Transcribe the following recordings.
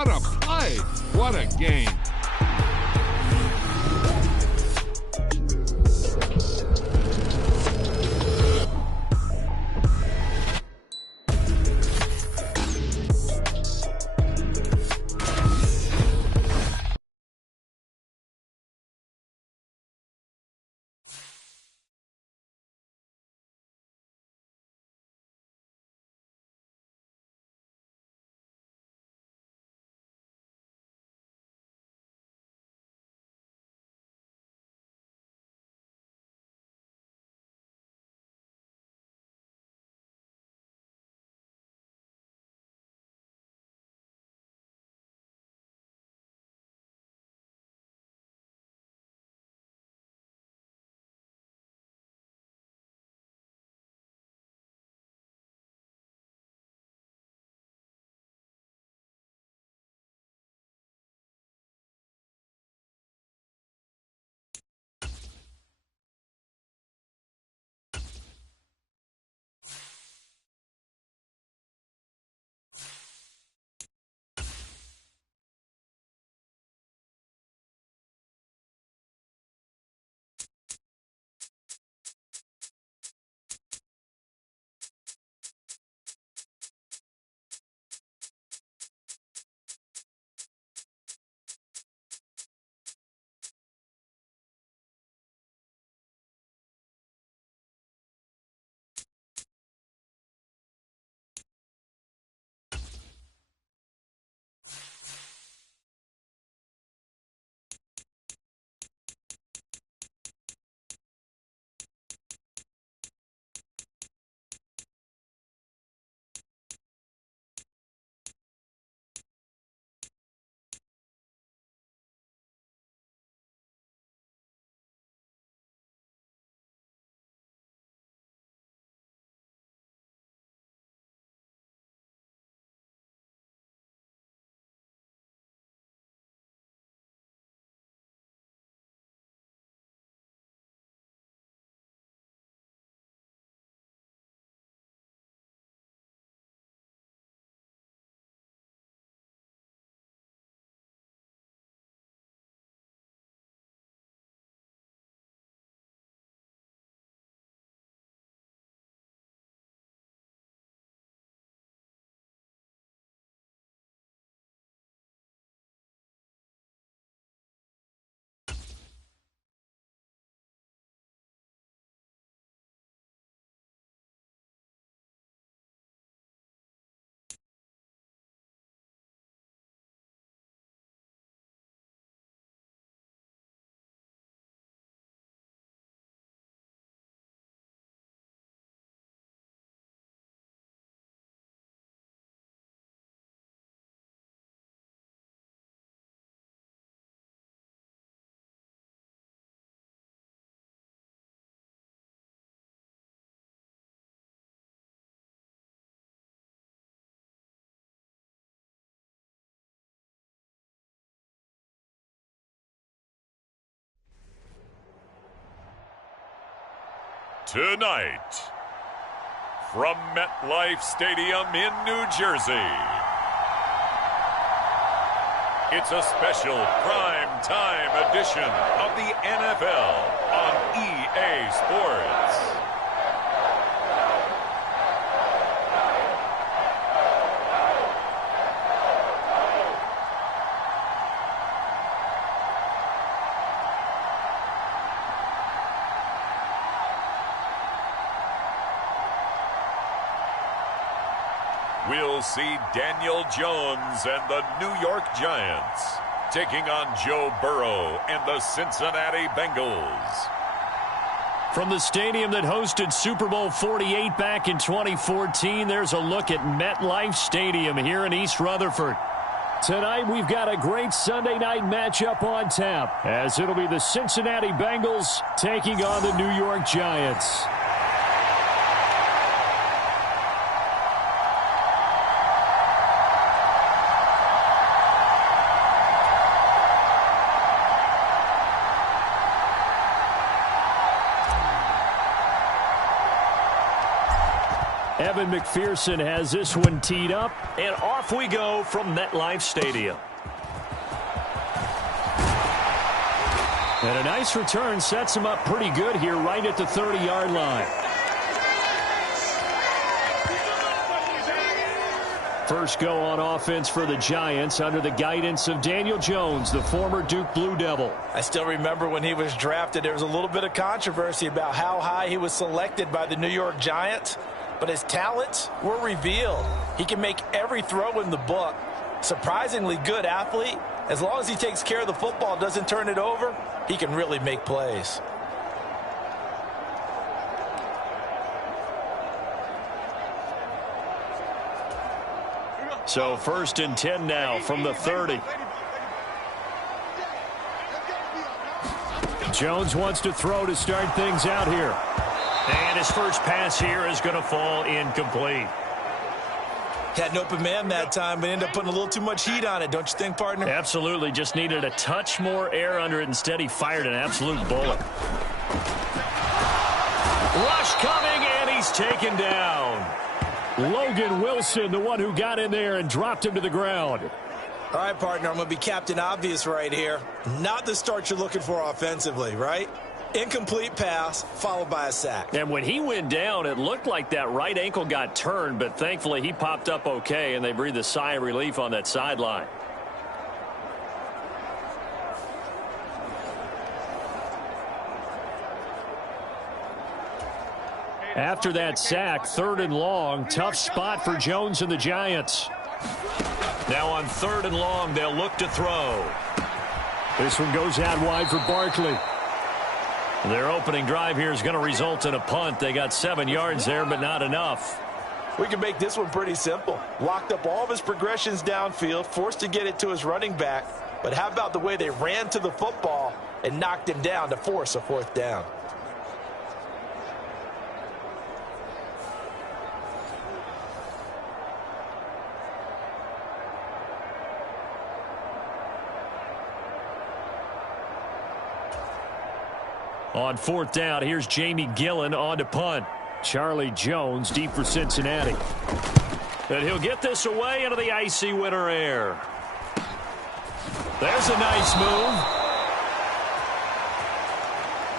What a play. What a game. Tonight, from MetLife Stadium in New Jersey, it's a special prime time edition of the NFL on EA Sports. We'll see Daniel Jones and the New York Giants taking on Joe Burrow and the Cincinnati Bengals. From the stadium that hosted Super Bowl 48 back in 2014, there's a look at MetLife Stadium here in East Rutherford. Tonight, we've got a great Sunday night matchup on tap, as it'll be the Cincinnati Bengals taking on the New York Giants. Evan McPherson has this one teed up, and off we go from MetLife Stadium. And a nice return sets him up pretty good here right at the 30-yard line. First go on offense for the Giants under the guidance of Daniel Jones, the former Duke Blue Devil. I still remember when he was drafted, there was a little bit of controversy about how high he was selected by the New York Giants, but his talents were revealed. He can make every throw in the book. Surprisingly good athlete. As long as he takes care of the football, doesn't turn it over, he can really make plays. So 1st and 10 now from the 30. Jones wants to throw to start things out here. And his first pass here is going to fall incomplete. Had an open man that time, but ended up putting a little too much heat on it, don't you think, partner? Absolutely. Just needed a touch more air under it. Instead, he fired an absolute bullet. Rush coming, and he's taken down. Logan Wilson, the one who got in there and dropped him to the ground. All right, partner, I'm going to be Captain Obvious right here. Not the start you're looking for offensively, right? Incomplete pass, followed by a sack. And when he went down, it looked like that right ankle got turned, but thankfully he popped up okay, and they breathed a sigh of relief on that sideline. After that sack, 3rd and long, tough spot for Jones and the Giants. Now on 3rd and long, they'll look to throw. This one goes out wide for Barkley. Their opening drive here is going to result in a punt. They got 7 yards there, but not enough. We can make this one pretty simple. Locked up all of his progressions downfield, forced to get it to his running back. But how about the way they ran to the football and knocked him down to force a 4th down? On 4th down, here's Jamie Gillen on to punt. Charlie Jones deep for Cincinnati. And he'll get this away into the icy winter air. There's a nice move.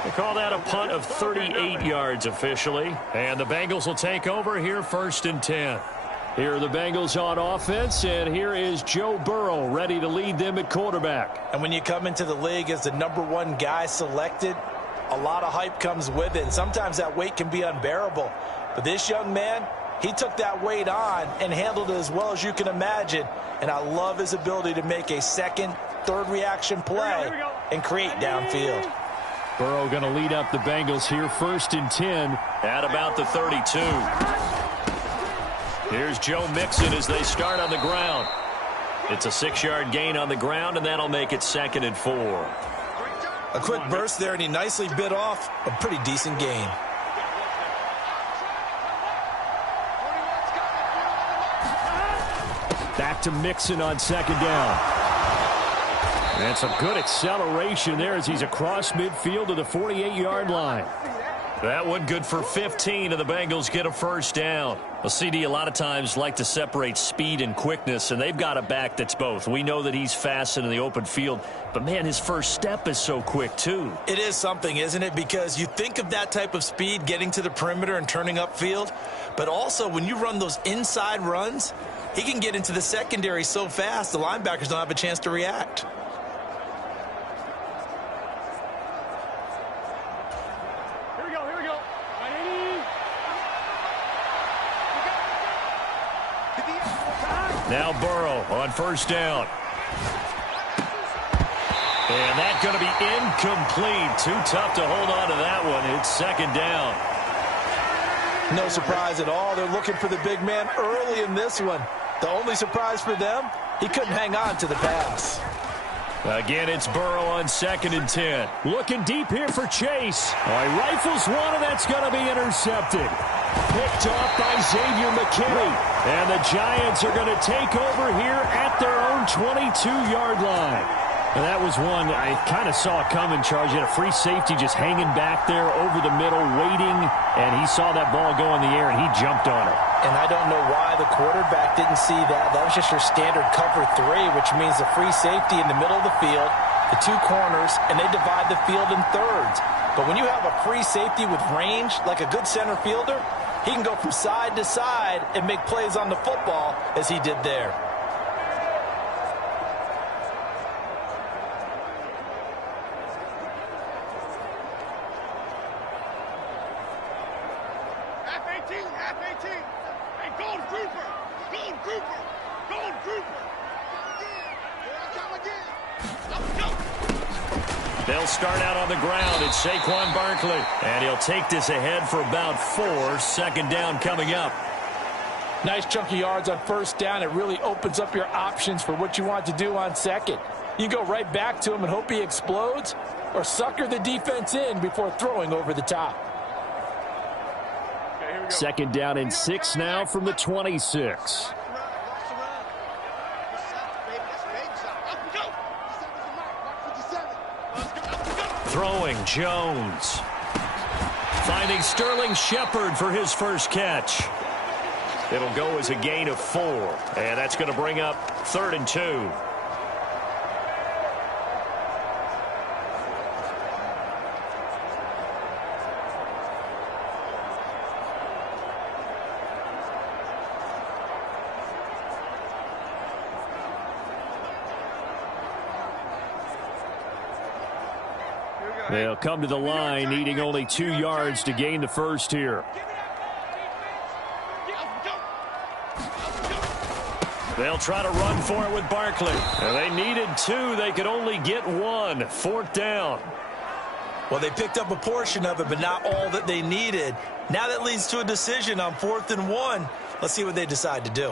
They call that a punt of 38 yards officially. And the Bengals will take over here 1st and 10. Here are the Bengals on offense, and here is Joe Burrow ready to lead them at quarterback. And when you come into the league as the #1 guy selected, a lot of hype comes with it, and sometimes that weight can be unbearable. But this young man, he took that weight on and handled it as well as you can imagine. And I love his ability to make a 2nd, 3rd reaction play and create downfield. Burrow going to lead up the Bengals here 1st and 10 at about the 32. Here's Joe Mixon as they start on the ground. It's a 6-yard gain on the ground, and that'll make it 2nd and 4. A quick burst there, and he nicely bit off a pretty decent gain. Back to Mixon on 2nd down. And some good acceleration there as he's across midfield to the 48-yard line. That one good for 15, and the Bengals get a 1st down. Well, CD, a lot of times like to separate speed and quickness, and they've got a back that's both. We know that he's fast in the open field, but, man, his first step is so quick, too. It is something, isn't it? Because you think of that type of speed getting to the perimeter and turning upfield, but also when you run those inside runs, he can get into the secondary so fast the linebackers don't have a chance to react. Now Burrow on 1st down. And that's going to be incomplete. Too tough to hold on to that one. It's 2nd down. No surprise at all. They're looking for the big man early in this one. The only surprise for them, he couldn't hang on to the pass. Again, it's Burrow on 2nd and 10. Looking deep here for Chase. He rifles one, and that's going to be intercepted. Picked off by Xavier McKinney. And the Giants are going to take over here at their own 22-yard line. And that was one I kind of saw coming, Charles. You had a free safety just hanging back there over the middle, waiting. And he saw that ball go in the air, and he jumped on it. and I don't know why the quarterback didn't see that. That was just your standard cover 3, which means a free safety in the middle of the field, the 2 corners, and they divide the field in thirds. But when you have a free safety with range, like a good center fielder, he can go from side to side and make plays on the football as he did there. They'll start out on the ground. It's Saquon Barkley. And he'll take this ahead for about 4. Second down coming up. Nice chunky yards on first down. It really opens up your options for what you want to do on second. You go right back to him and hope he explodes, or sucker the defense in before throwing over the top. Second down and 6 now from the 26. Throwing Jones. Finding Sterling Shepard for his first catch. It'll go as a gain of 4. And that's going to bring up 3rd and 2. They'll come to the line, needing only 2 yards to gain the first here. They'll try to run for it with Barkley. And they needed 2. They could only get 1. 4th down. Well, they picked up a portion of it, but not all that they needed. Now that leads to a decision on 4th and 1. Let's see what they decide to do.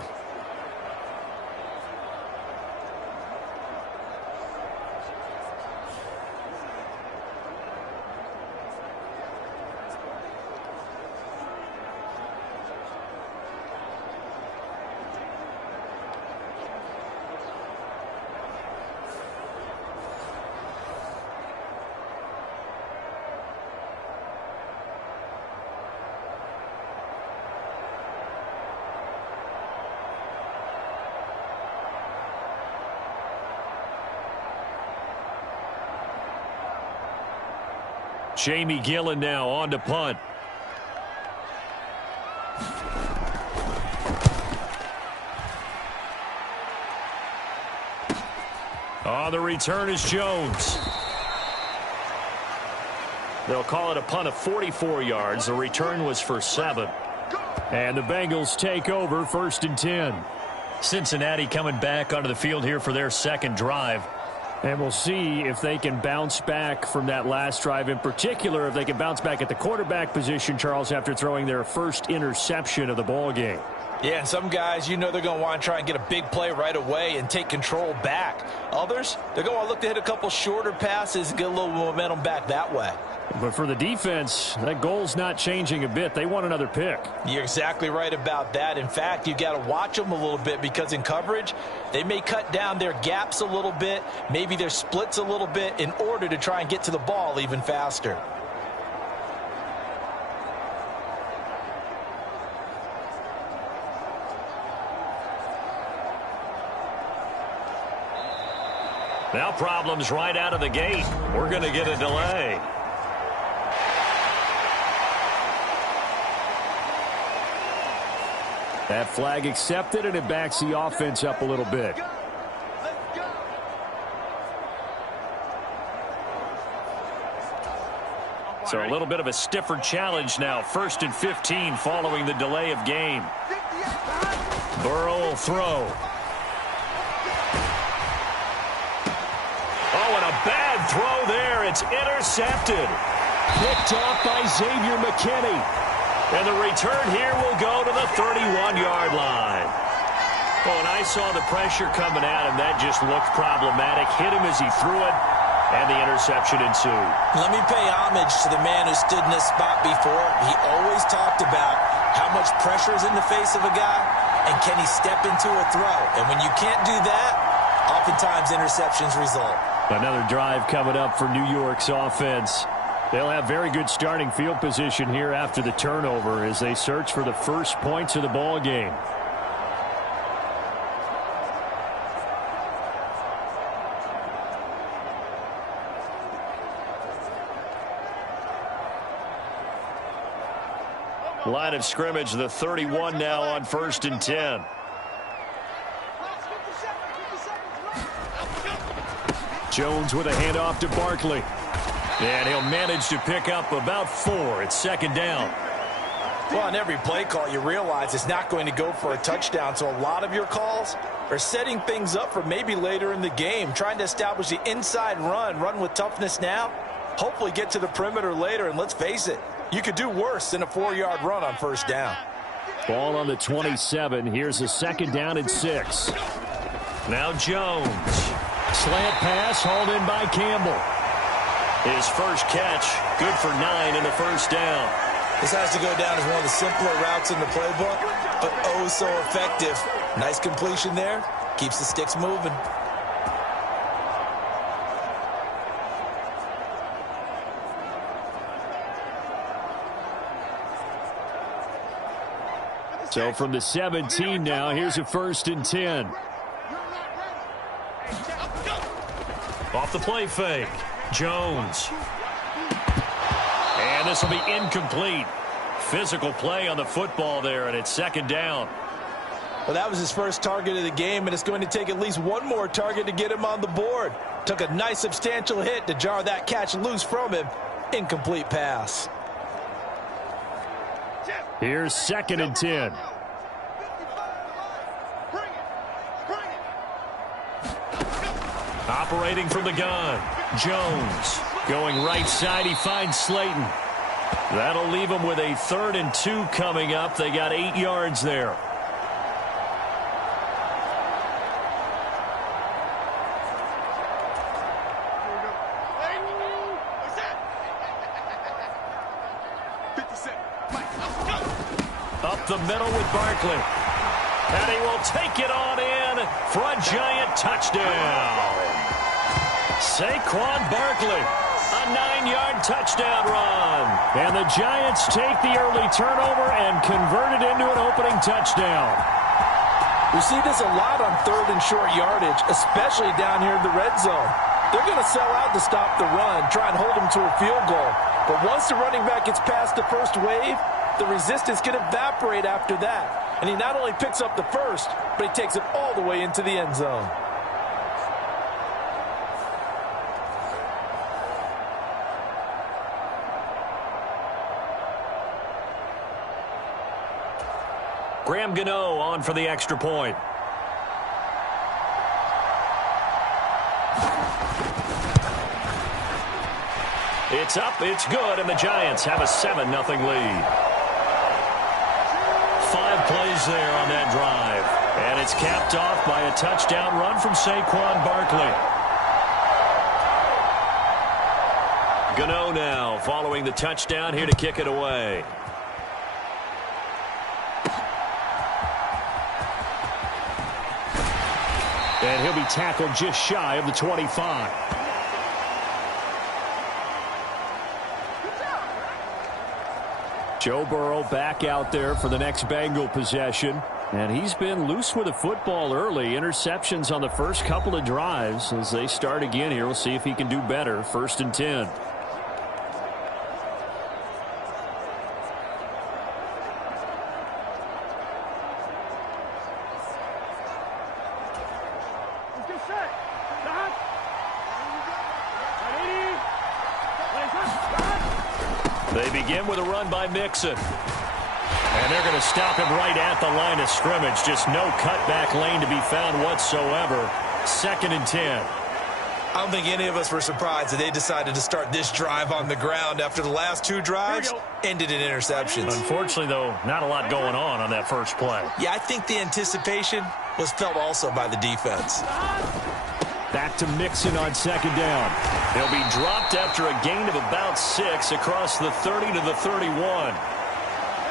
Jamie Gillen now on to punt. On the return is Jones. They'll call it a punt of 44 yards. The return was for 7. And the Bengals take over 1st and 10. Cincinnati coming back onto the field here for their second drive. And we'll see if they can bounce back from that last drive, in particular if they can bounce back at the quarterback position, Charles, after throwing their first interception of the ball game. Yeah, and some guys, you know they're going to want to try and get a big play right away and take control back. Others, they're going to look to hit a couple shorter passes and get a little momentum back that way. But for the defense, that goal's not changing a bit. They want another pick. You're exactly right about that. In fact, you got to watch them a little bit, because in coverage, they may cut down their gaps a little bit, maybe their splits a little bit, in order to try and get to the ball even faster. Now problems right out of the gate. We're going to get a delay. That flag accepted, and it backs the offense up a little bit. So a little bit of a stiffer challenge now. 1st and 15 following the delay of game. Burrow will throw. Oh, and a bad throw there. It's intercepted. Picked off by Xavier McKinney. And the return here will go to the 31-yard line. Oh, and I saw the pressure coming at him. That just looked problematic. Hit him as he threw it, and the interception ensued. Let me pay homage to the man who stood in this spot before. He always talked about how much pressure is in the face of a guy, and can he step into a throw. And when you can't do that, oftentimes interceptions result. Another drive coming up for New York's offense. They'll have very good starting field position here after the turnover as they search for the first points of the ball game. Line of scrimmage, the 31 now on 1st and 10. Jones with a handoff to Barkley. And he'll manage to pick up about 4. It's 2nd down. Well, on every play call, you realize it's not going to go for a touchdown. So a lot of your calls are setting things up for maybe later in the game, trying to establish the inside run with toughness now, hopefully get to the perimeter later. And let's face it, you could do worse than a 4-yard run on 1st down. Ball on the 27. Here's a 2nd down and 6. Now Jones. Slant pass hauled in by Campbell. His first catch, good for 9 in the 1st down. This has to go down as one of the simpler routes in the playbook, but oh so effective. Nice completion there. Keeps the sticks moving. So from the 17 now, here's a 1st and 10. Off the play fake. Jones. And this will be incomplete. Physical play on the football there, and it's 2nd down. Well, that was his first target of the game, and it's going to take at least one more target to get him on the board. Took a nice substantial hit to jar that catch loose from him. Incomplete pass. Here's 2nd and 10. Operating from the gun. Jones going right side. He finds Slayton. That'll leave him with a 3rd and 2 coming up. They got 8 yards there. Up the middle with Barkley. And he will take it on in for a giant touchdown. Saquon Barkley, a 9-yard touchdown run. And the Giants take the early turnover and convert it into an opening touchdown. We see this a lot on 3rd and short yardage, especially down here in the red zone. They're going to sell out to stop the run, try and hold them to a field goal. But once the running back gets past the first wave, the resistance can evaporate after that. And he not only picks up the first, but he takes it all the way into the end zone. Graham Gano on for the extra point. It's up, it's good, and the Giants have a 7-0 lead. 5 plays there on that drive. And it's capped off by a touchdown run from Saquon Barkley. Gano now following the touchdown here to kick it away. And he'll be tackled just shy of the 25. Joe Burrow back out there for the next Bengal possession. And he's been loose with the football early. Interceptions on the first couple of drives. As they start again here, we'll see if he can do better. 1st and 10. They begin with a run by Mixon. And they're going to stop him right at the line of scrimmage. Just no cutback lane to be found whatsoever. 2nd and 10. I don't think any of us were surprised that they decided to start this drive on the ground after the last 2 drives ended in interceptions. Unfortunately, though, not a lot going on that first play. Yeah, I think the anticipation was felt also by the defense. Back to Mixon on 2nd down. He'll be dropped after a gain of about 6 across the 30 to the 31.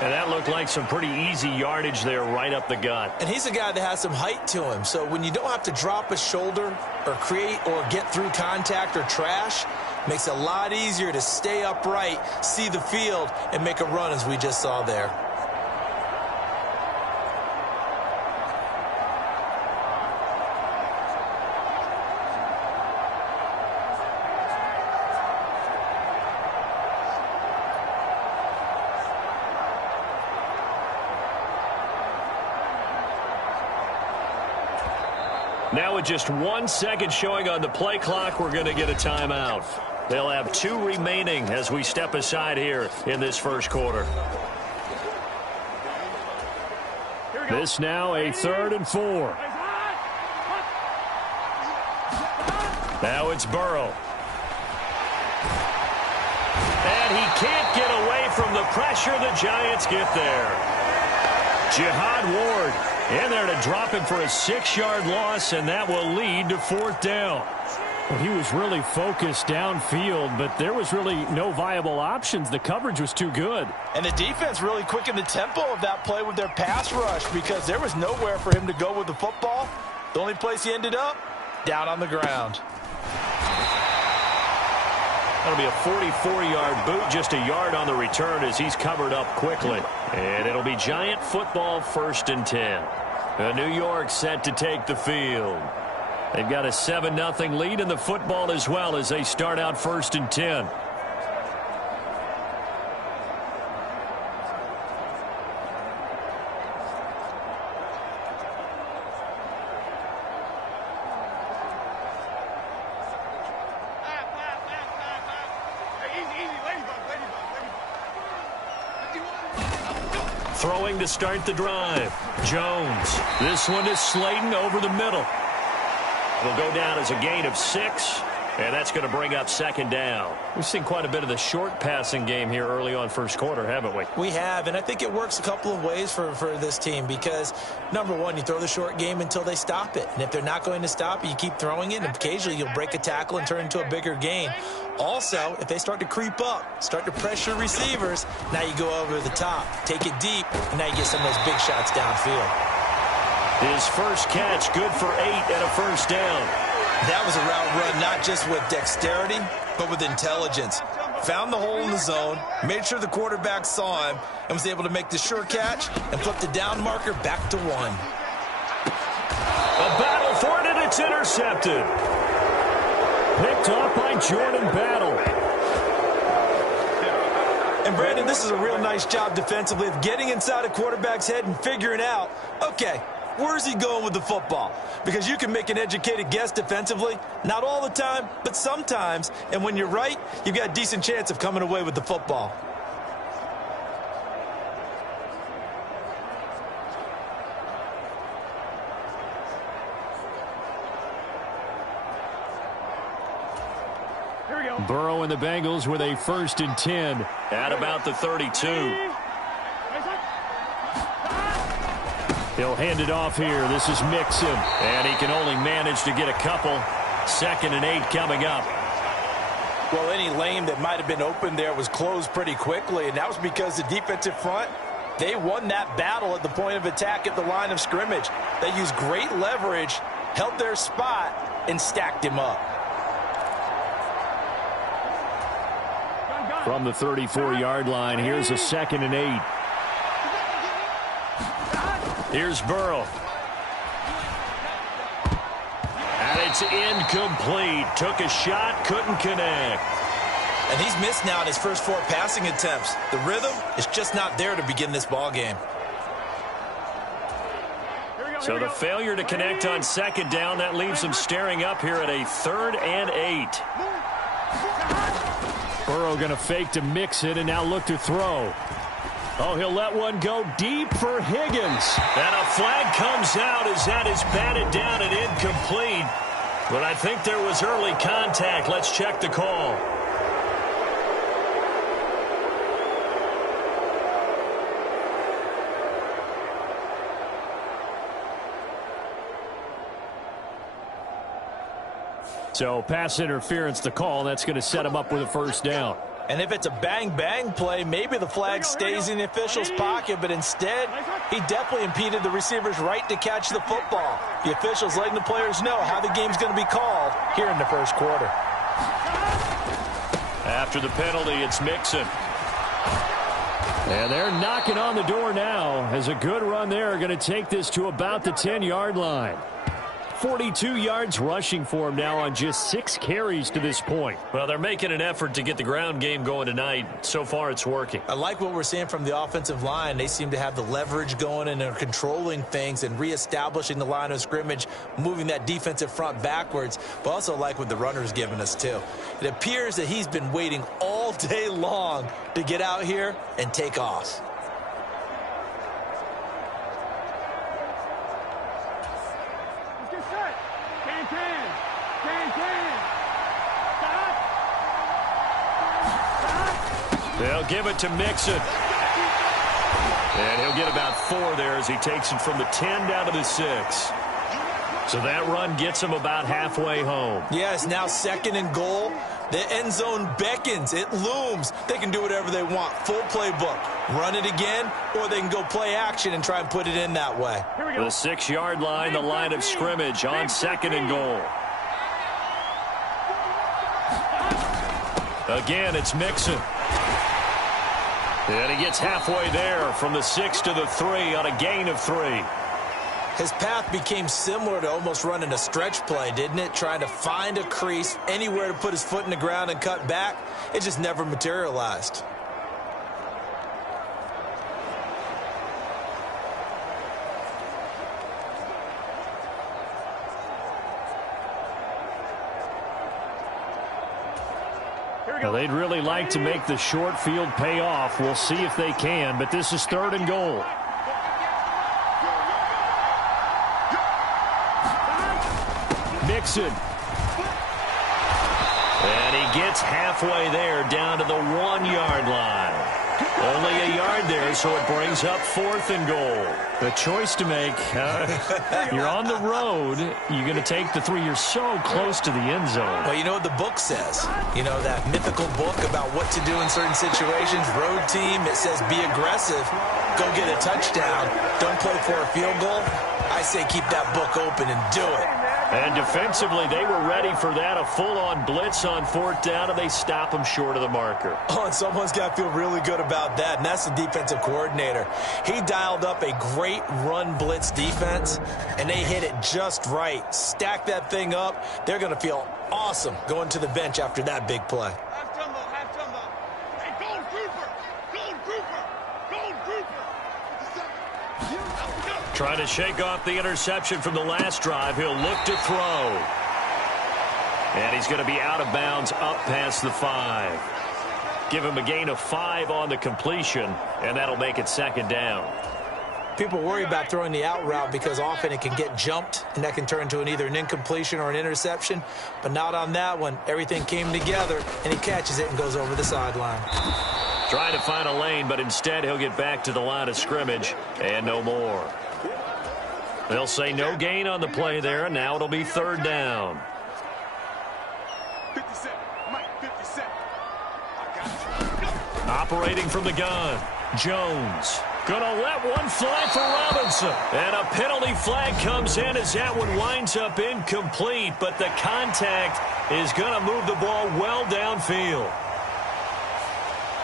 And that looked like some pretty easy yardage there right up the gut. And he's a guy that has some height to him. So when you don't have to drop a shoulder or create or get through contact or trash, Makes it a lot easier to stay upright, see the field, and make a run as we just saw there. Now with just 1 second showing on the play clock, we're going to get a timeout. They'll have 2 remaining as we step aside here in this first quarter. This now a 3rd and 4. Now it's Burrow. And he can't get away from the pressure. The Giants get there. Jihad Ward in there to drop him for a 6-yard loss, and that will lead to 4th down. Well, he was really focused downfield, but there was really no viable options. The coverage was too good. And the defense really quickened the tempo of that play with their pass rush because there was nowhere for him to go with the football. The only place he ended up, down on the ground. That'll be a 44-yard boot, just a yard on the return as he's covered up quickly. And it'll be Giant football, 1st and 10. New York set to take the field. They've got a 7-0 lead in the football as well as they start out 1st and 10. Throwing to start the drive. Jones. This one is Slayton over the middle. Will go down as a gain of 6, and that's going to bring up 2nd down. We've seen quite a bit of the short passing game here early on first quarter, haven't we? We have, and I think it works a couple of ways for this team because, number one, you throw the short game until they stop it. And if they're not going to stop it, you keep throwing it, and occasionally you'll break a tackle and turn into a bigger gain. Also, if they start to creep up, start to pressure receivers, now you go over the top, take it deep, and now you get some of those big shots downfield. His first catch, good for 8 and a 1st down. That was a route run not just with dexterity, but with intelligence. Found the hole in the zone, made sure the quarterback saw him, and was able to make the sure catch and flip the down marker back to 1. A battle for it, and it's intercepted. Picked off by Jordan Battle. And, Brandon, this is a real nice job defensively of getting inside a quarterback's head and figuring out, okay, where's he going with the football? Because you can make an educated guess defensively, not all the time, but sometimes. And when you're right, you've got a decent chance of coming away with the football. Burrow and the Bengals with a 1st and 10 at about the 32. He'll hand it off here. This is Mixon. And he can only manage to get a couple. 2nd and 8 coming up. Well, any lane that might have been open there was closed pretty quickly, and that was because the defensive front, they won that battle at the point of attack at the line of scrimmage. They used great leverage, held their spot, and stacked him up. From the 34-yard line, here's a 2nd and 8. Here's Burrow. And it's incomplete. Took a shot, couldn't connect. And he's missed now in his first 4 passing attempts. The rhythm is just not there to begin this ball game. So the failure to connect on 2nd down, that leaves him staring up here at a 3rd and 8. Burrow going to fake to mix it and now look to throw. Oh, he'll let one go deep for Higgins. And a flag comes out as that is batted down and incomplete. But I think there was early contact. Let's check the call. So pass interference the call. That's going to set him up with a 1st down. And if it's a bang-bang play, maybe the flag stays in the official's pocket, but instead, he definitely impeded the receiver's right to catch the football. The official's letting the players know how the game's going to be called here in the first quarter. After the penalty, it's Mixon. And they're knocking on the door now as a good run there. Going to take this to about the 10-yard line. 42 yards rushing for him now on just 6 carries to this point. Well, they're making an effort to get the ground game going tonight. So far, it's working. I like what we're seeing from the offensive line. They seem to have the leverage going and they're controlling things and reestablishing the line of scrimmage, moving that defensive front backwards, but also like what the runner's giving us too. It appears that he's been waiting all day long to get out here and take off. They'll give it to Mixon. And he'll get about 4 there as he takes it from the 10 down to the 6. So that run gets him about halfway home. Yeah, it's now 2nd and goal. The end zone beckons. It looms. They can do whatever they want. Full playbook. Run it again, or they can go play action and try and put it in that way. The 6-yard line, the line of scrimmage on 2nd and goal. Again, it's Mixon. And he gets halfway there from the 6 to the 3 on a gain of 3. His path became similar to almost running a stretch play, didn't it? Trying to find a crease, anywhere to put his foot in the ground and cut back. It just never materialized. Well, they'd really like to make the short field pay off. We'll see if they can, but this is 3rd and goal. Mixon. And he gets halfway there down to the 1-yard line. Only a yard there, so it brings up 4th and goal. The choice to make. You're on the road. You're going to take the 3. You're so close to the end zone. Well, you know what the book says. You know, that mythical book about what to do in certain situations. Road team, it says be aggressive. Go get a touchdown. Don't play for a field goal. I say keep that book open and do it. And defensively, they were ready for that. A full-on blitz on 4th down, and they stop him short of the marker. Oh, and someone's got to feel really good about that, and that's the defensive coordinator. He dialed up a great run blitz defense, and they hit it just right. Stack that thing up. They're going to feel awesome going to the bench after that big play. Half tumble. Hey, Gold Cooper. Trying to shake off the interception from the last drive. He'll look to throw. And he's going to be out of bounds up past the 5. Give him a gain of 5 on the completion, and that'll make it 2nd down. People worry about throwing the out route because often it can get jumped, and that can turn into either an incompletion or an interception. But not on that one. Everything came together, and he catches it and goes over the sideline. Trying to find a lane, but instead he'll get back to the line of scrimmage and no more. They'll say no gain on the play there, and now it'll be 3rd down. 57, Mike, 57. Operating from the gun, Jones. Gonna let one fly for Robinson. And a penalty flag comes in as that one winds up incomplete, but the contact is gonna move the ball well downfield.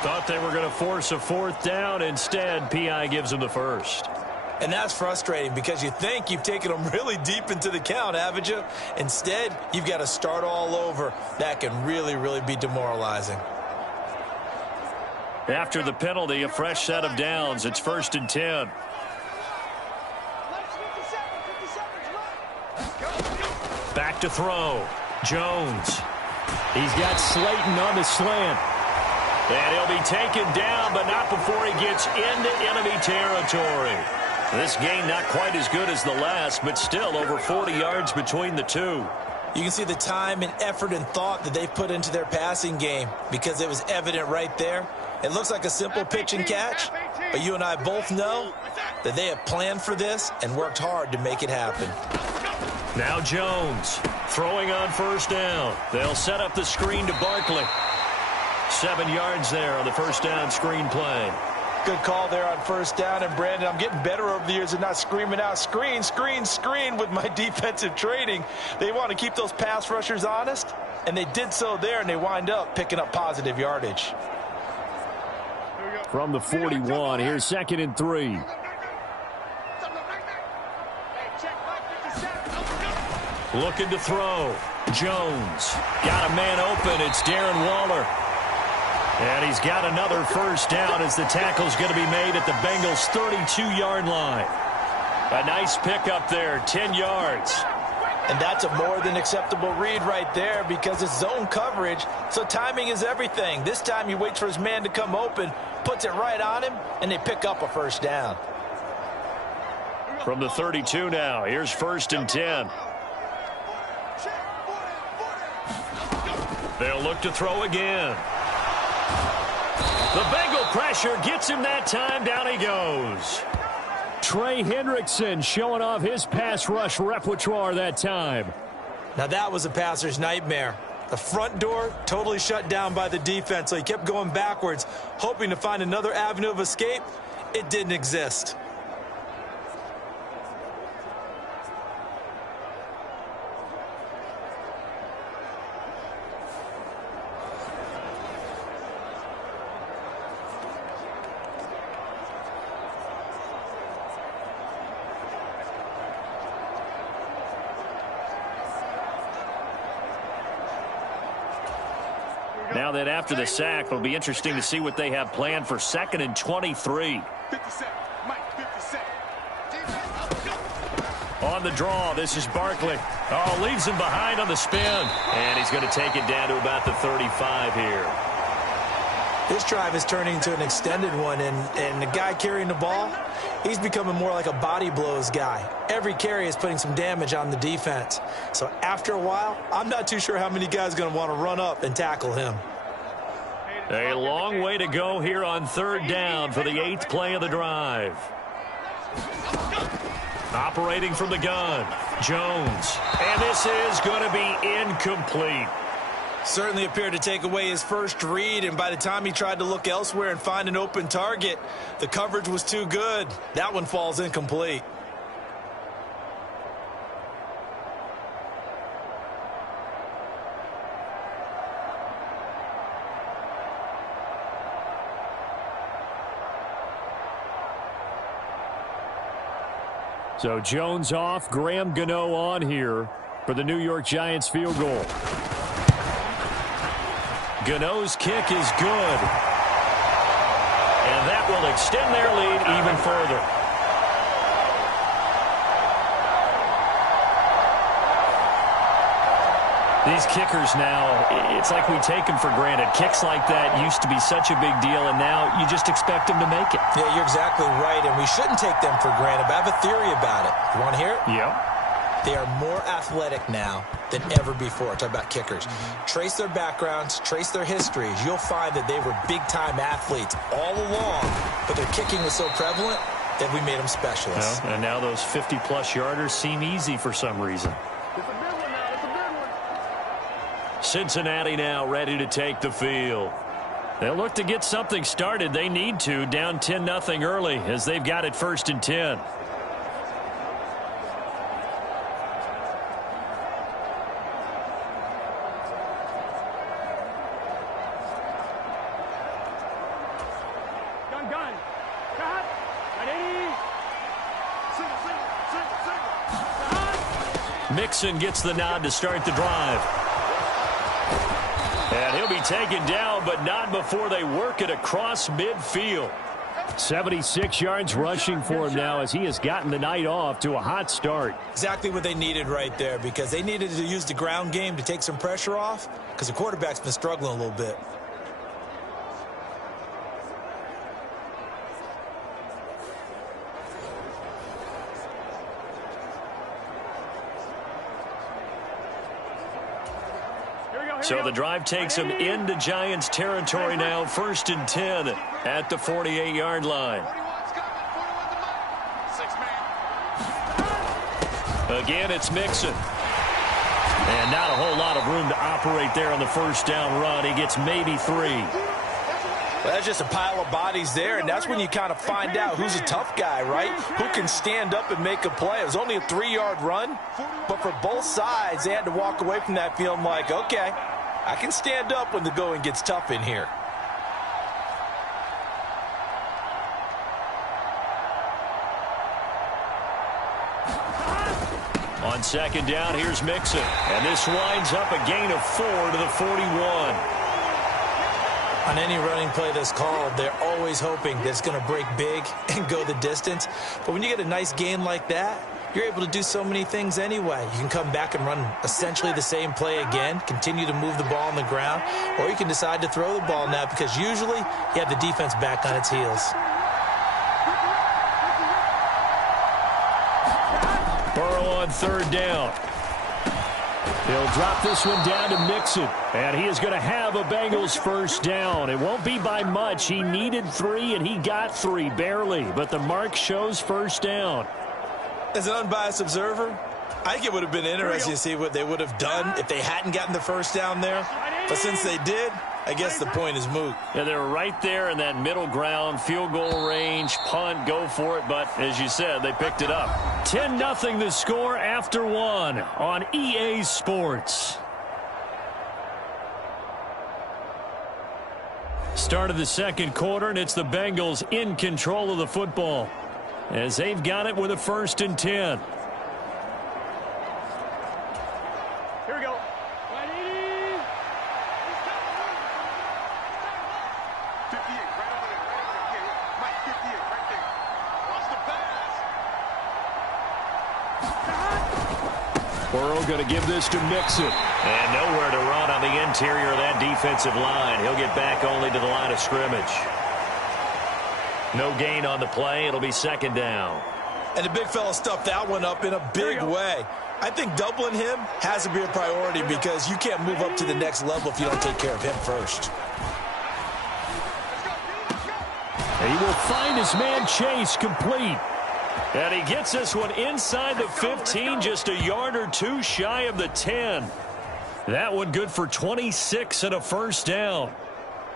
Thought they were going to force a 4th down. Instead, P.I. gives them the 1st. And that's frustrating because you think you've taken them really deep into the count, haven't you? Instead, you've got to start all over. That can really, really be demoralizing. After the penalty, a fresh set of downs. It's 1st and 10. Back to throw. Jones. He's got Slayton on the slant. And he'll be taken down, but not before he gets into enemy territory. This game not quite as good as the last, but still over 40 yards between the two. You can see the time and effort and thought that they've put into their passing game because it was evident right there. It looks like a simple pitch and catch, but you and I both know that they have planned for this and worked hard to make it happen. Now Jones throwing on 1st down. They'll set up the screen to Barkley. 7 yards there on the 1st down screen play. Good call there on first down. And, Brandon, I'm getting better over the years and not screaming out, screen, screen, screen with my defensive training. They want to keep those pass rushers honest, and they did so there, and they wind up picking up positive yardage. From the 41, here's 2nd and 3. Looking to throw. Jones. Got a man open. It's Darren Waller. And he's got another first down as the tackle's going to be made at the Bengals' 32-yard line. A nice pickup there, 10 yards. And that's a more than acceptable read right there because it's zone coverage, so timing is everything. This time he waits for his man to come open, puts it right on him, and they pick up a first down. From the 32 now, here's 1st and 10. They'll look to throw again. The Bengal pressure gets him that time. Down he goes. Trey Hendrickson showing off his pass rush repertoire that time. Now that was a passer's nightmare. The front door totally shut down by the defense, so he kept going backwards, hoping to find another avenue of escape. It didn't exist. Now that after the sack, it'll be interesting to see what they have planned for 2nd and 23. 50 Mike, 50 On the draw, this is Barkley. Oh, leaves him behind on the spin. And he's going to take it down to about the 35 here. This drive is turning into an extended one, and the guy carrying the ball, he's becoming more like a body blows guy. Every carry is putting some damage on the defense. So after a while, I'm not too sure how many guys are going to want to run up and tackle him. A long way to go here on 3rd down for the 8th play of the drive. Operating from the gun, Jones. And this is going to be incomplete. Certainly appeared to take away his first read, and by the time he tried to look elsewhere and find an open target, the coverage was too good. That one falls incomplete. So Jones off, Graham Gano on here for the New York Giants field goal. Gano's kick is good. And that will extend their lead even further. These kickers now, it's like we take them for granted. Kicks like that used to be such a big deal, and now you just expect them to make it. Yeah, you're exactly right, and we shouldn't take them for granted, but I have a theory about it. You want to hear it? Yep. They are more athletic now than ever before. Talk about kickers. Trace their backgrounds, trace their histories. You'll find that they were big-time athletes all along, but their kicking was so prevalent that we made them specialists. Well, and now those 50-plus yarders seem easy for some reason. Cincinnati now ready to take the field. They'll look to get something started. They need to, down 10-0 early as they've got it 1st and 10. Mixon gets the nod to start the drive. And he'll be taken down, but not before they work it across midfield. 76 yards rushing for him now as he has gotten the night off to a hot start. Exactly what they needed right there, because they needed to use the ground game to take some pressure off, because the quarterback's been struggling a little bit. So the drive takes them into Giants territory now, 1st and 10 at the 48-yard line. Again, it's Mixon. And not a whole lot of room to operate there on the first down run. He gets maybe 3. Well, that's just a pile of bodies there, and that's when you kind of find out who's a tough guy, right? Who can stand up and make a play. It was only a 3-yard run, but for both sides, they had to walk away from that feeling like, okay, I can stand up when the going gets tough in here. On second down, here's Mixon. And this winds up a gain of 4 to the 41. On any running play that's called, they're always hoping that it's going to break big and go the distance. But when you get a nice gain like that, you're able to do so many things anyway. You can come back and run essentially the same play again, continue to move the ball on the ground, or you can decide to throw the ball now because usually you have the defense back on its heels. Burrow on third down. He'll drop this one down to Mixon. And he is going to have a Bengals first down. It won't be by much. He needed 3, and he got 3, barely. But the mark shows first down. As an unbiased observer, I think it would have been interesting to see what they would have done if they hadn't gotten the first down there. But since they did, I guess the point is moot. Yeah, they're right there in that middle ground, field goal range, punt, go for it. But as you said, they picked it up. 10-0 the score after 1 on EA Sports. Start of the second quarter, and it's the Bengals in control of the football as they've got it with a 1st and 10. Here we go. 58, right over there. Yeah, Mike, 58, right there. Watch the pass. Burrow going to give this to Mixon. And nowhere to run on the interior of that defensive line. He'll get back only to the line of scrimmage. No gain on the play. It'll be second down. And the big fella stuffed that one up in a big way. I think doubling him has to be a priority because you can't move up to the next level if you don't take care of him first. And he will find his man Chase complete. And he gets this one inside the 15, just a yard or 2 shy of the 10. That one good for 26 and a first down.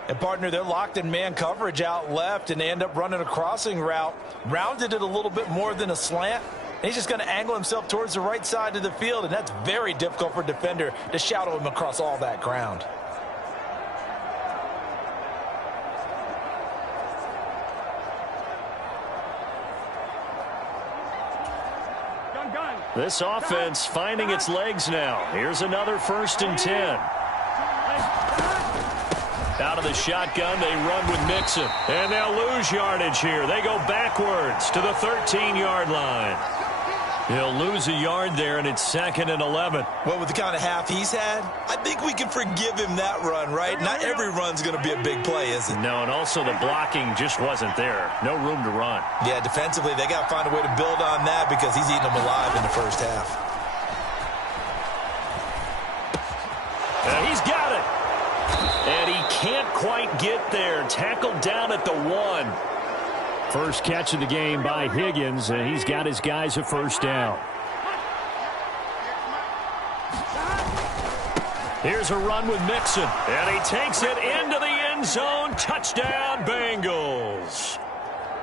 And, partner, they're locked in man coverage out left, and they end up running a crossing route. Rounded it a little bit more than a slant. And he's just going to angle himself towards the right side of the field, and that's very difficult for a defender to shadow him across all that ground. This offense finding its legs now. Here's another 1st and 10. Out of the shotgun, they run with Mixon. And they'll lose yardage here. They go backwards to the 13-yard line. He'll lose a yard there, and it's 2nd and 11. Well, with the kind of half he's had, I think we can forgive him that run, right? Not every run's going to be a big play, is it? No, and also the blocking just wasn't there. No room to run. Yeah, defensively, they got to find a way to build on that because he's eating them alive in the first half. He's got it. And he can't quite get there. Tackled down at the 1. First catch of the game by Higgins, and he's got his guys a first down. Here's a run with Mixon, and he takes it into the end zone. Touchdown, Bengals.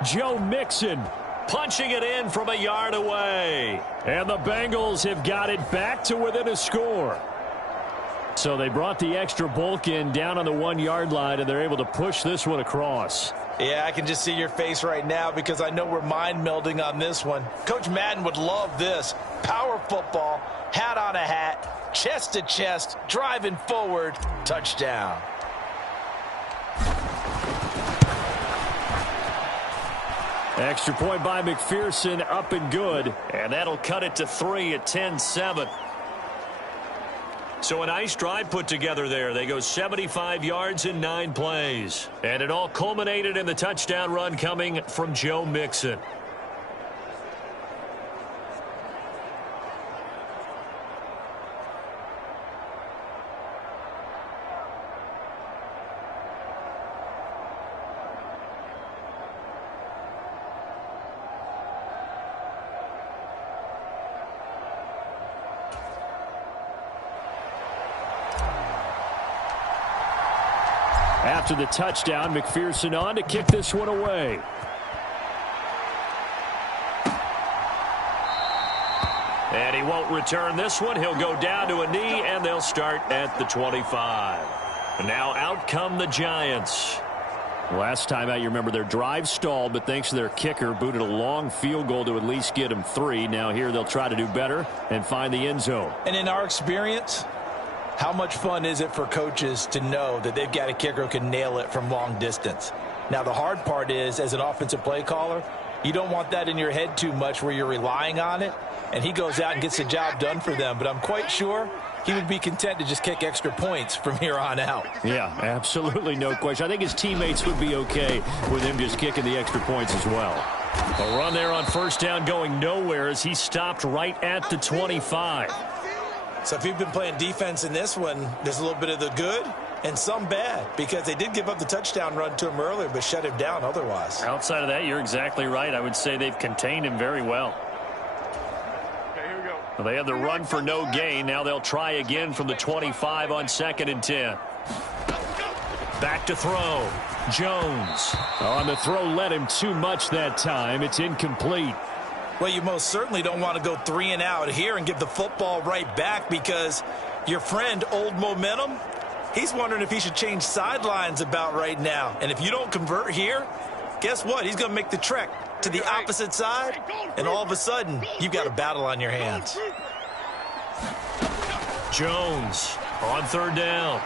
Joe Mixon punching it in from a yard away. And the Bengals have got it back to within a score. So they brought the extra bulk in down on the 1-yard line, and they're able to push this one across. Yeah, I can just see your face right now because I know we're mind melding on this one. Coach Madden would love this. Power football, hat on a hat, chest to chest, driving forward, touchdown. Extra point by McPherson, up and good. And that'll cut it to 3 at 10-7. So a nice drive put together there. They go 75 yards in 9 plays. And it all culminated in the touchdown run coming from Joe Mixon. After the touchdown, McPherson on to kick this one away. And he won't return this one. He'll go down to a knee, and they'll start at the 25. And now out come the Giants. Last time out, you remember their drive stalled, but thanks to their kicker, booted a long field goal to at least get them 3. Now here they'll try to do better and find the end zone. And in our experience, how much fun is it for coaches to know that they've got a kicker who can nail it from long distance? Now, the hard part is, as an offensive play caller, you don't want that in your head too much where you're relying on it, and he goes out and gets the job done for them. But I'm quite sure he would be content to just kick extra points from here on out. Yeah, absolutely no question. I think his teammates would be okay with him just kicking the extra points as well. A run there on first down going nowhere as he stopped right at the 25. So if you've been playing defense in this one, there's a little bit of the good and some bad, because they did give up the touchdown run to him earlier but shut him down otherwise. Outside of that, you're exactly right. I would say they've contained him very well. Well, they had the run for no gain. Now they'll try again from the 25 on 2nd and 10. Back to throw. Jones. On the throw, led him too much that time. It's incomplete. Well, you most certainly don't want to go 3 and out here and give the football right back, because your friend, Old Momentum, he's wondering if he should change sidelines about right now. And if you don't convert here, guess what? He's going to make the trek to the opposite side, and all of a sudden, you've got a battle on your hands. Jones on 3rd down.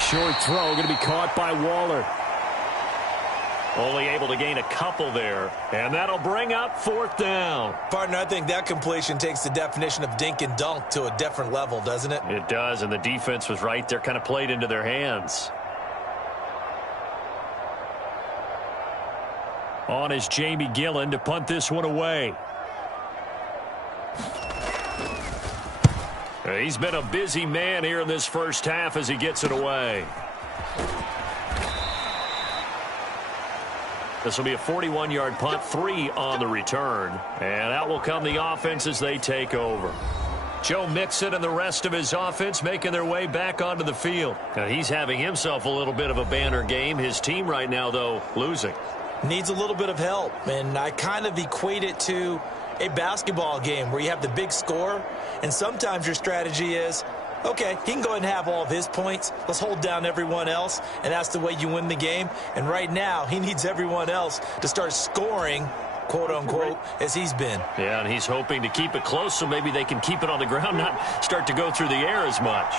Short throw going to be caught by Waller. Only able to gain a couple there, and that'll bring up 4th down. Partner, I think that completion takes the definition of dink and dunk to a different level, doesn't it? It does, and the defense was right there, kind of played into their hands. On is Jamie Gillen to punt this one away. He's been a busy man here in this first half as he gets it away. This will be a 41-yard punt, 3 on the return. And out will come the offense as they take over. Joe Mixon and the rest of his offense making their way back onto the field. Now he's having himself a little bit of a banner game. His team right now, though, losing. Needs a little bit of help, and I kind of equate it to a basketball game where you have the big score, and sometimes your strategy is, okay, he can go ahead and have all of his points. Let's hold down everyone else, and that's the way you win the game. And right now, he needs everyone else to start scoring, quote-unquote, as he's been. Yeah, and he's hoping to keep it close so maybe they can keep it on the ground, not start to go through the air as much.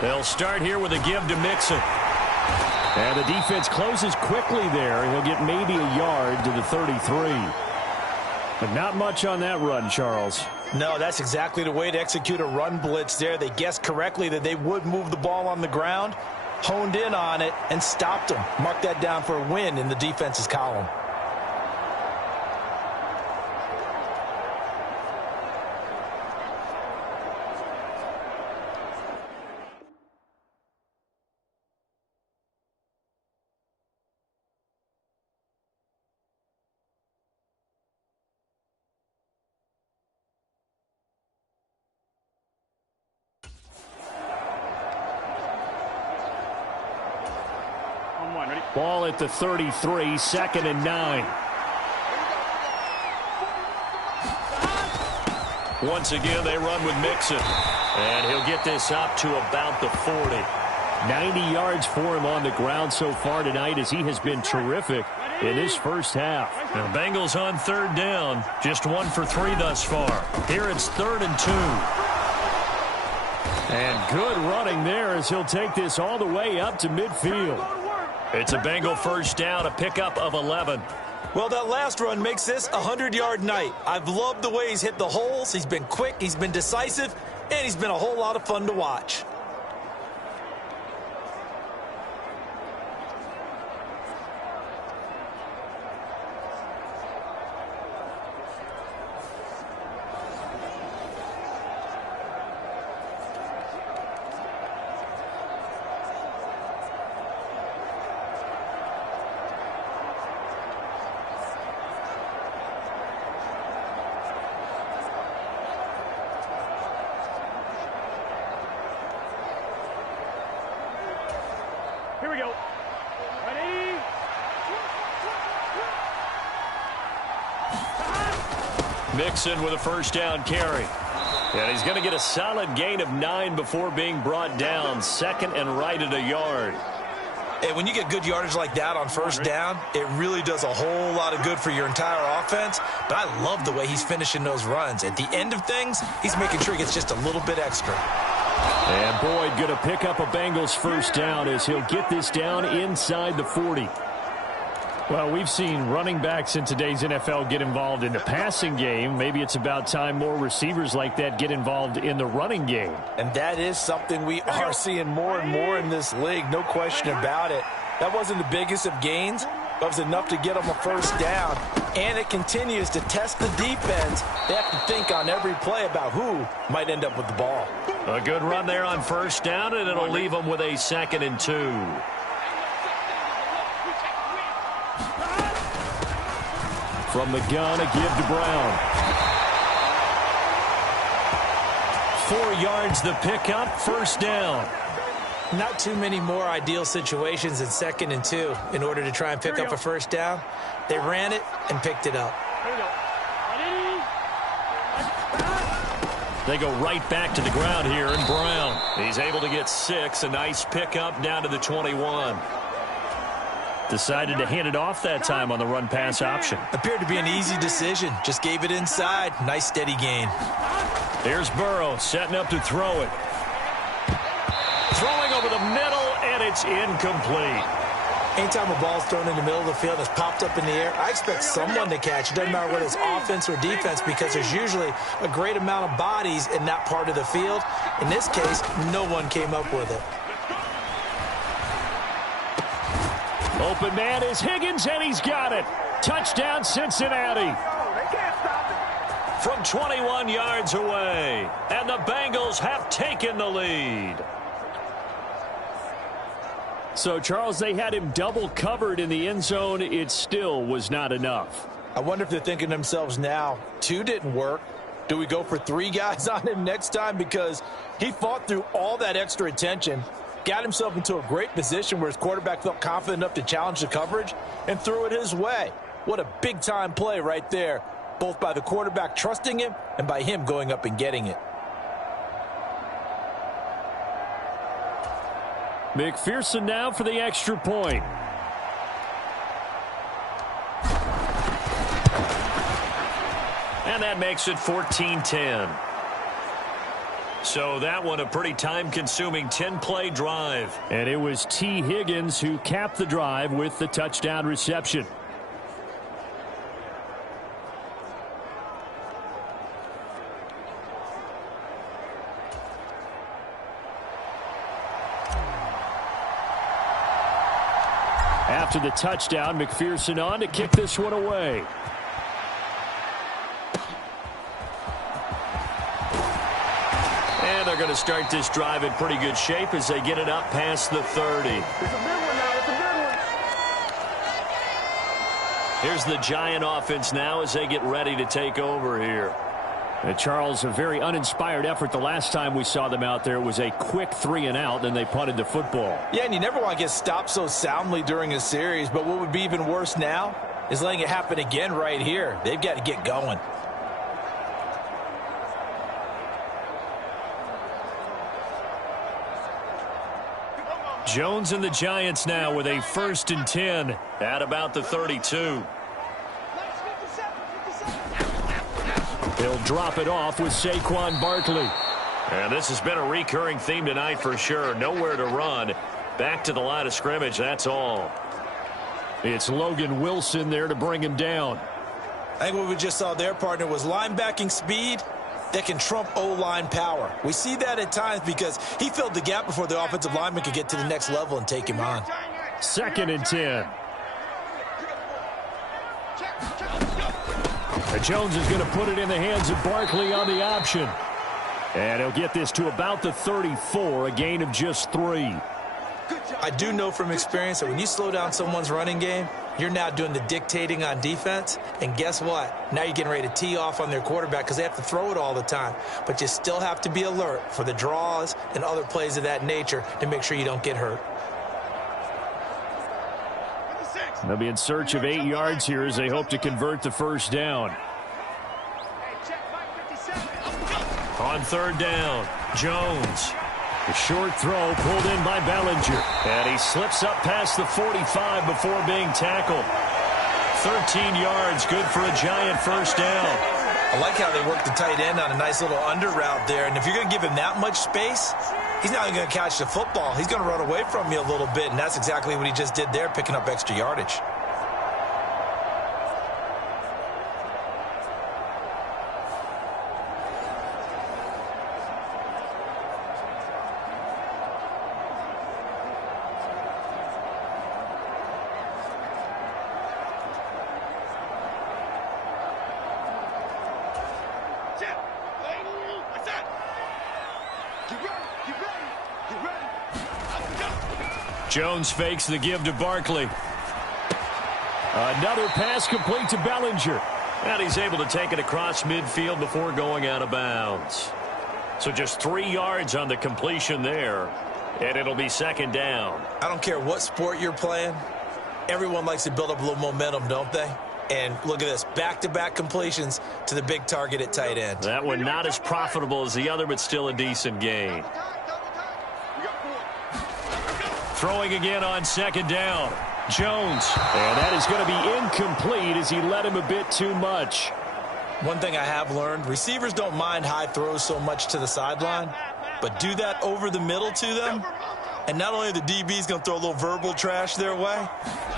They'll start here with a give to Mixon. And the defense closes quickly there. He'll get maybe a yard to the 33. But not much on that run, Charles. No, that's exactly the way to execute a run blitz there. They guessed correctly that they would move the ball on the ground, honed in on it, and stopped them. Mark that down for a win in the defense's column. Ball at the 33, 2nd and 9. Once again, they run with Mixon. And he'll get this up to about the 40. 90 yards for him on the ground so far tonight as he has been terrific in this first half. Now, Bengals on 3rd down. Just 1 for 3 thus far. Here it's 3rd and 2. And good running there as he'll take this all the way up to midfield. It's a Bengal first down, a pickup of 11. Well, that last run makes this a 100-yard night. I've loved the way he's hit the holes. He's been quick, he's been decisive, and he's been a whole lot of fun to watch. Here we go. Ready? Mixon with a first down carry. And he's going to get a solid gain of 9 before being brought down. Second and right at a yard. Hey, when you get good yardage like that on first down, it really does a whole lot of good for your entire offense. But I love the way he's finishing those runs. At the end of things, he's making sure he gets just a little bit extra. And Boyd going to pick up a Bengals first down as he'll get this down inside the 40. Well, we've seen running backs in today's NFL get involved in the passing game. Maybe it's about time more receivers like that get involved in the running game. And that is something we are seeing more and more in this league, no question about it. That wasn't the biggest of gains, but it was enough to get them a first down. And it continues to test the defense. They have to think on every play about who might end up with the ball. A good run there on first down, and it'll leave them with a 2nd and 2. From the gun, a give to Brown. 4 yards the pickup, first down. Not too many more ideal situations in 2nd and 2 in order to try and pick up a first down. They ran it and picked it up. They go right back to the ground here, and Brown. He's able to get 6, a nice pickup down to the 21. Decided to hand it off that time on the run-pass option. Appeared to be an easy decision. Just gave it inside. Nice steady gain. Here's Burrow setting up to throw it. Throwing over the middle, and it's incomplete. Anytime a ball's thrown in the middle of the field and it's popped up in the air, I expect someone to catch it. Doesn't matter whether it's offense or defense, because there's usually a great amount of bodies in that part of the field. In this case, no one came up with it. Open man is Higgins, and he's got it. Touchdown, Cincinnati. From 21 yards away, and the Bengals have taken the lead. So, Charles, they had him double covered in the end zone. It still was not enough. I wonder if they're thinking to themselves now, 2 didn't work. Do we go for 3 guys on him next time? Because he fought through all that extra attention, got himself into a great position where his quarterback felt confident enough to challenge the coverage and threw it his way. What a big-time play right there, both by the quarterback trusting him and by him going up and getting it. McPherson now for the extra point. And that makes it 14-10. So that one a pretty time-consuming 10-play drive. And it was T. Higgins who capped the drive with the touchdown reception. After the touchdown, McPherson on to kick this one away. And they're going to start this drive in pretty good shape as they get it up past the 30. Here's the Giant offense now as they get ready to take over here. Charles, a very uninspired effort the last time we saw them out there. It was a quick 3-and-out, then they punted the football. Yeah, and you never want to get stopped so soundly during a series, but what would be even worse now is letting it happen again right here. They've got to get going. Jones and the Giants now with a 1st and 10 at about the 32. He'll drop it off with Saquon Barkley. And this has been a recurring theme tonight for sure. Nowhere to run. Back to the line of scrimmage, that's all. It's Logan Wilson there to bring him down. I think what we just saw there, partner, was linebacking speed that can trump O-line power. We see that at times because he filled the gap before the offensive lineman could get to the next level and take him on. 2nd and 10. Jones is going to put it in the hands of Barkley on the option. And he'll get this to about the 34, a gain of just 3. I do know from experience that when you slow down someone's running game, you're now doing the dictating on defense. And guess what? Now you're getting ready to tee off on their quarterback because they have to throw it all the time. But you still have to be alert for the draws and other plays of that nature to make sure you don't get hurt. They'll be in search of 8 yards here as they hope to convert the first down. On third down, Jones. A short throw pulled in by Bellinger. And he slips up past the 45 before being tackled. 13 yards, good for a Giant first down. I like how they work the tight end on a nice little under route there. And if you're going to give him that much space, he's not going to catch the football. He's going to run away from you a little bit, and that's exactly what he just did there, picking up extra yardage. Jones fakes the give to Barkley. Another pass complete to Bellinger. And he's able to take it across midfield before going out of bounds. So just 3 yards on the completion there. And it'll be second down. I don't care what sport you're playing. Everyone likes to build up a little momentum, don't they? And look at this, back-to-back completions to the big target at tight end. That one not as profitable as the other, but still a decent gain. Throwing again on second down. Jones. And that is going to be incomplete as he led him a bit too much. One thing I have learned, receivers don't mind high throws so much to the sideline, but do that over the middle to them, and not only are the DBs going to throw a little verbal trash their way,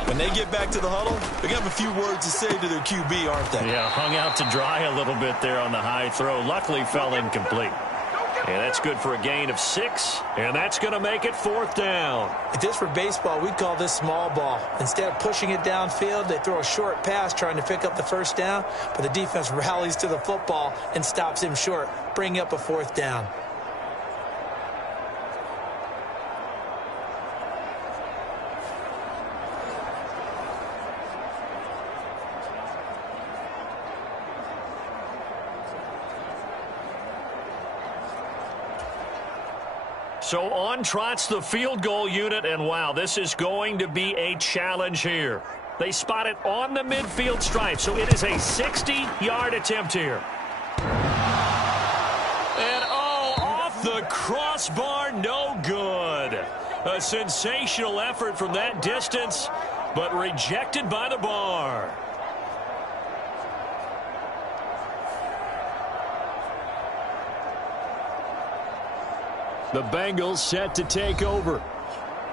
when they get back to the huddle, they're going to have a few words to say to their QB, aren't they? Yeah, hung out to dry a little bit there on the high throw. Luckily fell incomplete. And that's good for a gain of 6, and that's going to make it fourth down. If this were baseball, we'd call this small ball. Instead of pushing it downfield, they throw a short pass trying to pick up the first down, but the defense rallies to the football and stops him short, bringing up a fourth down. So on trots the field goal unit, and wow, this is going to be a challenge here. They spot it on the midfield stripe, so it is a 60-yard attempt here. And oh, off the crossbar, no good. A sensational effort from that distance, but rejected by the bar. The Bengals set to take over.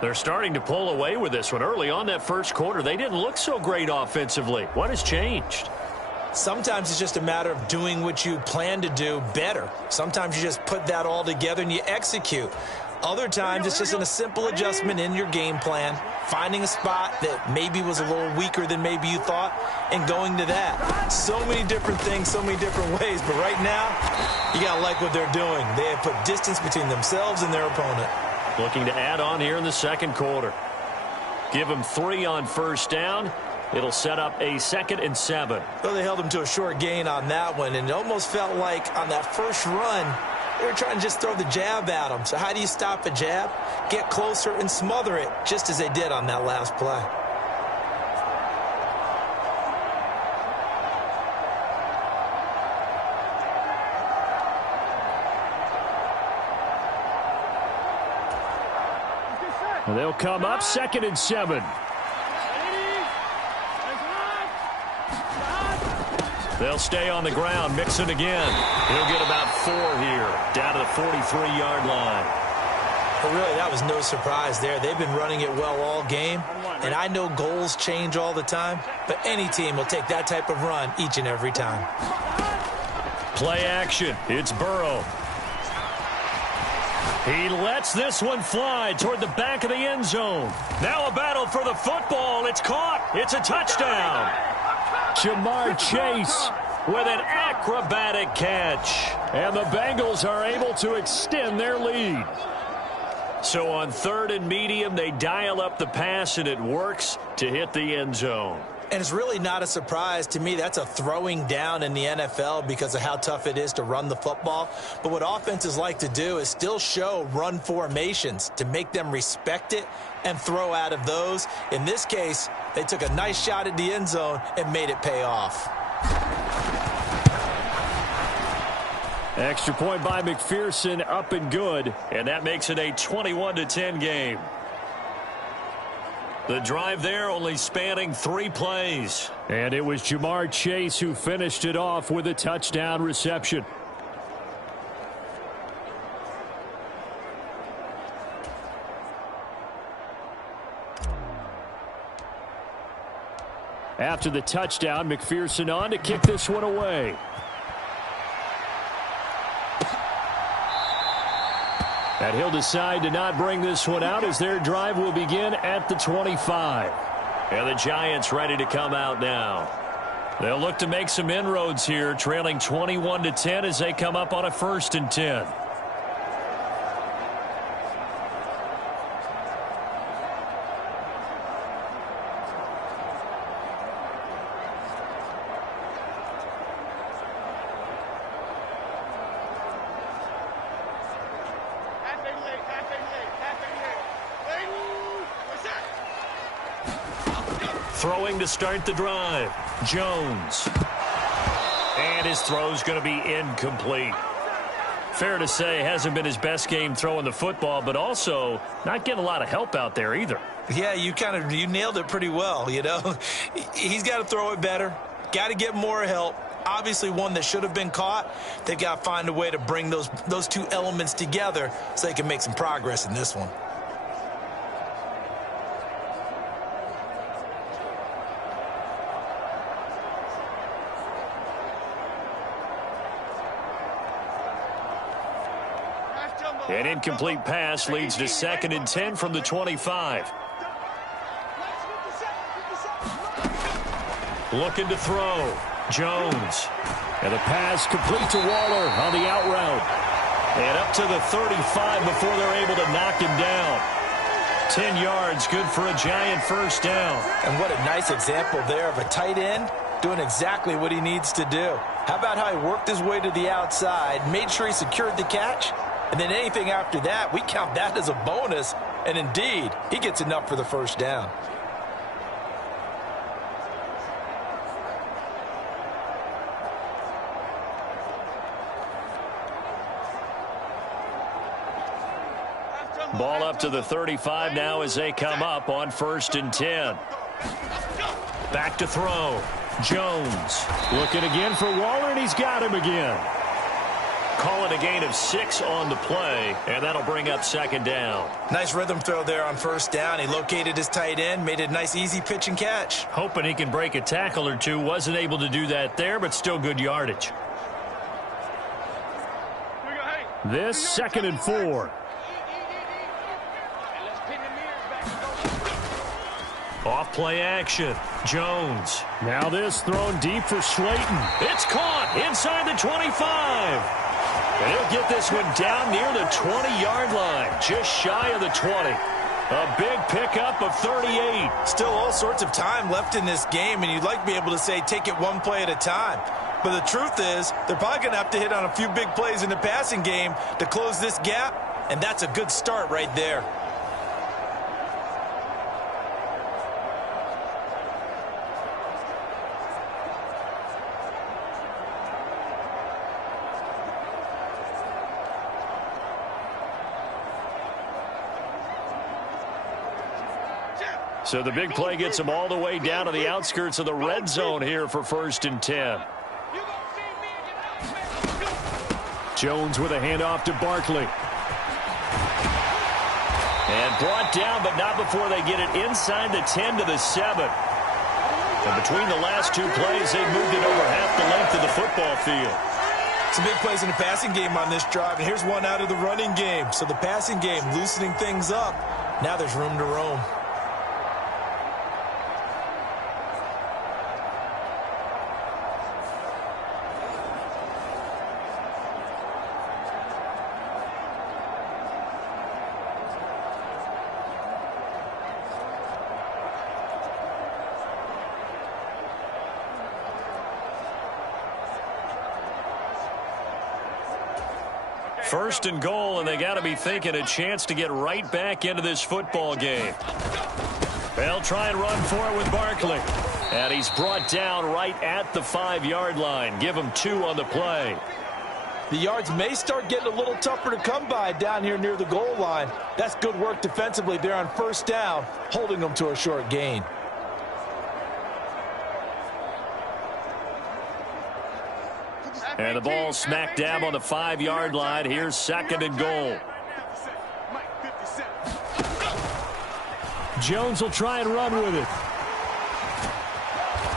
They're starting to pull away with this one. Early on that first quarter, they didn't look so great offensively. What has changed? Sometimes it's just a matter of doing what you plan to do better. Sometimes you just put that all together and you execute. Other times it's just a simple adjustment in your game plan, finding a spot that maybe was a little weaker than maybe you thought, and going to that. So many different things, so many different ways, but right now, you got to like what they're doing. They have put distance between themselves and their opponent. Looking to add on here in the second quarter. Give them 3 on first down. It'll set up a 2nd and 7. Well, they held them to a short gain on that one, and it almost felt like on that first run, they were trying to just throw the jab at them. So how do you stop a jab? Get closer and smother it, just as they did on that last play. And they'll come up 2nd and 7. They'll stay on the ground, mix it again. He'll get about 4 here, down to the 43-yard line. But really, that was no surprise there. They've been running it well all game, and I know goals change all the time, but any team will take that type of run each and every time. Play action. It's Burrow. He lets this one fly toward the back of the end zone. Now a battle for the football. It's caught. It's a touchdown. Jamar Chase with an acrobatic catch. And the Bengals are able to extend their lead. So on 3rd and medium, they dial up the pass, and it works to hit the end zone. And it's really not a surprise to me. That's a throwing down in the NFL because of how tough it is to run the football. But what offenses like to do is still show run formations to make them respect it and throw out of those. In this case, they took a nice shot at the end zone and made it pay off. Extra point by McPherson, up and good. And that makes it a 21-10 game. The drive there only spanning 3 plays. And it was Jamar Chase who finished it off with a touchdown reception. After the touchdown, McPherson on to kick this one away. And he'll decide to not bring this one out as their drive will begin at the 25. And the Giants ready to come out now. They'll look to make some inroads here, trailing 21-10 as they come up on a 1st and 10. Throwing to start the drive. Jones. And his throw's going to be incomplete. Fair to say, hasn't been his best game throwing the football, but also not getting a lot of help out there either. Yeah, you nailed it pretty well, you know. He's got to throw it better. Got to get more help. Obviously one that should have been caught. They've got to find a way to bring those two elements together so they can make some progress in this one. An incomplete pass leads to 2nd and 10 from the 25. Looking to throw. Jones. And the pass complete to Waller on the out route. And up to the 35 before they're able to knock him down. 10 yards, good for a Giant 1st down. And what a nice example there of a tight end doing exactly what he needs to do. How about how he worked his way to the outside, made sure he secured the catch, and then anything after that, we count that as a bonus. And indeed, he gets enough for the 1st down. Ball up to the 35 now as they come up on 1st and 10. Back to throw. Jones. Looking again for Waller, and he's got him again. Calling a gain of 6 on the play, and that'll bring up 2nd down. Nice rhythm throw there on 1st down. He located his tight end, made a nice easy pitch and catch. Hoping he can break a tackle or two. Wasn't able to do that there, but still good yardage. This 2nd and 4. Off play action. Jones. Now this thrown deep for Slayton. It's caught inside the 25. And he'll get this one down near the 20-yard line, just shy of the 20. A big pickup of 38. Still all sorts of time left in this game, and you'd like to be able to say take it one play at a time. But the truth is, they're probably going to have to hit on a few big plays in the passing game to close this gap, and that's a good start right there. So the big play gets them all the way down to the outskirts of the red zone here for 1st and 10. Jones with a handoff to Barkley. And brought down, but not before they get it inside the 10 to the 7. And between the last 2 plays, they moved it over half the length of the football field. Some big plays in the passing game on this drive, and here's one out of the running game. So the passing game loosening things up. Now there's room to roam. First and goal, and they got to be thinking a chance to get right back into this football game. They'll try and run for it with Barkley. And he's brought down right at the 5-yard line. Give him 2 on the play. The yards may start getting a little tougher to come by down here near the goal line. That's good work defensively there on first down, holding them to a short gain. And the ball smack dab on the 5-yard line. Here's second and goal. Jones will try and run with it.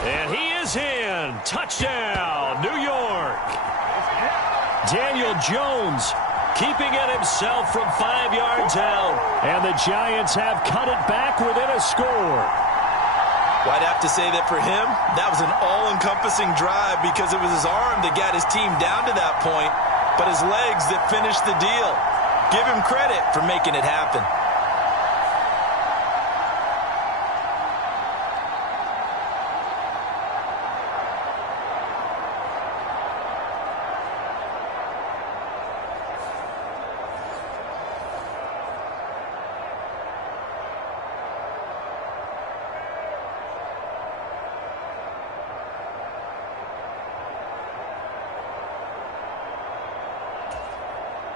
And he is in. Touchdown, New York. Daniel Jones keeping it himself from 5 yards out. And the Giants have cut it back within a score. Well, I'd have to say that for him, that was an all-encompassing drive because it was his arm that got his team down to that point, but his legs that finished the deal. Give him credit for making it happen.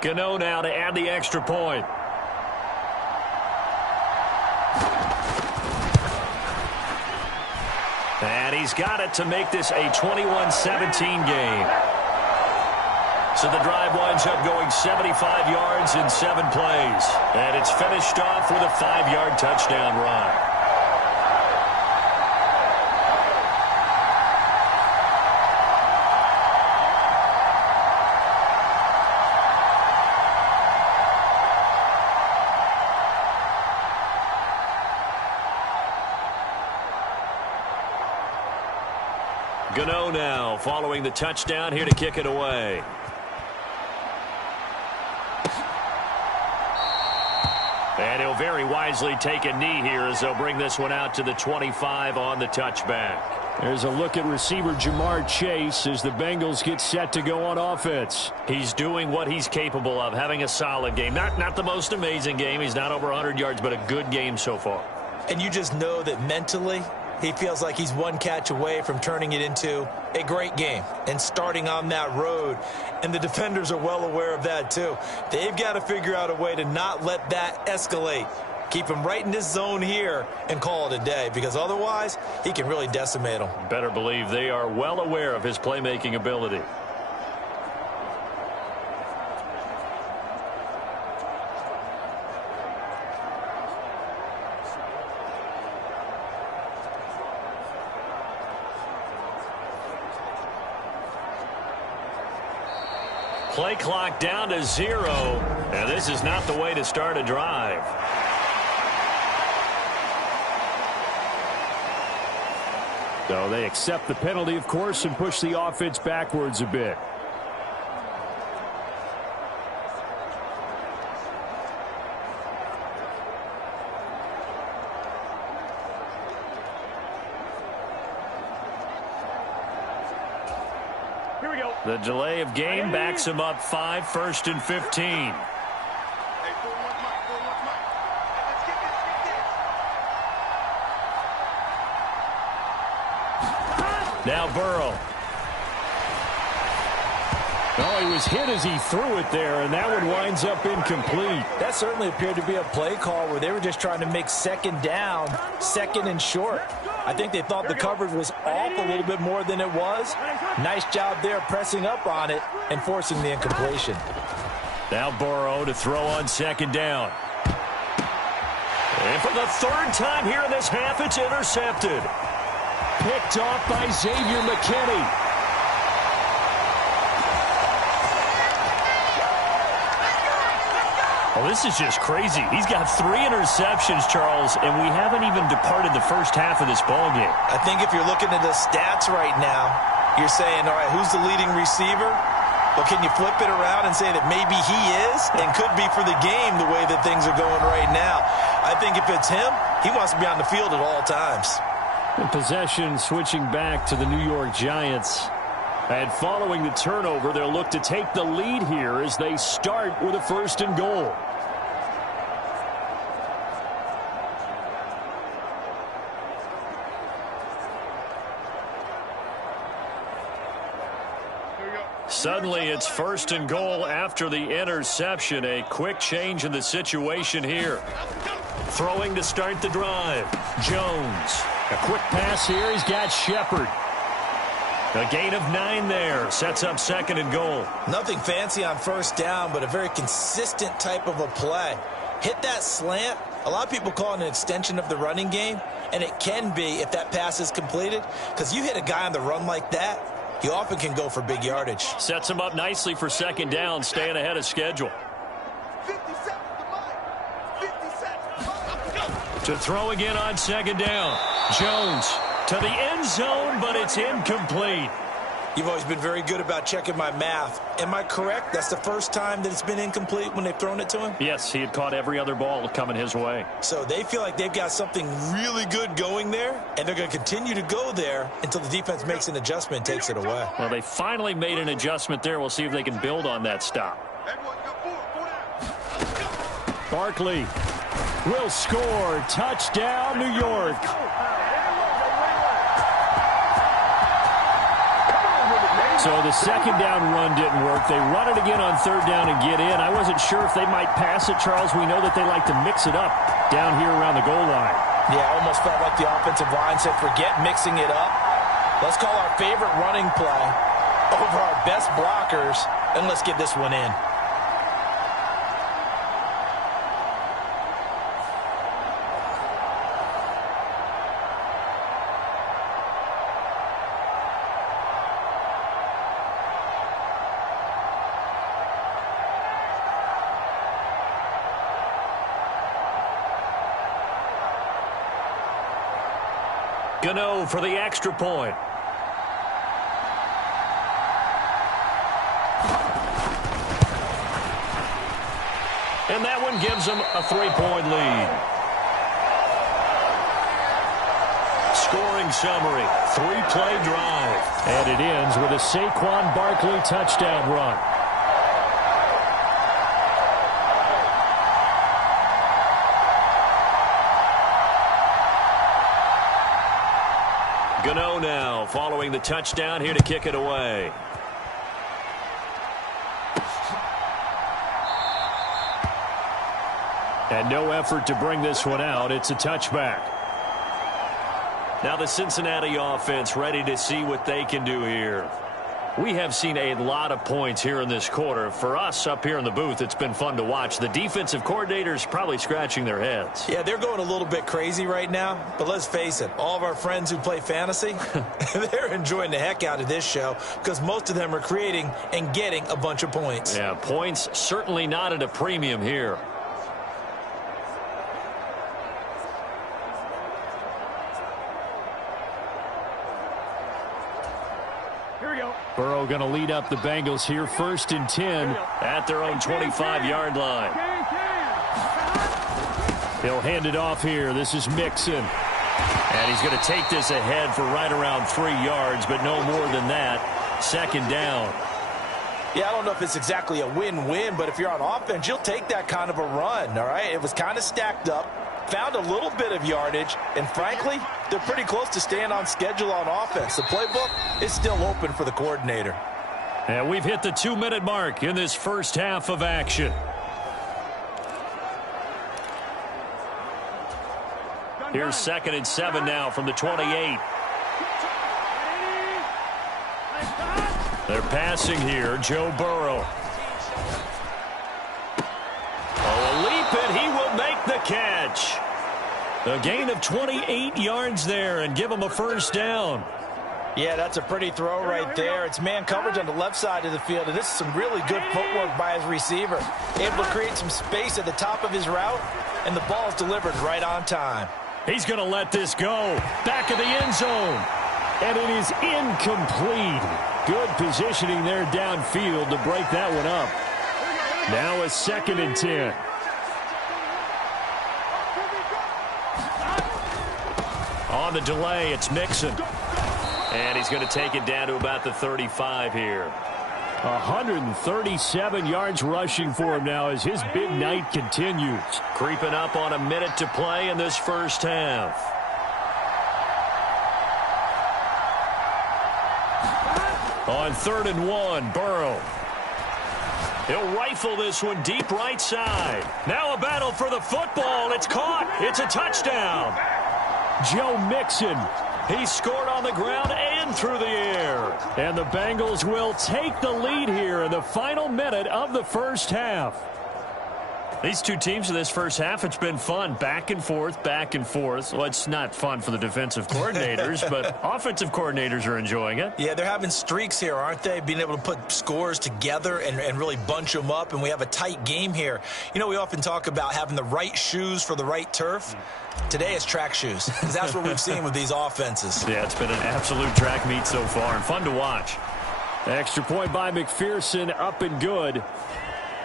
Gano now to add the extra point. And he's got it to make this a 21-17 game. So the drive winds up going 75 yards in 7 plays. And it's finished off with a 5-yard touchdown run. Gano now following the touchdown here to kick it away. And he'll very wisely take a knee here as they'll bring this one out to the 25 on the touchback. There's a look at receiver Jamar Chase as the Bengals get set to go on offense. He's doing what he's capable of, having a solid game. Not the most amazing game. He's not over 100 yards, but a good game so far. And you just know that mentally, he feels like he's one catch away from turning it into a great game and starting on that road. And the defenders are well aware of that, too. They've got to figure out a way to not let that escalate. Keep him right in this zone here and call it a day, because otherwise he can really decimate them. Better believe they are well aware of his playmaking ability. Play clock down to 0, and this is not the way to start a drive. So they accept the penalty, of course, and push the offense backwards a bit. The delay of game backs him up 5, 1st and 15. Now Burrow. Oh, he was hit as he threw it there, and that one winds up incomplete. That certainly appeared to be a play call where they were just trying to make second down, second and short. I think they thought the coverage was off a little bit more than it was. Nice job there pressing up on it and forcing the incompletion. Now Burrow to throw on second down. And for the 3rd time here in this half, it's intercepted. Picked off by Xavier McKinney. Well, this is just crazy. He's got 3 interceptions, Charles, and we haven't even departed the first half of this ball game. I think if you're looking at the stats right now, you're saying, all right, who's the leading receiver? Well, can you flip it around and say that maybe he is and could be for the game the way that things are going right now? I think if it's him, he wants to be on the field at all times. And possession switching back to the New York Giants. And following the turnover, they'll look to take the lead here as they start with a 1st and goal. Suddenly, it's 1st and goal after the interception. A quick change in the situation here. Throwing to start the drive. Jones. A quick pass here. He's got Shepard. A gain of 9 there. Sets up 2nd and goal. Nothing fancy on 1st down, but a very consistent type of a play. Hit that slant. A lot of people call it an extension of the running game, and it can be if that pass is completed, because you hit a guy on the run like that, he often can go for big yardage. Sets him up nicely for 2nd down, staying ahead of schedule. 50 seconds to line. 50 seconds. To throw again on 2nd down. Jones to the end zone, but it's incomplete. You've always been very good about checking my math. Am I correct? That's the first time that it's been incomplete when they've thrown it to him? Yes, he had caught every other ball coming his way. So they feel like they've got something really good going there, and they're going to continue to go there until the defense makes an adjustment and takes it away. Well, they finally made an adjustment there. We'll see if they can build on that stop. Everyone got 4 down. Barkley will score. Touchdown, New York. So the 2nd down run didn't work. They run it again on 3rd down and get in. I wasn't sure if they might pass it, Charles. We know that they like to mix it up down here around the goal line. Yeah, I almost felt like the offensive line said, forget mixing it up. Let's call our favorite running play over our best blockers, and let's get this one in. Gano for the extra point. And that one gives them a 3-point lead. Scoring summary, 3-play drive. And it ends with a Saquon Barkley touchdown run. Gano now following the touchdown here to kick it away. And no effort to bring this one out. It's a touchback. Now the Cincinnati offense ready to see what they can do here. We have seen a lot of points here in this quarter. For us up here in the booth, it's been fun to watch. The defensive coordinators probably scratching their heads. Yeah, they're going a little bit crazy right now. But let's face it, all of our friends who play fantasy, they're enjoying the heck out of this show because most of them are creating and getting a bunch of points. Yeah, points certainly not at a premium here. Burrow going to lead up the Bengals here, 1st and 10 at their own 25-yard line. He'll hand it off here. This is Mixon. And he's going to take this ahead for right around 3 yards, but no more than that. 2nd down. Yeah, I don't know if it's exactly a win-win, but if you're on offense, you'll take that kind of a run, all right? It was kind of stacked up. Found a little bit of yardage, and frankly, they're pretty close to staying on schedule on offense. The playbook is still open for the coordinator. And we've hit the 2-minute mark in this first half of action. Here's 2nd and 7 now from the 28. They're passing here, Joe Burrow. Oh, a leap, and he will make the catch. A gain of 28 yards there and give him a 1st down. Yeah, that's a pretty throw right there. It's man coverage on the left side of the field, and this is some really good footwork by his receiver. Able to create some space at the top of his route, and the ball is delivered right on time. He's going to let this go. Back of the end zone. And it is incomplete. Good positioning there downfield to break that one up. Now a 2nd and 10. On the delay, it's Mixon. And he's going to take it down to about the 35 here. 137 yards rushing for him now as his big night continues. Creeping up on a minute to play in this first half. On 3rd and 1, Burrow. He'll rifle this one deep right side. Now a battle for the football. It's caught. It's a touchdown. Joe Mixon. He scored on the ground and through the air. And the Bengals will take the lead here in the final minute of the first half. These two teams in this first half, it's been fun. Back and forth, back and forth. Well, it's not fun for the defensive coordinators, but offensive coordinators are enjoying it. Yeah, they're having streaks here, aren't they? Being able to put scores together and really bunch them up, and we have a tight game here. You know, we often talk about having the right shoes for the right turf. Today it's track shoes, because that's what we've seen with these offenses. Yeah, it's been an absolute track meet so far, and fun to watch. Extra point by McPherson, up and good.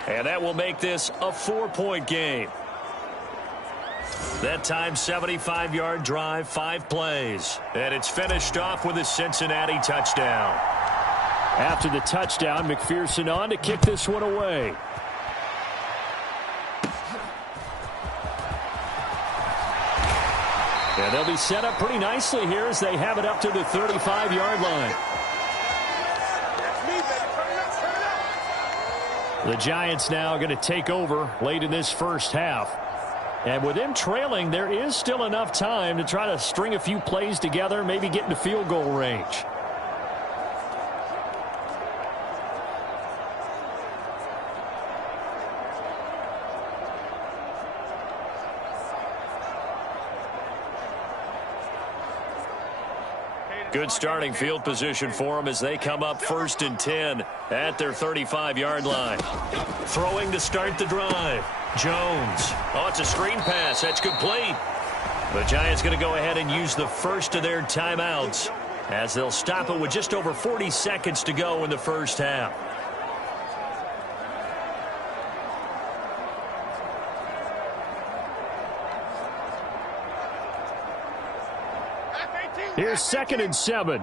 And that will make this a 4-point game. That time, 75-yard drive, 5 plays. And it's finished off with a Cincinnati touchdown. After the touchdown, McPherson on to kick this one away. And they'll be set up pretty nicely here as they have it up to the 35-yard line. The Giants now going to take over late in this first half. And with them trailing, there is still enough time to try to string a few plays together, maybe get into field goal range. Good starting field position for them as they come up 1st and 10 at their 35-yard line. Throwing to start the drive. Jones. Oh, it's a screen pass. That's complete. The Giants going to go ahead and use the first of their timeouts as they'll stop it with just over 40 seconds to go in the first half. Here's 2nd and 7.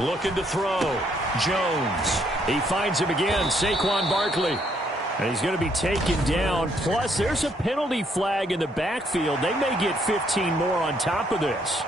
Looking to throw. Jones. He finds him again, Saquon Barkley. And he's going to be taken down. Plus, there's a penalty flag in the backfield. They may get 15 more on top of this.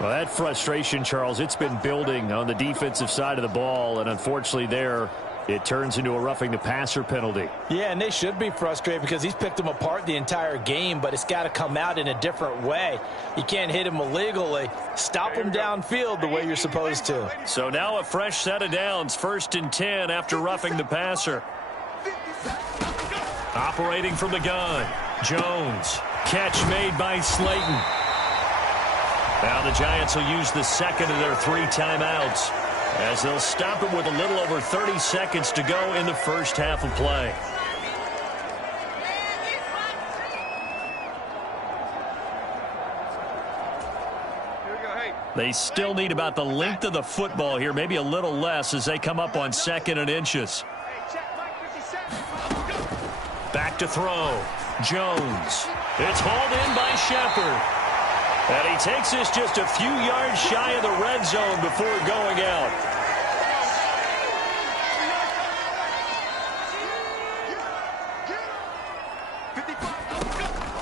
Well, that frustration, Charles, it's been building on the defensive side of the ball. And unfortunately there, it turns into a roughing the passer penalty. Yeah, and they should be frustrated because he's picked them apart the entire game, but it's got to come out in a different way. You can't hit him illegally. Stop him downfield the way you're supposed to. So now a fresh set of downs, 1st and 10 after roughing the passer. Operating from the gun. Jones. Catch made by Slayton. Now the Giants will use the second of their 3 timeouts as they'll stop it with a little over 30 seconds to go in the first half of play. They still need about the length of the football here, maybe a little less as they come up on 2nd and inches. Back to throw. Jones. It's hauled in by Shepard. And he takes this just a few yards shy of the red zone before going out.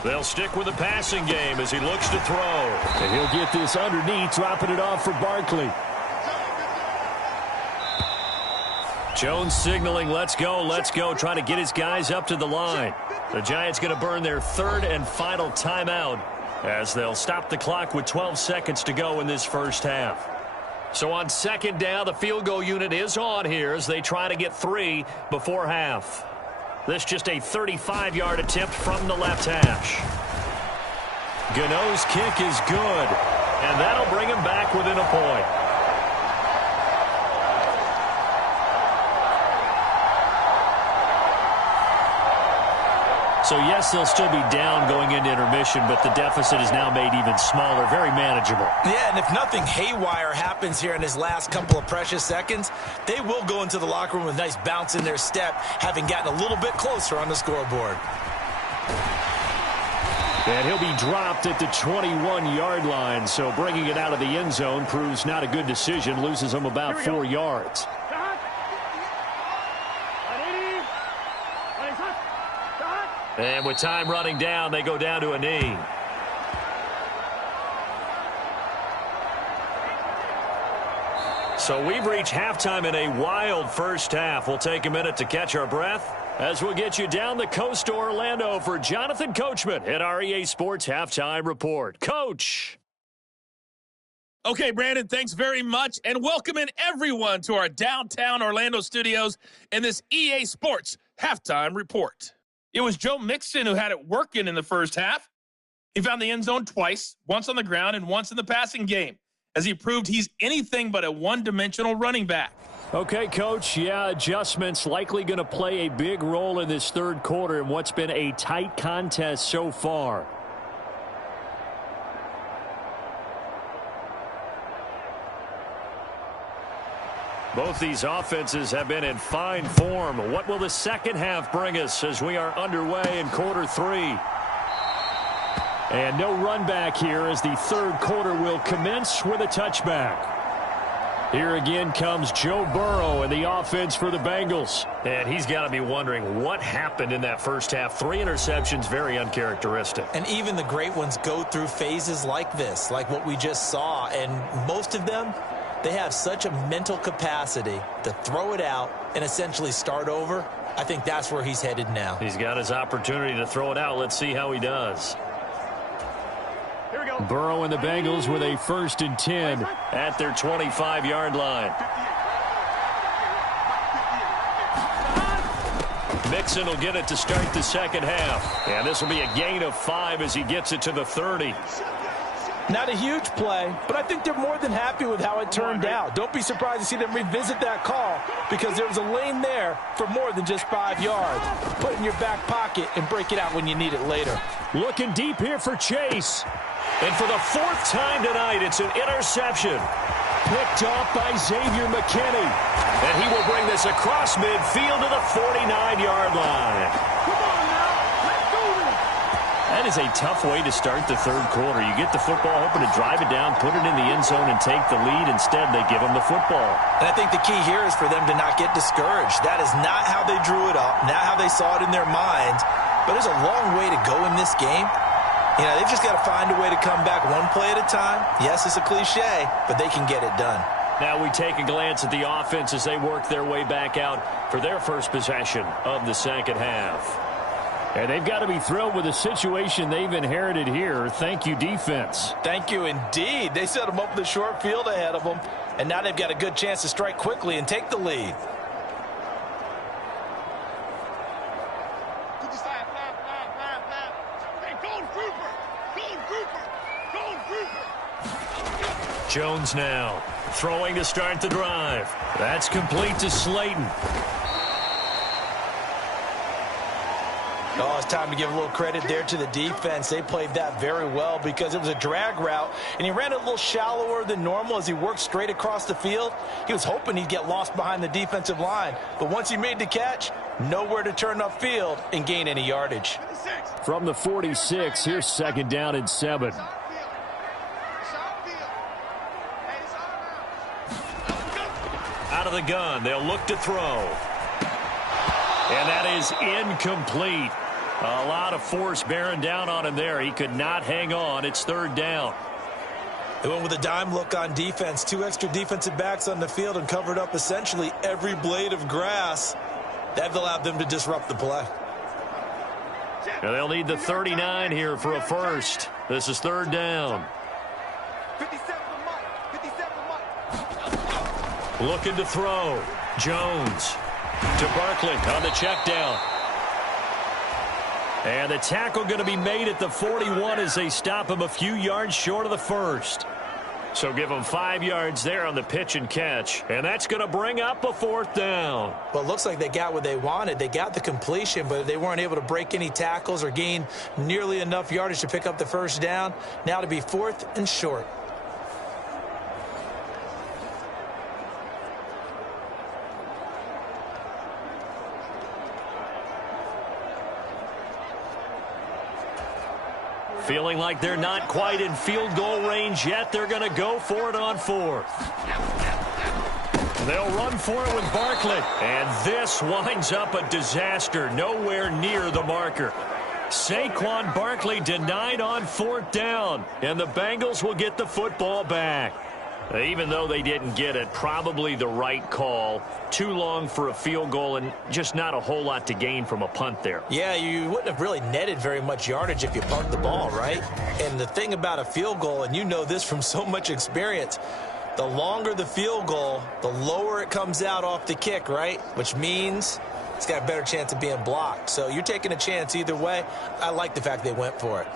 They'll stick with the passing game as he looks to throw. And he'll get this underneath, dropping it off for Barkley. Jones signaling, let's go, trying to get his guys up to the line. The Giants going to burn their 3rd and final timeout as they'll stop the clock with 12 seconds to go in this first half. So on 2nd down, the field goal unit is on here as they try to get 3 before half. This just a 35-yard attempt from the left hash. Gano's kick is good, and that'll bring him back within a point. So, yes, they'll still be down going into intermission, but the deficit is now made even smaller, very manageable. Yeah, and if nothing haywire happens here in his last couple of precious seconds, they will go into the locker room with a nice bounce in their step, having gotten a little bit closer on the scoreboard. And he'll be dropped at the 21-yard line, so bringing it out of the end zone proves not a good decision, loses him about 4 yards. And with time running down, they go down to a knee. So we've reached halftime in a wild first half. We'll take a minute to catch our breath as we'll get you down the coast to Orlando for Jonathan Coachman at our EA Sports Halftime Report. Coach. Okay, Brandon, thanks very much, and welcome in everyone to our downtown Orlando studios in this EA Sports Halftime Report. It was Joe Mixon who had it working in the first half. He found the end zone twice, once on the ground and once in the passing game, as he proved he's anything but a one-dimensional running back. Okay, Coach, yeah, adjustments likely going to play a big role in this third quarter in what's been a tight contest so far. Both these offenses have been in fine form. What will the second half bring us as we are underway in quarter three? And no run back here as the third quarter will commence with a touchback. Here again comes Joe Burrow and the offense for the Bengals. And he's got to be wondering what happened in that first half. 3 interceptions, very uncharacteristic. And even the great ones go through phases like this, like what we just saw. And most of them, they have such a mental capacity to throw it out and essentially start over. I think that's where he's headed now. He's got his opportunity to throw it out. Let's see how he does. Here we go. Burrow and the Bengals with a 1st and 10 at their 25-yard line. Mixon will get it to start the second half. And this will be a gain of 5 as he gets it to the 30. Not a huge play, but I think they're more than happy with how it turned out. Don't be surprised to see them revisit that call because there was a lane there for more than just 5 yards. Put it in your back pocket and break it out when you need it later. Looking deep here for Chase. And for the 4th time tonight, it's an interception. Picked off by Xavier McKinney. And he will bring this across midfield to the 49-yard line. That is a tough way to start the third quarter. You get the football, hoping to drive it down, put it in the end zone, and take the lead. Instead, they give them the football. And I think the key here is for them to not get discouraged. That is not how they drew it up, not how they saw it in their minds. But there's a long way to go in this game. You know, they've just got to find a way to come back one play at a time. Yes, it's a cliche, but they can get it done. Now we take a glance at the offense as they work their way back out for their first possession of the second half. And they've got to be thrilled with the situation they've inherited here. Thank you, defense. Thank you, indeed. They set them up in the short field ahead of them, and now they've got a good chance to strike quickly and take the lead. Jones now throwing to start the drive. That's complete to Slayton. Oh, it's time to give a little credit there to the defense. They played that very well because it was a drag route, and he ran it a little shallower than normal as he worked straight across the field. He was hoping he'd get lost behind the defensive line, but once he made the catch, nowhere to turn upfield and gain any yardage. From the 46, here's 2nd down and 7. Out of the gun, they'll look to throw. And that is incomplete. A lot of force bearing down on him there. He could not hang on. It's 3rd down. They went with a dime look on defense. 2 extra defensive backs on the field and covered up essentially every blade of grass. That allowed them to disrupt the play. Now they'll need the 39 here for a first. This is 3rd down. 57 Looking to throw. Jones to Barkley on the check down. And the tackle going to be made at the 41 as they stop him a few yards short of the first. So give them 5 yards there on the pitch and catch. And that's going to bring up a 4th down. Well, it looks like they got what they wanted. They got the completion, but they weren't able to break any tackles or gain nearly enough yardage to pick up the 1st down. Now to be 4th and short. Feeling like they're not quite in field goal range yet. They're going to go for it on 4th. They'll run for it with Barkley. And this winds up a disaster. Nowhere near the marker. Saquon Barkley denied on 4th down. And the Bengals will get the football back. Even though they didn't get it, probably the right call. Too long for a field goal and just not a whole lot to gain from a punt there. Yeah, you wouldn't have really netted very much yardage if you punt the ball, right? And the thing about a field goal, and you know this from so much experience, the longer the field goal, the lower it comes out off the kick, right? Which means it's got a better chance of being blocked. So you're taking a chance either way. I like the fact they went for it.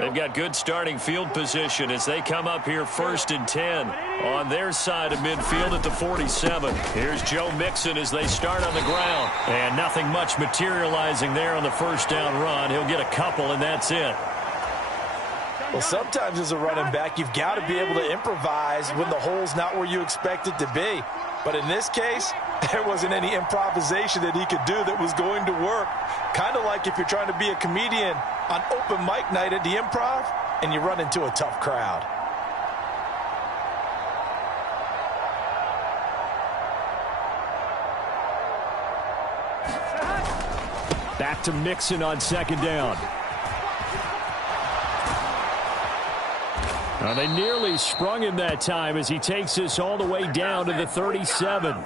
They've got good starting field position as they come up here 1st and 10 on their side of midfield at the 47. Here's Joe Mixon as they start on the ground. And nothing much materializing there on the 1st down run. He'll get a couple, and that's it. Well, sometimes as a running back, you've got to be able to improvise when the hole's not where you expect it to be. But in this case, there wasn't any improvisation that he could do that was going to work. Kind of like if you're trying to be a comedian on open mic night at the Improv and you run into a tough crowd. Back to Mixon on 2nd down. Now they nearly sprung him that time as he takes this all the way down to the 37.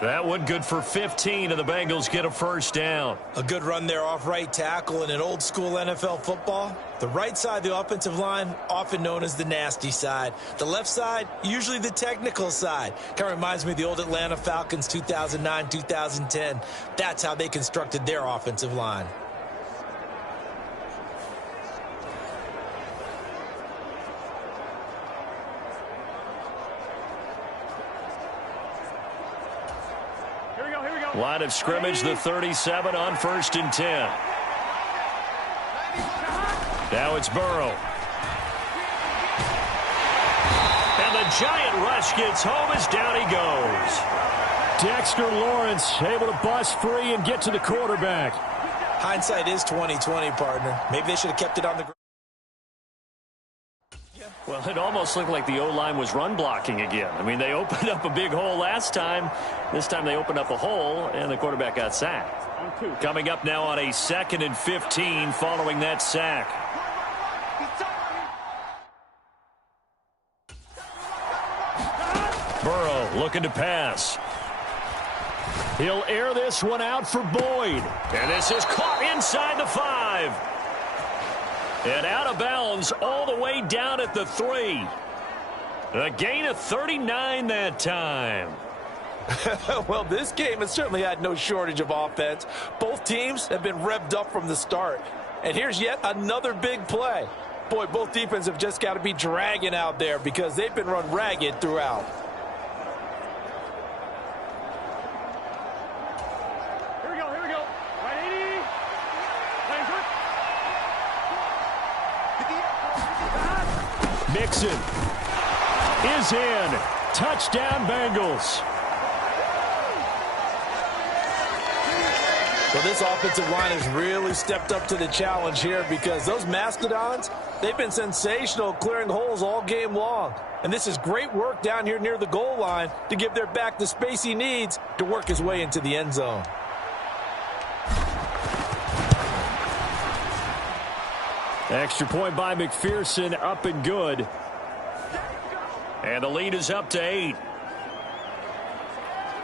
That one good for 15, and the Bengals get a 1st down. A good run there off right tackle in an old school NFL football. The right side of the offensive line, often known as the nasty side. The left side, usually the technical side. Kind of reminds me of the old Atlanta Falcons 2009, 2010. That's how they constructed their offensive line. Line of scrimmage, the 37 on 1st and 10. Now it's Burrow. And the giant rush gets home as down he goes. Dexter Lawrence able to bust free and get to the quarterback. Hindsight is 20/20, partner. Maybe they should have kept it on the ground. Well, it almost looked like the O-line was run blocking again. I mean, they opened up a big hole last time. This time they opened up a hole, and the quarterback got sacked. Coming up now on a 2nd and 15 following that sack. Burrow looking to pass. He'll air this one out for Boyd. And this is caught inside the 5. And out of bounds all the way down at the 3. A gain of 39 that time. Well, this game has certainly had no shortage of offense. Both teams have been revved up from the start. And here's yet another big play. Boy, both defenses have just got to be dragging out there because they've been run ragged throughout. Here we go. Right 80. Playing good. Mixon is in. Touchdown, Bengals. Well, this offensive line has really stepped up to the challenge here because those Mastodons, they've been sensational clearing holes all game long. And this is great work down here near the goal line to give their back the space he needs to work his way into the end zone. Extra point by McPherson, up and good. And the lead is up to 8.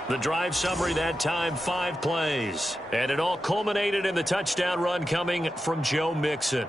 The drive summary that time, 5 plays. And it all culminated in the touchdown run coming from Joe Mixon.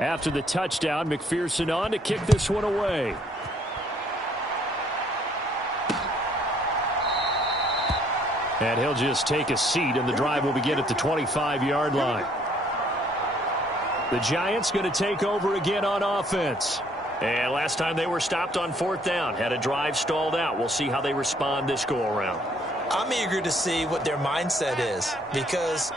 After the touchdown, McPherson on to kick this one away. And he'll just take a seat, and the drive will begin at the 25-yard line. The Giants going to take over again on offense. And last time they were stopped on 4th down, had a drive stalled out. We'll see how they respond this go-around. I'm eager to see what their mindset is, because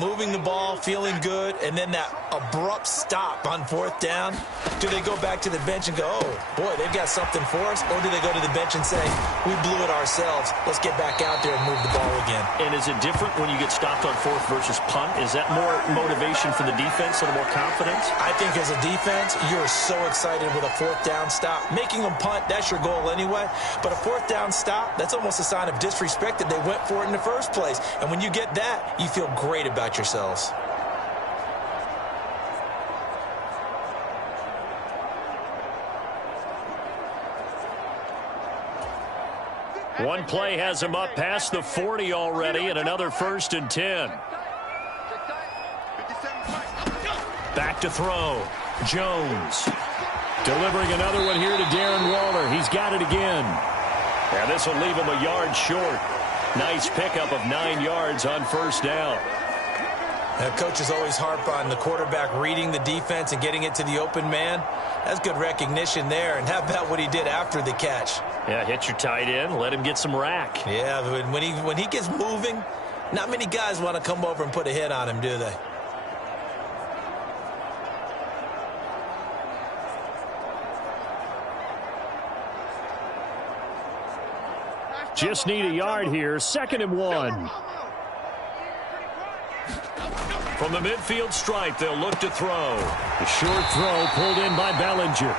moving the ball, feeling good, and then that abrupt stop on 4th down, do they go back to the bench and go, oh, boy, they've got something for us? Or do they go to the bench and say, we blew it ourselves, let's get back out there and move the ball again? And is it different when you get stopped on 4th versus punt? Is that more motivation for the defense, a little more confidence? I think as a defense, you're so excited with a 4th down stop. Making them punt, that's your goal anyway. But a 4th down stop, that's almost a sign of disrespect that they went for it in the first place. And when you get that, you feel great about yourselves. One play has him up past the 40 already, and another 1st and 10. Back to throw. Jones. Delivering another one here to Darren Waller. He's got it again. And this will leave him a yard short. Nice pickup of 9 yards on 1st down. Coaches always harp on the quarterback reading the defense and getting it to the open man. That's good recognition there. And how about what he did after the catch? Yeah, hit your tight end, let him get some rack. Yeah, but when he gets moving, not many guys want to come over and put a hit on him, do they? Just need a yard here. 2nd and 1. From the midfield stripe, they'll look to throw. The short throw pulled in by Bellinger.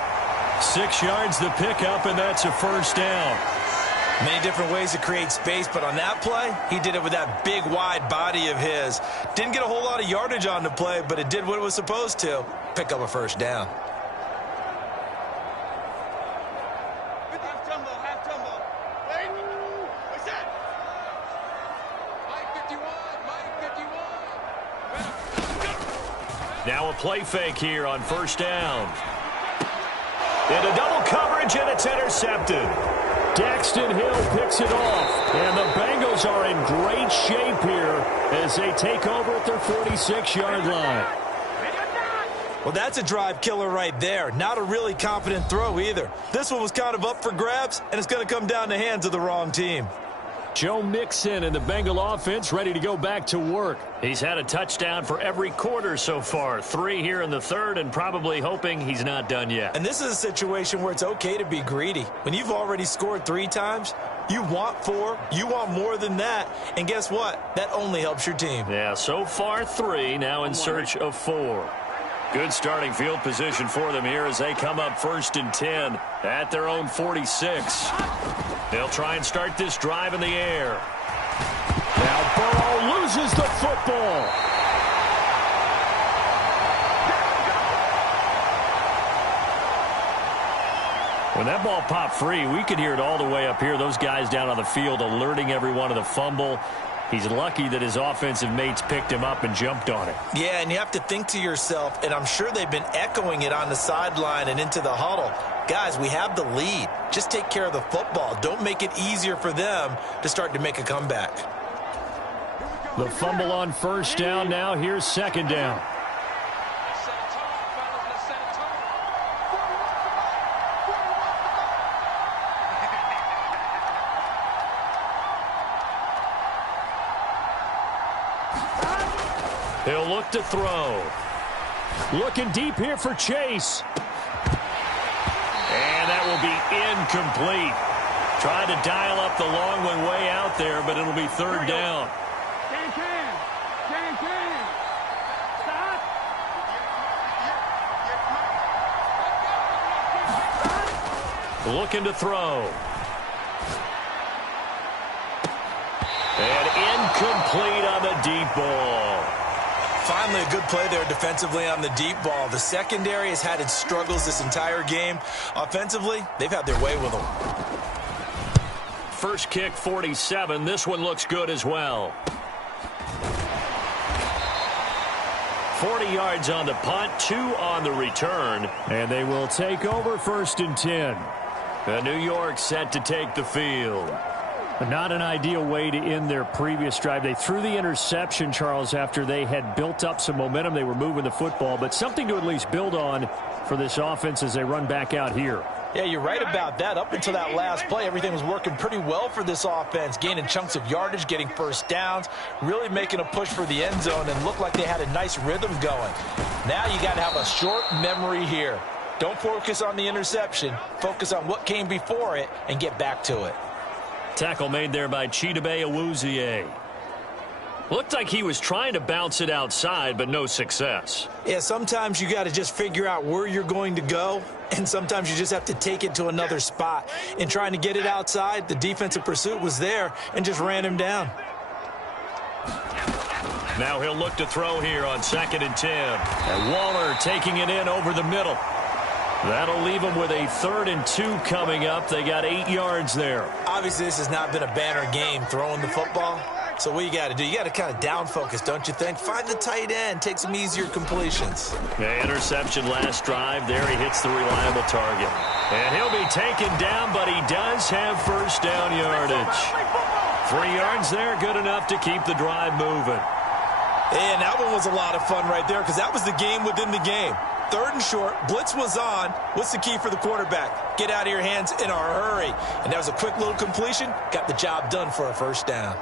6 yards the pickup, and that's a 1st down. Many different ways to create space, but on that play, he did it with that big, wide body of his. Didn't get a whole lot of yardage on the play, but it did what it was supposed to. Pick up a 1st down. Now a play fake here on 1st down. Into double coverage, and it's intercepted. Daxton Hill picks it off. And the Bengals are in great shape here as they take over at their 46-yard line. Well, that's a drive killer right there. Not a really confident throw either. This one was kind of up for grabs, and it's going to come down the hands of the wrong team. Joe Mixon and the Bengal offense ready to go back to work. He's had a touchdown for every quarter so far. 3 here in the 3rd, and probably hoping he's not done yet. And this is a situation where it's okay to be greedy. When you've already scored 3 times, you want 4, you want more than that. And guess what? That only helps your team. Yeah, so far 3, now in search of 4. Good starting field position for them here as they come up 1st and 10 at their own 46. They'll try and start this drive in the air. Now Burrow loses the football. When that ball popped free, we could hear it all the way up here. Those guys down on the field alerting everyone of the fumble. He's lucky that his offensive mates picked him up and jumped on it. Yeah, and you have to think to yourself, and I'm sure they've been echoing it on the sideline and into the huddle. Guys, we have the lead. Just take care of the football. Don't make it easier for them to start to make a comeback. The fumble on 1st down. Now here's 2nd down. He'll look to throw. Looking deep here for Chase. And that will be incomplete. Tried to dial up the long one way out there, but it'll be 3rd down. Looking to throw. And incomplete on the deep ball. Finally, a good play there defensively on the deep ball. The secondary has had its struggles this entire game. Offensively, they've had their way with them. First kick, 47. This one looks good as well. 40 yards on the punt, 2 on the return. And they will take over 1st and 10. New York set to take the field. Not an ideal way to end their previous drive. They threw the interception, Charles, after they had built up some momentum. They were moving the football, but something to at least build on for this offense as they run back out here. Yeah, you're right about that. Up until that last play, everything was working pretty well for this offense, gaining chunks of yardage, getting first downs, really making a push for the end zone, and looked like they had a nice rhythm going. Now you got to have a short memory here. Don't focus on the interception. Focus on what came before it and get back to it. Tackle made there by Chidobe Awuzie. Looked like he was trying to bounce it outside, but no success. Yeah, sometimes you got to just figure out where you're going to go, and sometimes you just have to take it to another spot. In trying to get it outside, the defensive pursuit was there and just ran him down. Now he'll look to throw here on 2nd and 10. And Waller taking it in over the middle. That'll leave them with a 3rd and 2 coming up. They got 8 yards there. Obviously, this has not been a banner game throwing the football. So what you got to do, you got to kind of down focus, don't you think? Find the tight end, take some easier completions. Yeah, interception last drive. There he hits the reliable target. And he'll be taken down, but he does have first down yardage. 3 yards there, good enough to keep the drive moving. And that one was a lot of fun right there because that was the game within the game. 3rd and short, blitz was on. What's the key for the quarterback? Get out of your hands in a hurry. And that was a quick little completion. Got the job done for a first down.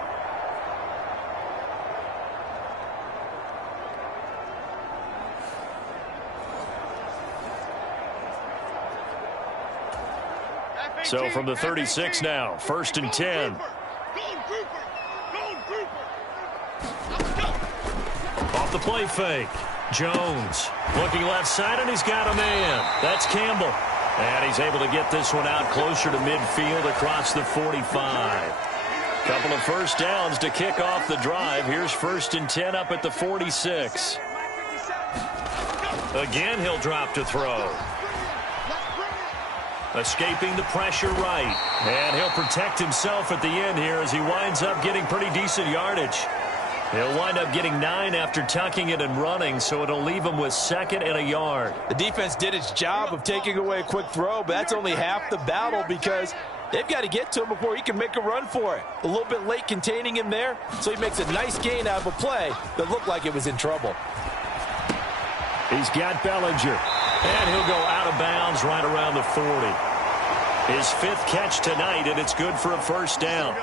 So from the 36 now, 1st and 10. Off the play fake. Jones looking left side, and he's got a man. That's Campbell. And he's able to get this one out closer to midfield across the 45. Couple of first downs to kick off the drive. Here's 1st and 10 up at the 46. Again, he'll drop to throw. Escaping the pressure right. And he'll protect himself at the end here as he winds up getting pretty decent yardage. He'll wind up getting 9 after tucking it and running, so it'll leave him with 2nd and a yard. The defense did its job of taking away a quick throw, but that's only half the battle because they've got to get to him before he can make a run for it. A little bit late containing him there, so he makes a nice gain out of a play that looked like it was in trouble. He's got Bellinger. And he'll go out of bounds right around the 40. His 5th catch tonight, and it's good for a first down.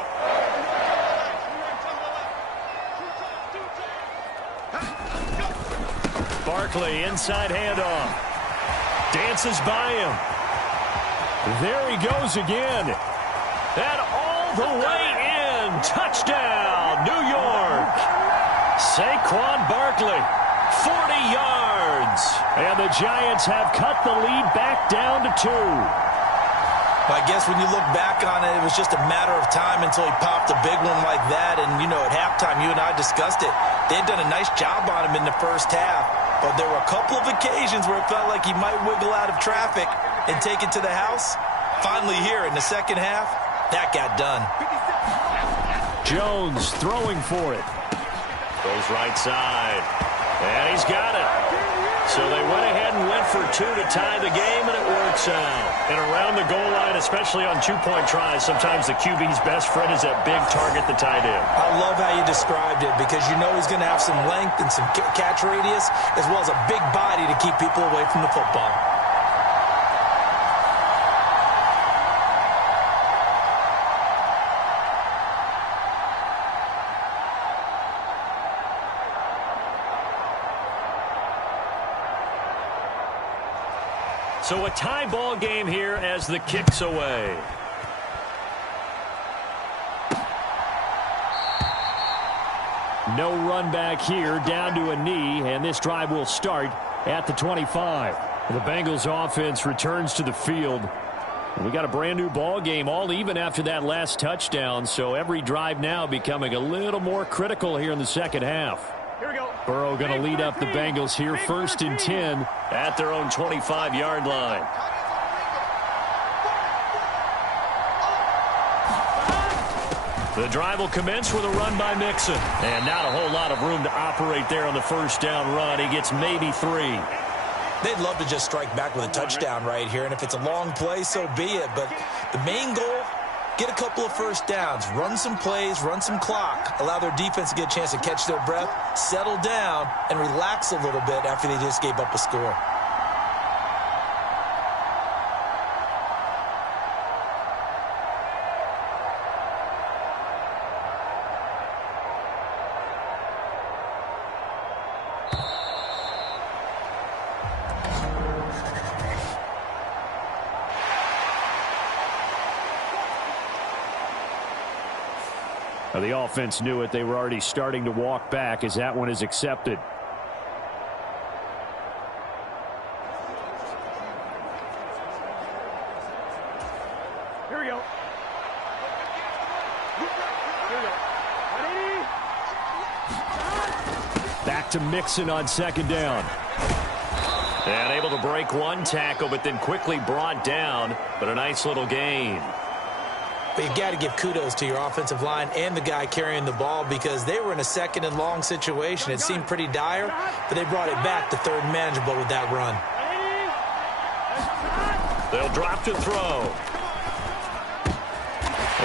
Barkley, inside handoff. Dances by him. There he goes again. And all the way in. Touchdown, New York. Saquon Barkley, 40 yards. And the Giants have cut the lead back down to 2. I guess when you look back on it, it was just a matter of time until he popped a big one like that. And, you know, at halftime, you and I discussed it. They had done a nice job on him in the first half. But there were a couple of occasions where it felt like he might wiggle out of traffic and take it to the house. Finally here in the second half, that got done. Jones throwing for it. Goes right side. And he's got it. So they went ahead and went for 2 to tie the game, and it works out. And around the goal line, especially on 2-point tries, sometimes the QB's best friend is that big target, the tight end. I love how you described it because you know he's going to have some length and some catch radius as well as a big body to keep people away from the football. So a tie ball game here as the kick's away. No run back here, down to a knee, and this drive will start at the 25. The Bengals offense returns to the field. We got a brand new ball game, all even after that last touchdown, so every drive now becoming a little more critical here in the second half. Burrow going to lead up the Bengals here, 1st and 10 at their own 25-yard line. The drive will commence with a run by Mixon. And not a whole lot of room to operate there on the first down run. He gets maybe 3. They'd love to just strike back with a touchdown right here, and if it's a long play, so be it. But the main goal, get a couple of first downs, run some plays, run some clock, allow their defense to get a chance to catch their breath, settle down, and relax a little bit after they just gave up a score. The offense knew it. They were already starting to walk back as that one is accepted. Here we go. Back to Mixon on second down. And able to break one tackle, but then quickly brought down. But a nice little gain. But you've got to give kudos to your offensive line and the guy carrying the ball because they were in a second and long situation. It seemed pretty dire, but they brought it back to third and manageable with that run. They'll drop to throw.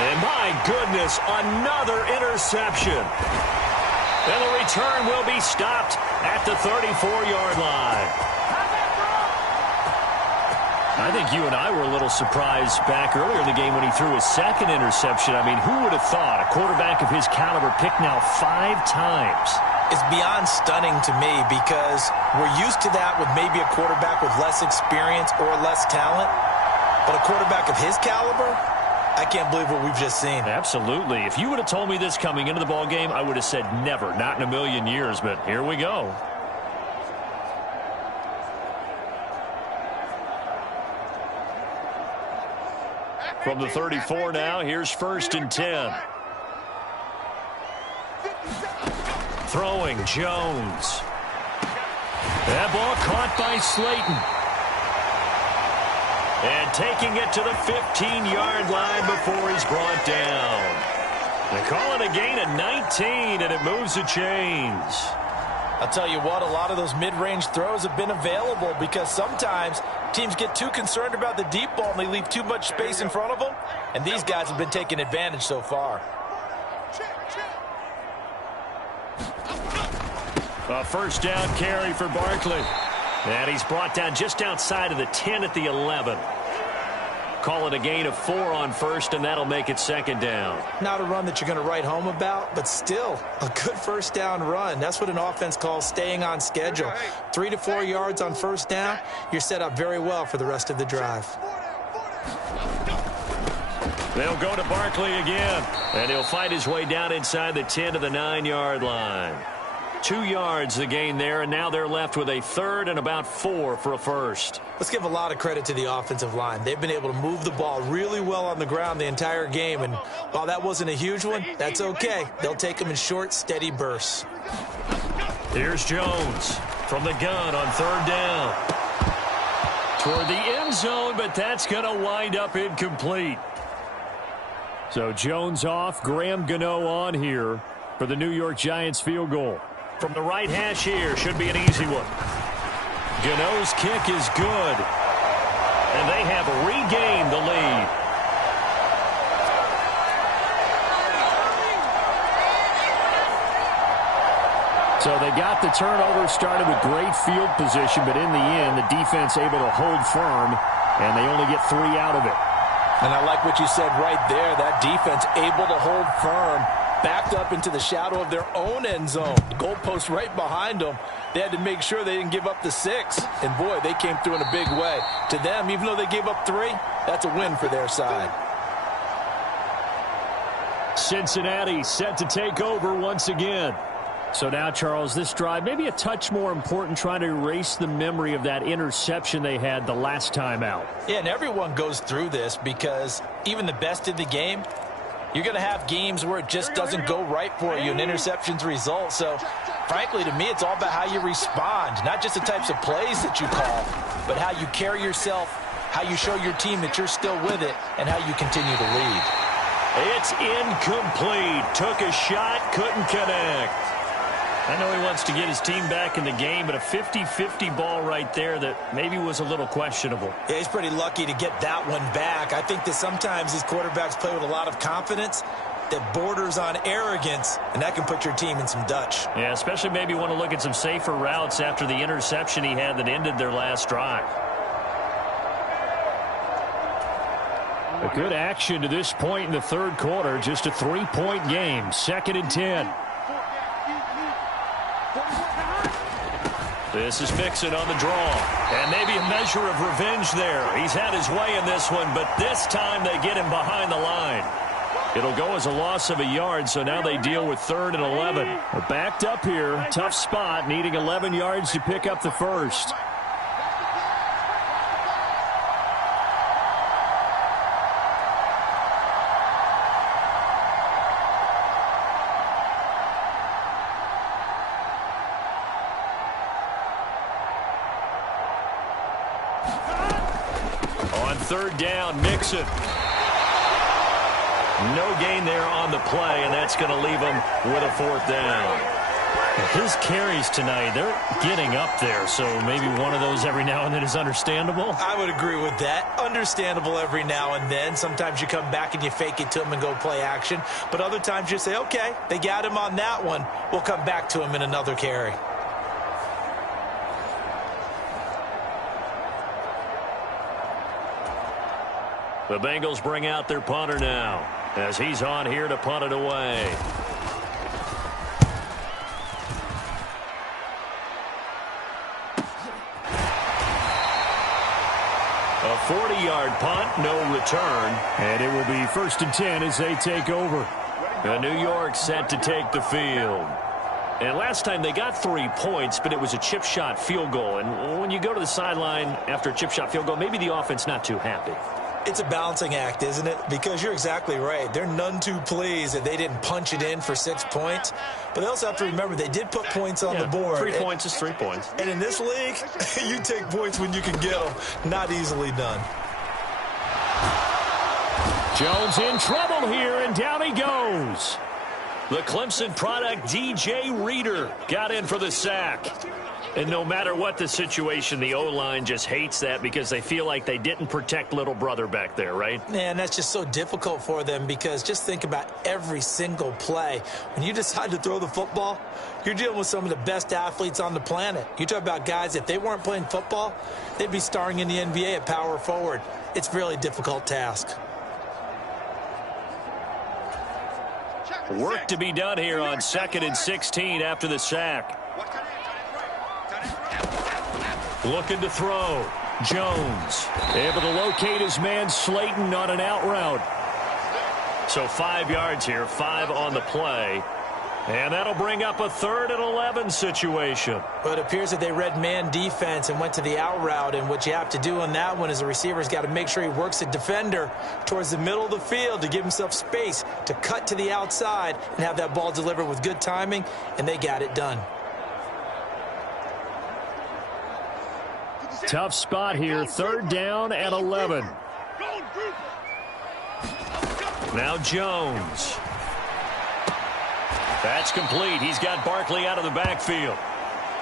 And my goodness, another interception. And the return will be stopped at the 34-yard line. I think you and I were a little surprised back earlier in the game when he threw his second interception. I mean, who would have thought a quarterback of his caliber picked now 5 times? It's beyond stunning to me because we're used to that with maybe a quarterback with less experience or less talent. But a quarterback of his caliber, I can't believe what we've just seen. Absolutely. If you would have told me this coming into the ballgame, I would have said never, not in a million years. But here we go. From the 34 now, here's 1st and 10. Throwing, Jones. That ball caught by Slayton. And taking it to the 15-yard line before he's brought down. They call it a gain of 19, and it moves the chains. I'll tell you what, a lot of those mid-range throws have been available because sometimes teams get too concerned about the deep ball and they leave too much space in front of them, and these guys have been taking advantage so far. A first down carry for Barkley. And he's brought down just outside of the 10 at the 11. Call it a gain of 4 on first, and that'll make it 2nd down. Not a run that you're going to write home about, but still a good first down run. That's what an offense calls staying on schedule. 3 to 4 yards on first down, you're set up very well for the rest of the drive. They'll go to Barkley again, and he'll fight his way down inside the 10 to the 9-yard line. 2 yards the gain there, and now they're left with a 3rd and about 4 for a first. Let's give a lot of credit to the offensive line. They've been able to move the ball really well on the ground the entire game, and while that wasn't a huge one, that's okay. They'll take them in short, steady bursts. Here's Jones from the gun on 3rd down. Toward the end zone, but that's going to wind up incomplete. So Jones off, Graham Gano on here for the New York Giants field goal. From the right hash here, should be an easy one. Gano's kick is good. And they have regained the lead. So they got the turnover, started with great field position, but in the end, the defense able to hold firm, and they only get 3 out of it. And I like what you said right there. That defense able to hold firm, backed up into the shadow of their own end zone. The goalpost right behind them. They had to make sure they didn't give up the 6. And, boy, they came through in a big way. To them, even though they gave up 3, that's a win for their side. Cincinnati set to take over once again. So now, Charles, this drive maybe a touch more important, trying to erase the memory of that interception they had the last time out. Yeah, and everyone goes through this because even the best in the game, you're going to have games where it just doesn't go right for you and interceptions result. So, frankly, to me, it's all about how you respond, not just the types of plays that you call, but how you carry yourself, how you show your team that you're still with it, and how you continue to lead. It's incomplete. Took a shot, couldn't connect. I know he wants to get his team back in the game, but a 50-50 ball right there that maybe was a little questionable. Yeah, he's pretty lucky to get that one back. I think that sometimes these quarterbacks play with a lot of confidence that borders on arrogance, and that can put your team in some Dutch. Yeah, especially maybe want to look at some safer routes after the interception he had that ended their last drive. A good action to this point in the third quarter. Just a 3-point game. 2nd and 10. This is Mixon on the draw. And maybe a measure of revenge there. He's had his way in this one, but this time they get him behind the line. It'll go as a loss of a yard, so now they deal with 3rd and 11. We're backed up here. Tough spot, needing 11 yards to pick up the first. On 3rd down, Mixon. No gain there on the play, and that's going to leave him with a 4th down. His carries tonight, they're getting up there, so maybe one of those every now and then is understandable. I would agree with that. Understandable every now and then. Sometimes you come back and you fake it to him and go play action. But other times you say, okay, they got him on that one. We'll come back to him in another carry. The Bengals bring out their punter now as he's on here to punt it away. A 40-yard punt, no return. And it will be 1st and 10 as they take over. And New York set to take the field. And last time they got 3 points, but it was a chip shot field goal. And when you go to the sideline after a chip shot field goal, maybe the offense not too happy. It's a balancing act, isn't it? Because you're exactly right. They're none too pleased that they didn't punch it in for 6 points. But they also have to remember they did put points on the board. 3 points is 3 points. And in this league, you take points when you can get them. Not easily done. Jones in trouble here, and down he goes. The Clemson product, DJ Reader, got in for the sack. And no matter what the situation, the O-line just hates that because they feel like they didn't protect little brother back there, right? Man, that's just so difficult for them because just think about every single play. When you decide to throw the football, you're dealing with some of the best athletes on the planet. You talk about guys, if they weren't playing football, they'd be starring in the NBA at power forward. It's a really difficult task. Work to be done here on 2nd and 16 after the sack. Looking to throw. Jones able to locate his man Slayton on an out route. So 5 yards here, 5 on the play. And that'll bring up a 3rd and 11 situation. Well, it appears that they read man defense and went to the out route. And what you have to do on that one is the receiver's got to make sure he works the defender towards the middle of the field to give himself space to cut to the outside and have that ball delivered with good timing. And they got it done. Tough spot here. 3rd down and 11. Now Jones. That's complete. He's got Barkley out of the backfield.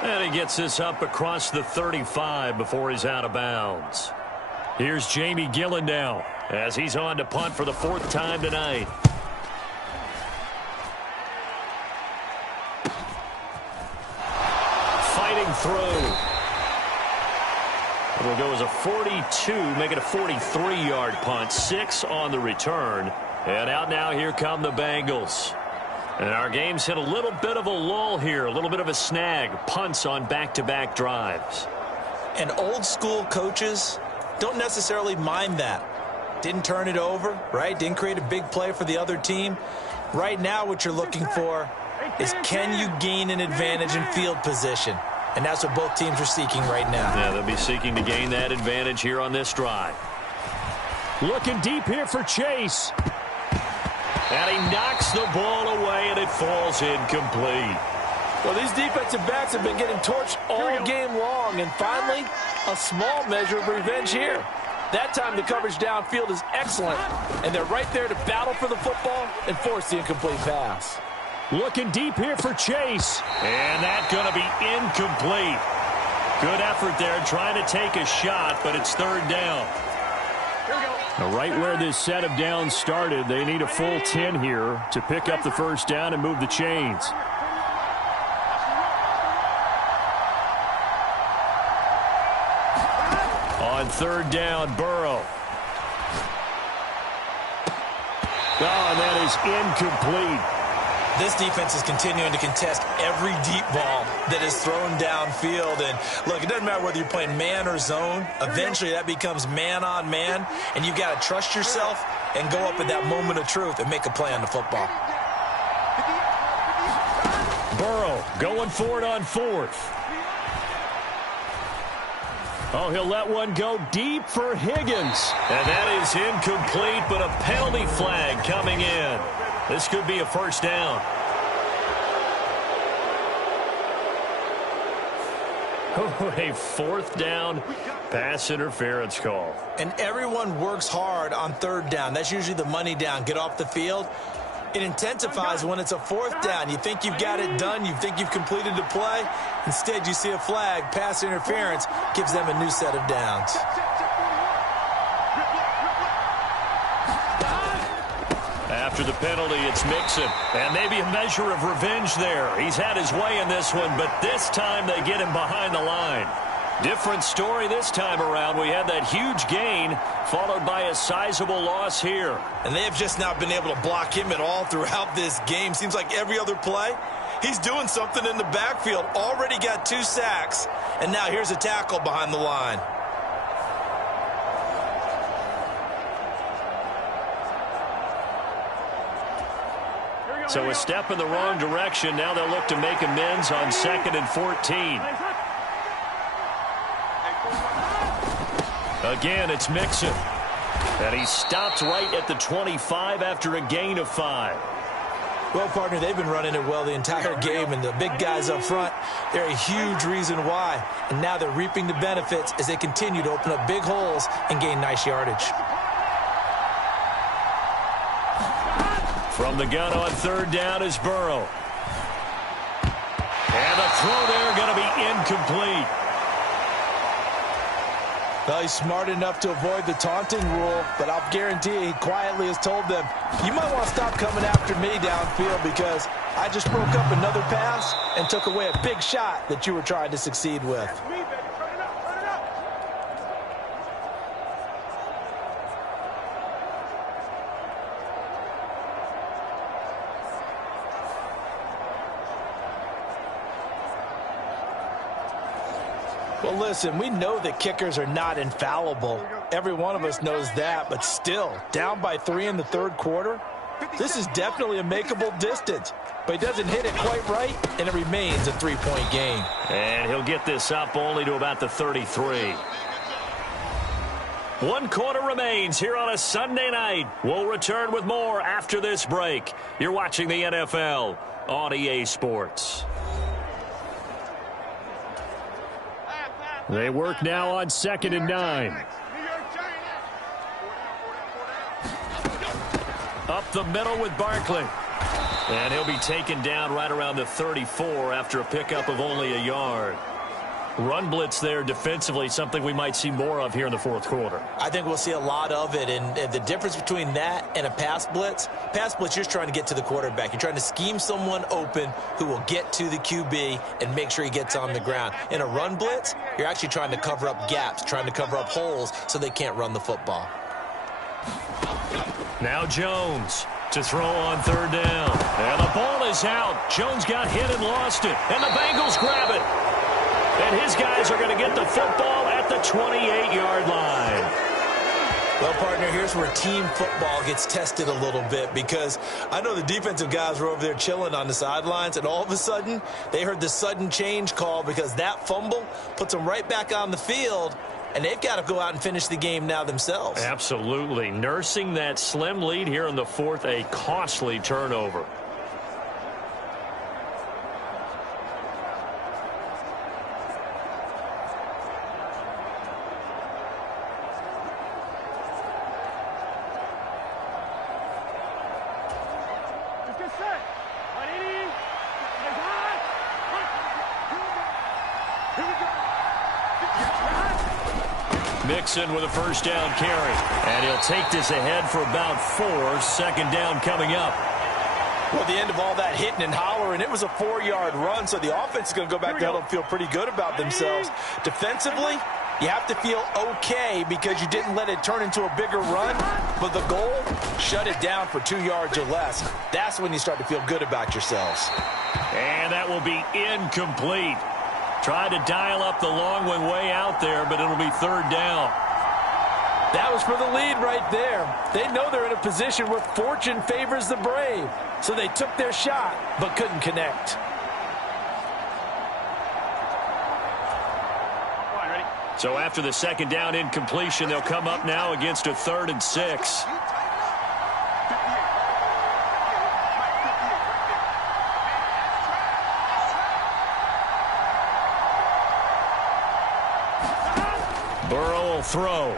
And he gets this up across the 35 before he's out of bounds. Here's Jamie Gillen now as he's on to punt for the 4th time tonight. Fighting through. It'll go as a 42, make it a 43-yard punt. 6 on the return. And out now, here come the Bengals. And our game's hit a little bit of a lull here, a little bit of a snag. Punts on back-to-back drives. And old-school coaches don't necessarily mind that. Didn't turn it over, right? Didn't create a big play for the other team. Right now, what you're looking for is can you gain an advantage in field position? And that's what both teams are seeking right now. Yeah, they'll be seeking to gain that advantage here on this drive. Looking deep here for Chase. And he knocks the ball away, and it falls incomplete. Well, these defensive backs have been getting torched all game long, and finally, a small measure of revenge here. That time the coverage downfield is excellent, and they're right there to battle for the football and force the incomplete pass. Looking deep here for Chase. And that's going to be incomplete. Good effort there trying to take a shot, but it's third down. Now, right where this set of downs started, they need a full 10 here to pick up the first down and move the chains. On third down, Burrow. Oh, and that is incomplete. This defense is continuing to contest every deep ball that is thrown downfield. And, look, it doesn't matter whether you're playing man or zone. Eventually, that becomes man-on-man, and you've got to trust yourself and go up at that moment of truth and make a play on the football. Burrow going for it on fourth. Oh, he'll let one go deep for Higgins. And that is incomplete, but a penalty flag coming in. This could be a first down. Oh, a fourth down pass interference call. And everyone works hard on third down. That's usually the money down. Get off the field. It intensifies when it's a fourth down. You think you've got it done. You think you've completed the play. Instead, you see a flag. Pass interference gives them a new set of downs. After the penalty, it's Mixon. And maybe a measure of revenge there. He's had his way in this one, but this time they get him behind the line. Different story this time around. We had that huge gain followed by a sizable loss here. And they have just not been able to block him at all throughout this game. Seems like every other play, he's doing something in the backfield. Already got 2 sacks, and now here's a tackle behind the line. So a step in the wrong direction. Now they'll look to make amends on 2nd and 14. Again, it's Mixon. And he stopped right at the 25 after a gain of 5. Well, partner, they've been running it well the entire game, and the big guys up front, they're a huge reason why. And now they're reaping the benefits as they continue to open up big holes and gain nice yardage. From the gun on third down is Burrow. And the throw there going to be incomplete. Well, he's smart enough to avoid the taunting rule, but I'll guarantee he quietly has told them, you might want to stop coming after me downfield because I just broke up another pass and took away a big shot that you were trying to succeed with. Well, listen, we know that kickers are not infallible. Every one of us knows that, but still, down by 3 in the third quarter, this is definitely a makeable distance. But he doesn't hit it quite right, and it remains a 3-point game. And he'll get this up only to about the 33. 1 quarter remains here on a Sunday night. We'll return with more after this break. You're watching the NFL on EA Sports. They work now on 2nd and 9. Up the middle with Barkley. And he'll be taken down right around the 34 after a pickup of only a yard. Run blitz there defensively, something we might see more of here in the fourth quarter. I think we'll see a lot of it, and the difference between that and a pass blitz, you're just trying to get to the quarterback. You're trying to scheme someone open who will get to the QB and make sure he gets on the ground. In a run blitz, you're actually trying to cover up gaps, trying to cover up holes so they can't run the football. Now Jones to throw on third down. And the ball is out. Jones got hit and lost it, and the Bengals grab it. And his guys are going to get the football at the 28-yard line. Well, partner, here's where team football gets tested a little bit because I know the defensive guys were over there chilling on the sidelines, and all of a sudden, they heard the sudden change call because that fumble puts them right back on the field, and they've got to go out and finish the game now themselves. Absolutely. Nursing that slim lead here in the fourth, a costly turnover. Mixon with a first down carry. And he'll take this ahead for about 4. Second down coming up. Well, at the end of all that hitting and hollering, it was a 4-yard run, so the offense is going to go back down and feel pretty good about themselves. Defensively, you have to feel okay because you didn't let it turn into a bigger run, but the goal, shut it down for 2 yards or less. That's when you start to feel good about yourselves. And that will be incomplete. Tried to dial up the long one way out there, but it'll be third down. That was for the lead right there. They know they're in a position where fortune favors the brave. So they took their shot, but couldn't connect. So after the second down incompletion, they'll come up now against a 3rd and 6. Burrow will throw.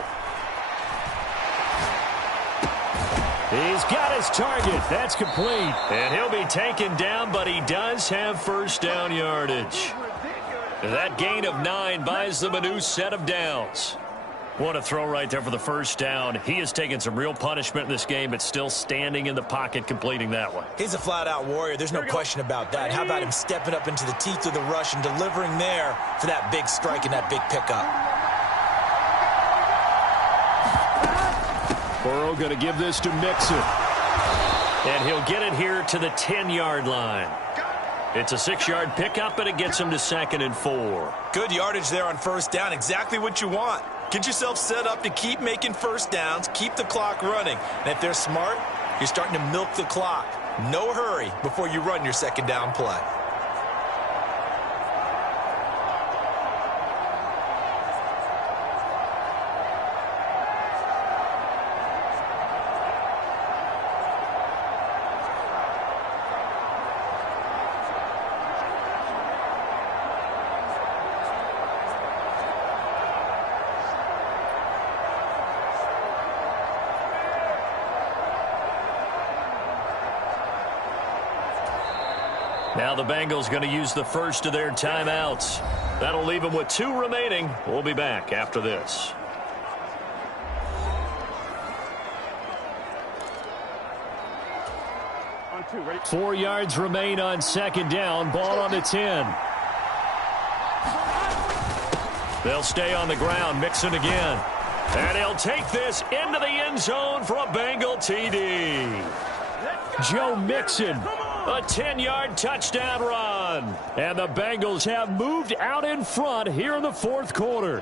He's got his target. That's complete. And he'll be taken down, but he does have first down yardage. That gain of 9 buys them a new set of downs. What a throw right there for the first down. He has taken some real punishment in this game, but still standing in the pocket, completing that one. He's a flat-out warrior. There's no question about that. How about him stepping up into the teeth of the rush and delivering there for that big strike and that big pickup? Burrow going to give this to Mixon. And he'll get it here to the 10-yard line. It's a 6-yard pickup, and it gets him to 2nd and 4. Good yardage there on first down. Exactly what you want. Get yourself set up to keep making first downs, keep the clock running. And if they're smart, you're starting to milk the clock. No hurry before you run your second down play. Now the Bengals going to use the first of their timeouts. That'll leave them with 2 remaining. We'll be back after this. On 2, ready? 4 yards remain on second down. Ball on the 10. They'll stay on the ground. Mixon again. And he'll take this into the end zone for a Bengal TD. Joe Mixon. A 10-yard touchdown run. And the Bengals have moved out in front here in the 4th quarter.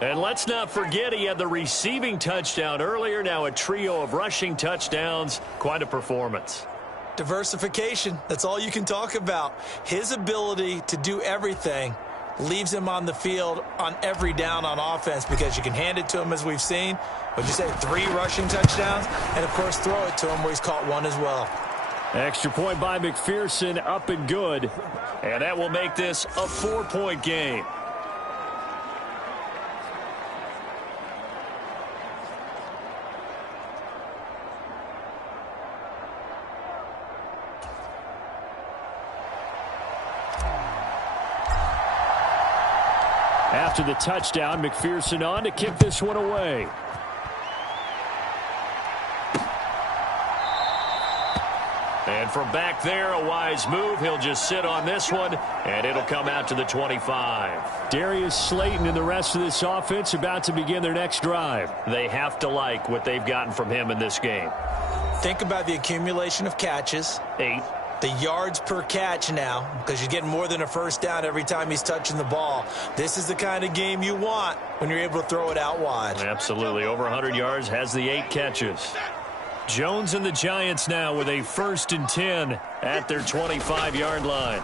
And let's not forget he had the receiving touchdown earlier. Now a trio of rushing touchdowns. Quite a performance. Diversification. That's all you can talk about. His ability to do everything leaves him on the field on every down on offense because you can hand it to him, as we've seen. Would you say 3 rushing touchdowns? And, of course, throw it to him where he's caught 1 as well. Extra point by McPherson, up and good. And that will make this a 4-point game. After the touchdown, McPherson on to kick this one away. And from back there, a wise move. He'll just sit on this one, and it'll come out to the 25. Darius Slayton and the rest of this offense about to begin their next drive. They have to like what they've gotten from him in this game. Think about the accumulation of catches. 8. The yards per catch now, because you're getting more than a first down every time he's touching the ball. This is the kind of game you want when you're able to throw it out wide. Absolutely. Over 100 yards, has the 8 catches. Jones and the Giants now with a 1st and 10 at their 25-yard line.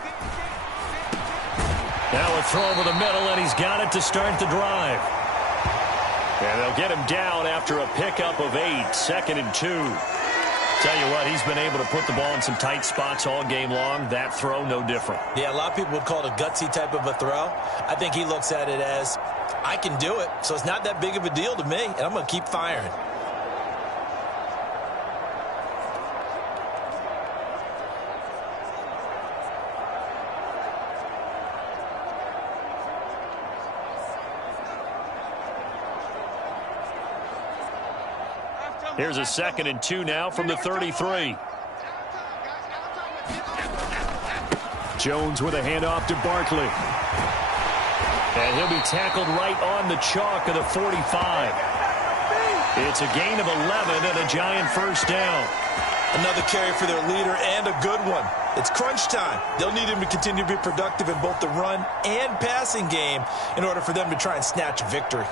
Now a throw over the middle, and he's got it to start the drive. And they'll get him down after a pickup of 8, 2nd and 2. Tell you what, he's been able to put the ball in some tight spots all game long. That throw, no different. Yeah, a lot of people would call it a gutsy type of a throw. I think he looks at it as, I can do it, so it's not that big of a deal to me, and I'm going to keep firing. Here's a 2nd and 2 now from the 33. Jones with a handoff to Barkley. And he'll be tackled right on the chalk of the 45. It's a gain of 11 and a Giant first down. Another carry for their leader and a good one. It's crunch time. They'll need him to continue to be productive in both the run and passing game in order for them to try and snatch a victory.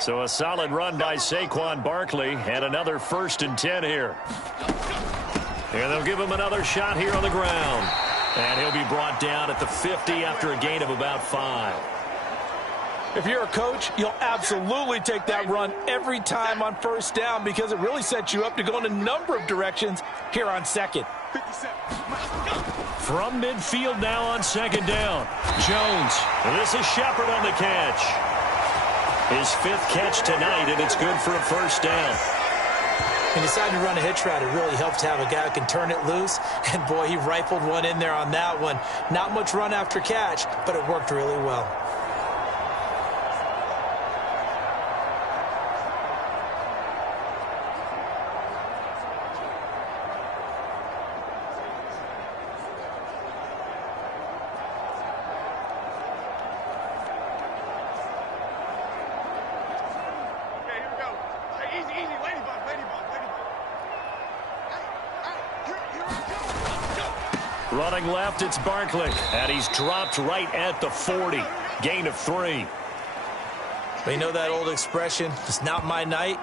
So a solid run by Saquon Barkley and another 1st and 10 here. And they'll give him another shot here on the ground. And he'll be brought down at the 50 after a gain of about 5. If you're a coach, you'll absolutely take that run every time on first down because it really sets you up to go in a number of directions here on 2nd. From midfield now on 2nd down. Jones. This is Shepard on the catch. His 5th catch tonight, and it's good for a first down. When you decide to run a hitch route, it really helps to have a guy who can turn it loose. And, boy, he rifled one in there on that one. Not much run after catch, but it worked really well. Running left, it's Barkley. And he's dropped right at the 40. Gain of 3. Well, you know that old expression, it's not my night?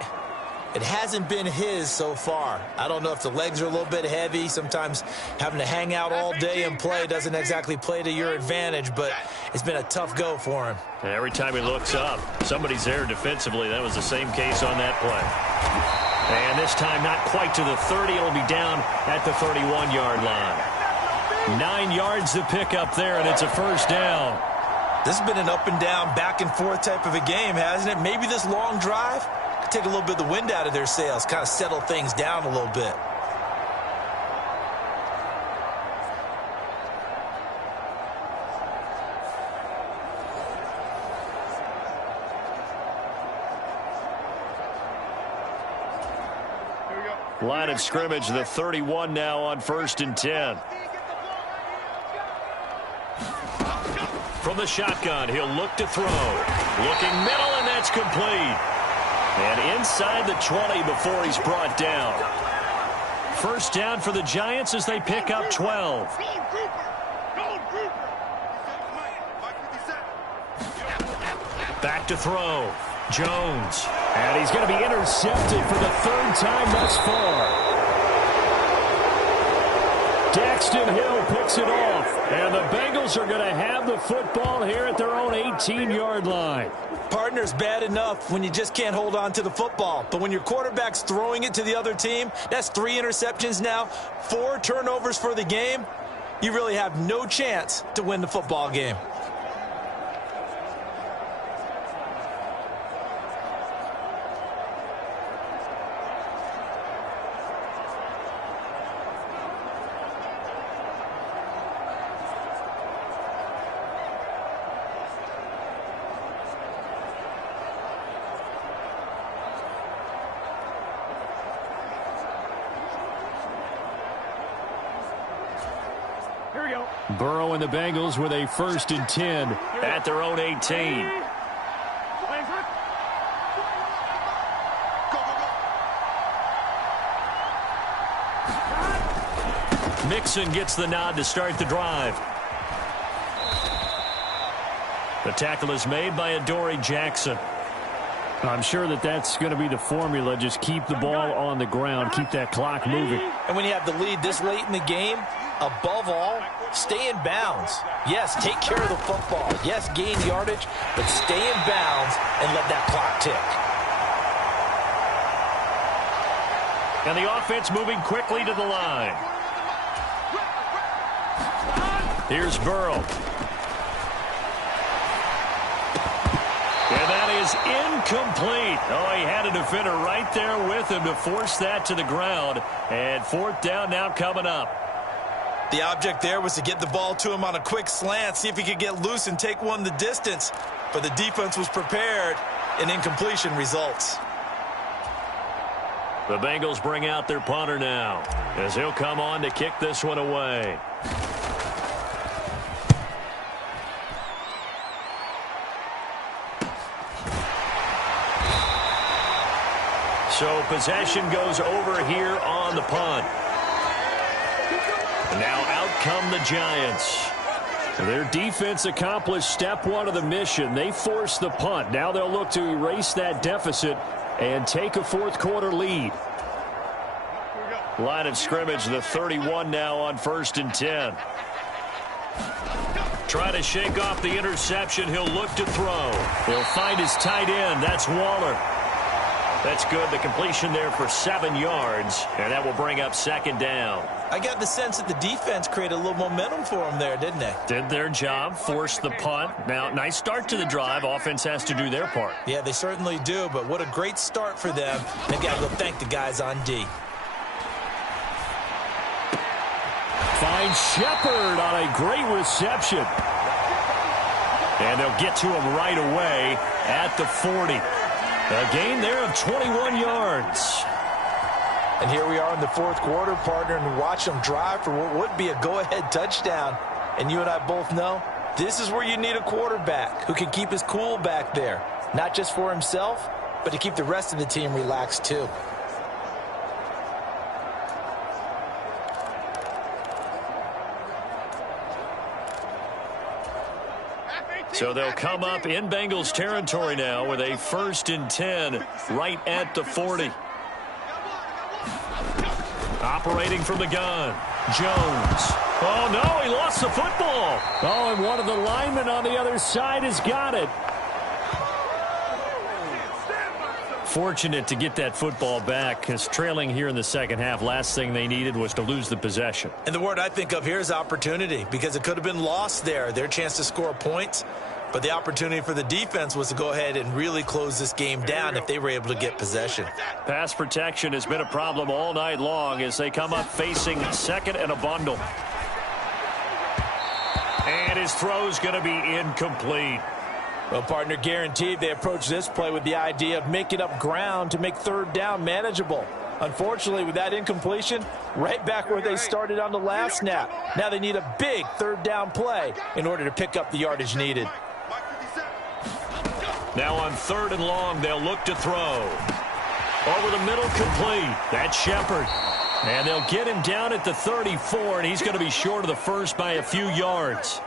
It hasn't been his so far. I don't know if the legs are a little bit heavy. Sometimes having to hang out all day and play doesn't exactly play to your advantage, but it's been a tough go for him. And every time he looks up, somebody's there defensively. That was the same case on that play. And this time not quite to the 30. It'll be down at the 31-yard line. 9 yards to pick up there, and it's a first down. This has been an up and down, back and forth type of a game, hasn't it? Maybe this long drive could take a little bit of the wind out of their sails, kind of settle things down a little bit. Line of scrimmage, the 31 now on 1st and 10. From the shotgun, he'll look to throw. Looking middle, and that's complete. And inside the 20 before he's brought down. First down for the Giants as they pick up 12. Back to throw. Jones. And he's going to be intercepted for the 3rd time thus far. Daxton Hill picks it off. And the Bengals are going to have the football here at their own 18-yard line. Partner's bad enough when you just can't hold on to the football. But when your quarterback's throwing it to the other team, that's 3 interceptions now, 4 turnovers for the game. You really have no chance to win the football game. Burrow and the Bengals with a 1st and 10 at their own 18. Mixon gets the nod to start the drive. The tackle is made by Adoree Jackson. I'm sure that that's going to be the formula. Just keep the ball on the ground. Keep that clock moving. And when you have the lead this late in the game, above all, stay in bounds. Yes, take care of the football. Yes, gain yardage, but stay in bounds and let that clock tick. And the offense moving quickly to the line. Here's Burrow. And that is incomplete. Oh, he had a defender right there with him to force that to the ground. And fourth down now coming up. The object there was to get the ball to him on a quick slant, see if he could get loose and take one the distance. But the defense was prepared, and incompletion results. The Bengals bring out their punter now, as he'll come on to kick this one away. So possession goes over here on the punt. Now out come the Giants. Their defense accomplished step one of the mission. They forced the punt. Now they'll look to erase that deficit and take a fourth quarter lead. Line of scrimmage, the 31 now on 1st and 10. Try to shake off the interception. He'll look to throw. He'll find his tight end. That's Waller. That's good. The completion there for 7 yards, and that will bring up 2nd down. I got the sense that the defense created a little momentum for them there, didn't they? Did their job, forced the punt. Now, nice start to the drive. Offense has to do their part. Yeah, they certainly do, but what a great start for them. They've got to go thank the guys on D. Finds Shepard on a great reception. And they'll get to him right away at the 40. A gain there of 21 yards. And here we are in the fourth quarter, partner, and watch them drive for what would be a go-ahead touchdown. And you and I both know this is where you need a quarterback who can keep his cool back there. Not just for himself, but to keep the rest of the team relaxed too. So they'll come up in Bengals territory now with a 1st and 10 right at the 40. Operating from the gun, Jones. Oh, no, he lost the football. Oh, and one of the linemen on the other side has got it. Fortunate to get that football back, because trailing here in the second half, last thing they needed was to lose the possession. And the word I think of here is opportunity, because it could have been lost there. Their chance to score points, but the opportunity for the defense was to go ahead and really close this game down if they were able to get possession. Pass protection has been a problem all night long as they come up facing 2nd and a bundle. And his throw's going to be incomplete. Well, partner, guaranteed they approach this play with the idea of making up ground to make 3rd down manageable. Unfortunately, with that incompletion, right back where they started on the last snap. Now they need a big 3rd down play in order to pick up the yardage needed. Now on 3rd and long, they'll look to throw. Over the middle, complete. That's Shepard. And they'll get him down at the 34, and he's going to be short of the first by a few yards.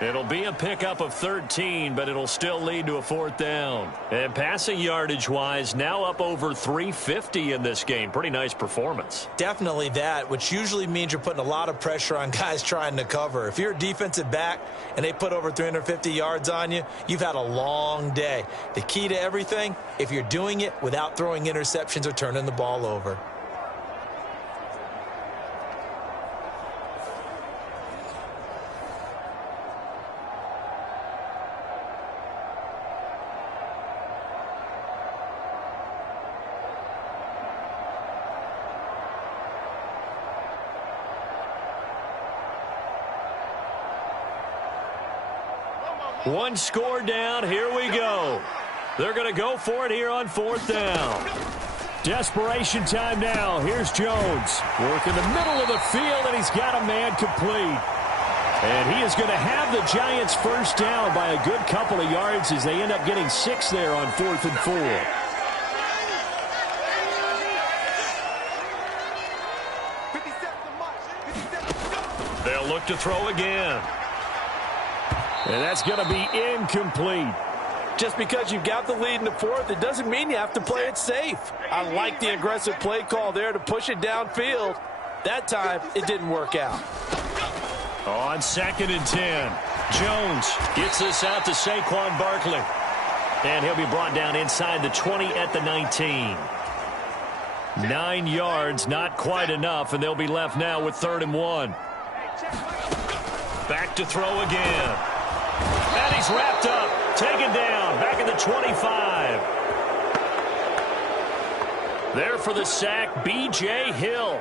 It'll be a pickup of 13, but it'll still lead to a 4th down. And passing yardage-wise, now up over 350 in this game. Pretty nice performance. Definitely that, which usually means you're putting a lot of pressure on guys trying to cover. If you're a defensive back and they put over 350 yards on you, you've had a long day. The key to everything, if you're doing it without throwing interceptions or turning the ball over. One score down. Here we go. They're going to go for it here on 4th down. Desperation time now. Here's Jones. Working the middle of the field, and he's got a man complete. And he is going to have the Giants 1st down by a good couple of yards as they end up getting 6 there on 4th and 4. They'll look to throw again. And that's going to be incomplete. Just because you've got the lead in the 4th, it doesn't mean you have to play it safe. I like the aggressive play call there to push it downfield. That time, it didn't work out. On 2nd and 10, Jones gets this out to Saquon Barkley. And he'll be brought down inside the 20 at the 19. 9 yards, not quite enough, and they'll be left now with 3rd and 1. Back to throw again. And he's wrapped up. Taken down, back at the 25. There for the sack, B.J. Hill.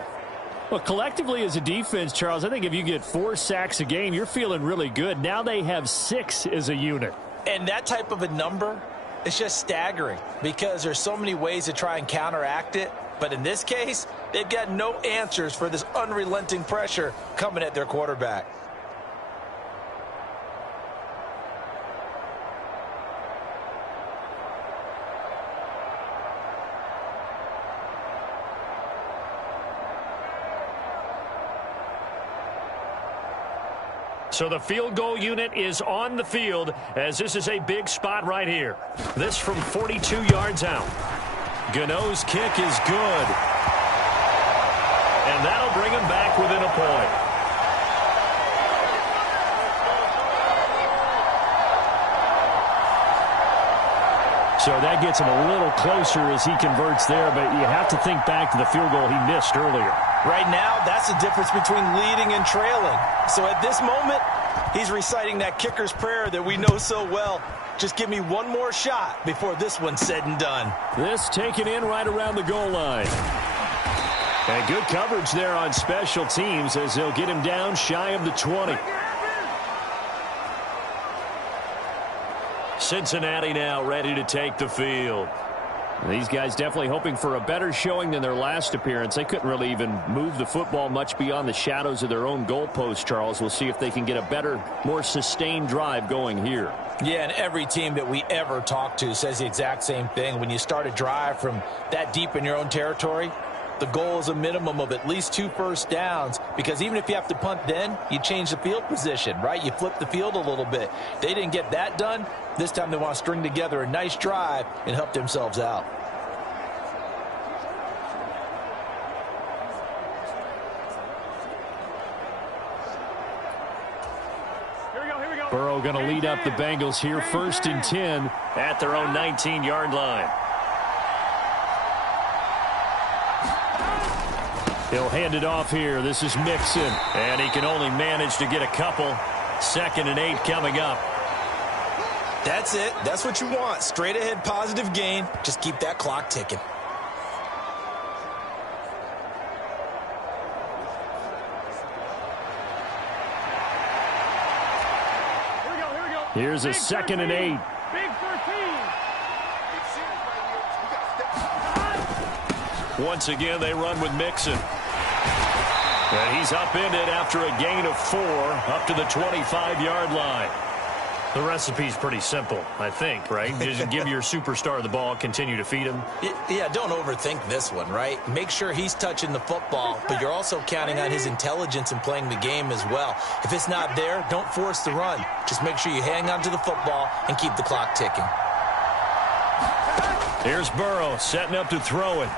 Well, collectively as a defense, Charles, I think if you get 4 sacks a game, you're feeling really good. Now they have 6 as a unit. And that type of a number, it's just staggering because there's so many ways to try and counteract it. But in this case, they've got no answers for this unrelenting pressure coming at their quarterback. So the field goal unit is on the field as this is a big spot right here. This from 42 yards out. Gano's kick is good. And that'll bring him back within a point. So that gets him a little closer as he converts there, but you have to think back to the field goal he missed earlier. Right now, that's the difference between leading and trailing. So at this moment, he's reciting that kicker's prayer that we know so well. Just give me one more shot before this one's said and done. This taken in right around the goal line. And good coverage there on special teams as they'll get him down shy of the 20. Cincinnati now ready to take the field. These guys definitely hoping for a better showing than their last appearance. They couldn't really even move the football much beyond the shadows of their own goalpost, Charles. We'll see if they can get a better, more sustained drive going here. Yeah, and every team that we ever talk to says the exact same thing. When you start a drive from that deep in your own territory, the goal is a minimum of at least 2 first downs, because even if you have to punt then, you change the field position, right? You flip the field a little bit. They didn't get that done. This time they want to string together a nice drive and help themselves out. Burrow going to lead up the Bengals here, 1st and 10 at their own 19-yard line. He'll hand it off here. This is Mixon. And he can only manage to get a couple. 2nd and 8 coming up. That's it. That's what you want. Straight ahead positive gain. Just keep that clock ticking. Here's a 2nd and 8. Big 13. Once again, they run with Mixon. And he's upended after a gain of 4 up to the 25-yard line. The recipe's pretty simple, I think, right? Just give your superstar the ball, continue to feed him. Yeah, don't overthink this one, right? Make sure he's touching the football, but you're also counting on his intelligence in playing the game as well. If it's not there, don't force the run. Just make sure you hang on to the football and keep the clock ticking. Here's Burrow setting up to throw it.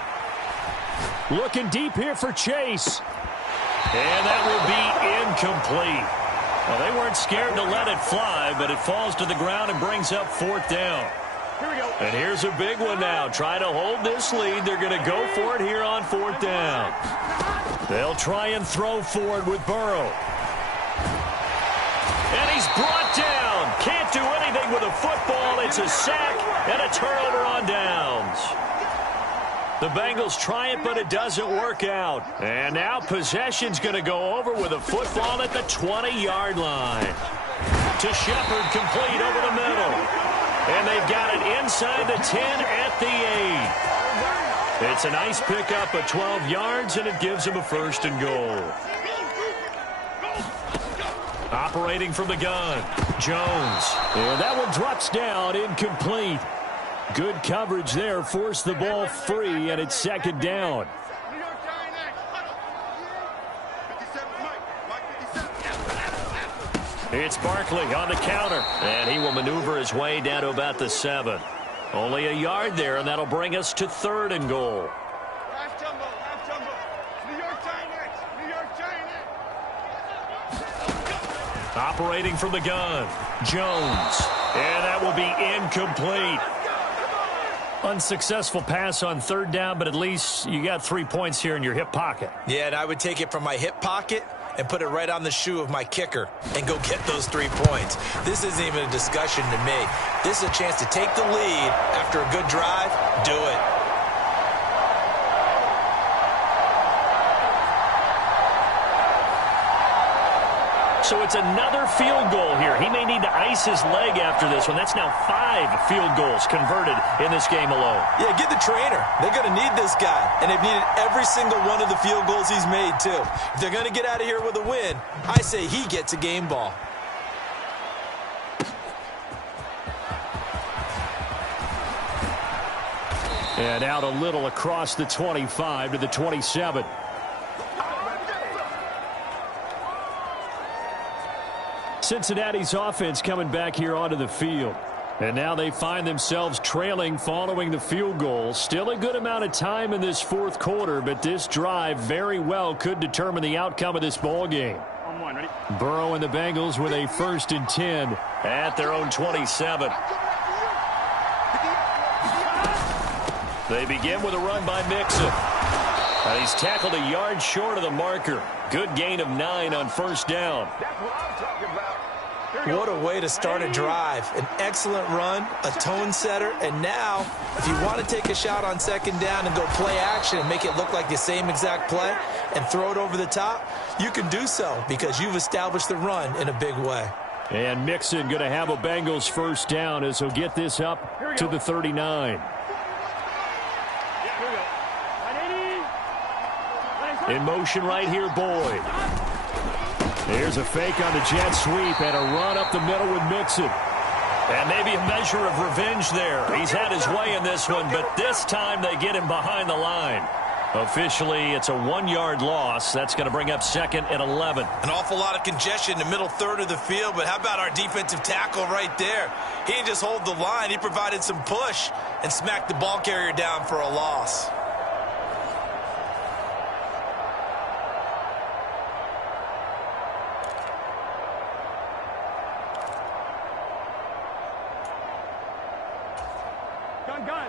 Looking deep here for Chase. And that will be incomplete. Well, they weren't scared to let it fly, but it falls to the ground and brings up 4th down. Here we go. And here's a big one now. Try to hold this lead. They're going to go for it here on 4th down. They'll try and throw for it with Burrow. And he's brought down. Can't do anything with a football. It's a sack and a turnover on downs. The Bengals try it, but it doesn't work out. And now possession's going to go over with a football at the 20-yard line. To Shepard, complete over the middle. And they've got it inside the 10 at the 8. It's a nice pickup of 12 yards, and it gives them a 1st and goal. Operating from the gun, Jones. And that one drops down, incomplete. Good coverage there, forced the ball free, and it's 2nd down. New York Giants. 57, Mike 57. It's Barkley on the counter, and he will maneuver his way down to about the 7. Only a yard there, and that'll bring us to 3rd and goal. Last jumbo. New York Giants. New York Giants. Operating from the gun, Jones. And that will be incomplete. Unsuccessful pass on 3rd down, but at least you got 3 points here in your hip pocket. Yeah, and I would take it from my hip pocket and put it right on the shoe of my kicker and go get those 3 points. This isn't even a discussion to me. This is a chance to take the lead after a good drive. Do it. So it's another field goal here. He may need to ice his leg after this one. That's now 5 field goals converted in this game alone. Yeah, get the trainer. They're going to need this guy, and they've needed every single one of the field goals he's made, too. If they're going to get out of here with a win, I say he gets a game ball. And out a little across the 25 to the 27. Cincinnati's offense coming back here onto the field. And now they find themselves trailing following the field goal. Still a good amount of time in this fourth quarter, but this drive very well could determine the outcome of this ball game. Burrow and the Bengals with a 1st and 10 at their own 27. They begin with a run by Mixon. He's tackled a yard short of the marker. Good gain of 9 on 1st down. That's what I'm talking about. What a way to start a drive. An excellent run, a tone setter, and now, if you want to take a shot on 2nd down and go play action and make it look like the same exact play and throw it over the top, you can do so because you've established the run in a big way. And Mixon going to have a Bengals 1st down as he'll get this up to the 39. In motion right here, Boyd. Here's a fake on the jet sweep and a run up the middle with Mixon. And maybe a measure of revenge there. He's had his way in this one, but this time they get him behind the line. Officially, it's a 1-yard loss. That's going to bring up 2nd and 11. An awful lot of congestion in the middle third of the field, but how about our defensive tackle right there? He didn't just hold the line. He provided some push and smacked the ball carrier down for a loss.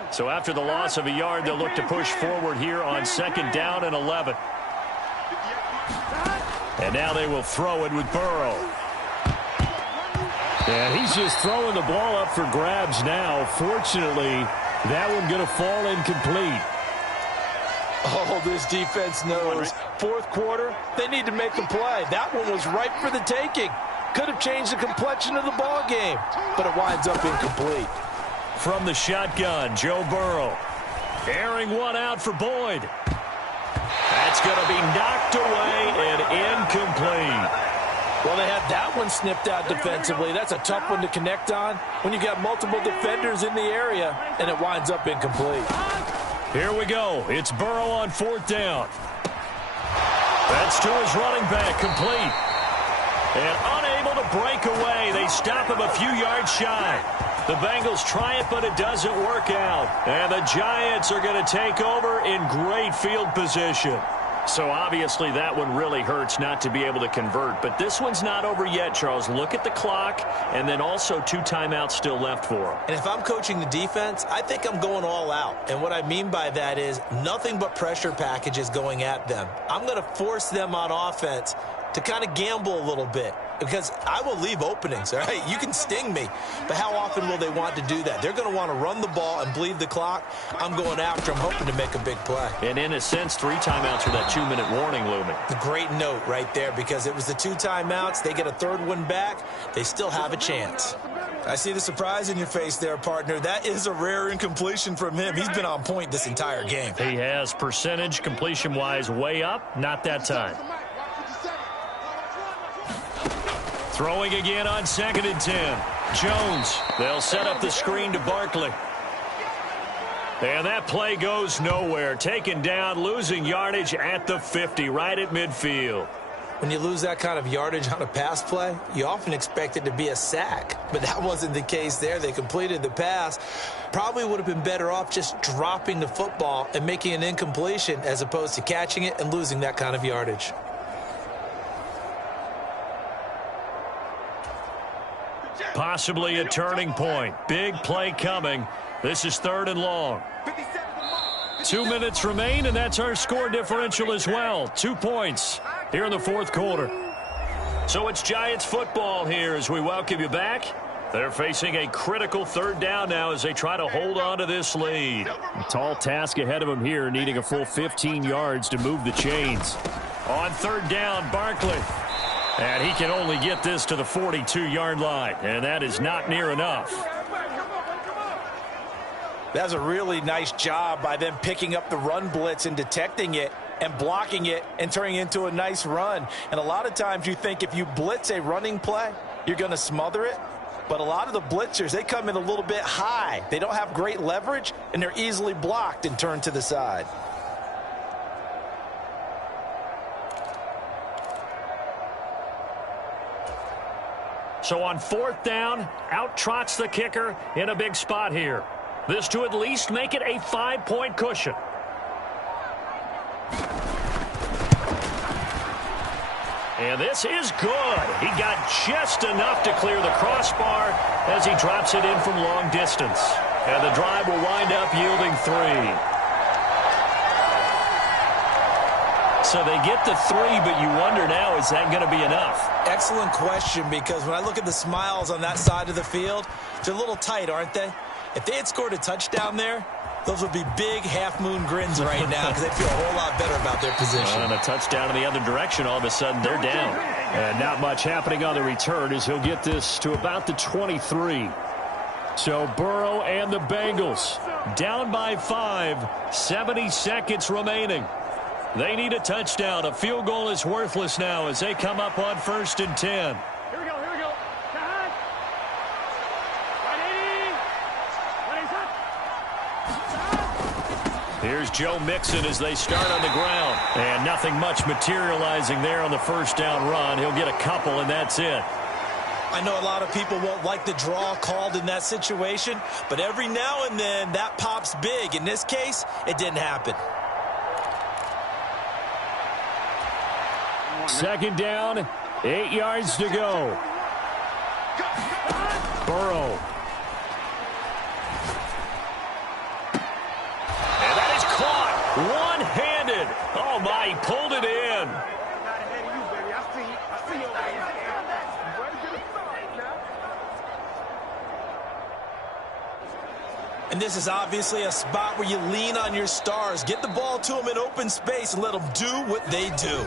So after the loss of a yard, they'll look to push forward here on 2nd down and 11. And now they will throw it with Burrow. And he's just throwing the ball up for grabs now. Fortunately, that one going to fall incomplete. Oh, this defense knows. 4th quarter, they need to make a play. That one was ripe for the taking. Could have changed the complexion of the ball game, but it winds up incomplete. From the shotgun, Joe Burrow. Airing one out for Boyd. That's going to be knocked away and incomplete. Well, they had that one snipped out defensively. That's a tough one to connect on when you got multiple defenders in the area, and it winds up incomplete. Here we go. It's Burrow on 4th down. That's to his running back, complete. And unable to break away. They stop him a few yards shy. The Bengals try it, but it doesn't work out. And the Giants are going to take over in great field position. So obviously that one really hurts not to be able to convert. But this one's not over yet, Charles. Look at the clock, and then also 2 timeouts still left for them. And if I'm coaching the defense, I think I'm going all out. And what I mean by that is nothing but pressure packages going at them. I'm going to force them on offense to kind of gamble a little bit, because I will leave openings, all right? You can sting me, but how often will they want to do that? They're going to want to run the ball and bleed the clock. I'm going after them, hoping to make a big play. And in a sense, 3 timeouts with that 2-minute warning looming. A great note right there, because it was the 2 timeouts. They get a 3rd one back. They still have a chance. I see the surprise in your face there, partner. That is a rare incompletion from him. He's been on point this entire game. He has percentage completion-wise way up. Not that time. Throwing again on 2nd and 10. Jones. They'll set up the screen to Barkley. And that play goes nowhere. Taken down, losing yardage at the 50, right at midfield. When you lose that kind of yardage on a pass play, you often expect it to be a sack. But that wasn't the case there. They completed the pass. Probably would have been better off just dropping the football and making an incompletion as opposed to catching it and losing that kind of yardage. Possibly a turning point. Big play coming. This is 3rd and long. 2 minutes remain, and that's our score differential as well. 2 points. here in the fourth quarter. So it's Giants football here as we welcome you back. They're facing a critical third down now as they try to hold on to this lead. A tall task ahead of them here, needing a full 15 yards to move the chains. On third down, Barkley. And he can only get this to the 42-yard line, and that is not near enough. That's a really nice job by them picking up the run blitz and detecting it and blocking it and turning it into a nice run. And a lot of times you think if you blitz a running play, you're going to smother it. But a lot of the blitzers, they come in a little bit high. They don't have great leverage, and they're easily blocked and turned to the side. So on fourth down, out trots the kicker in a big spot here. This to at least make it a 5-point cushion. And this is good. He got just enough to clear the crossbar as he drops it in from long distance. And the drive will wind up yielding 3. So they get the 3, but you wonder now, is that going to be enough? Excellent question, because when I look at the smiles on that side of the field, they're a little tight, aren't they? If they had scored a touchdown there, those would be big half-moon grins right now because they feel a whole lot better about their position. And a touchdown in the other direction, all of a sudden they're down. And not much happening on the return as he'll get this to about the 23. So Burrow and the Bengals down by 5, 70 seconds remaining. They need a touchdown. A field goal is worthless now as they come up on 1st and 10. Here we go. Here's Joe Mixon as they start on the ground. And nothing much materializing there on the first down run. He'll get a couple, and that's it. I know a lot of people won't like the draw called in that situation, but every now and then that pops big. In this case, it didn't happen. Second down, 8 yards to go. Burrow. And that is caught one-handed. Oh, my, he pulled it in. And this is obviously a spot where you lean on your stars. Get the ball to them in open space and let them do what they do.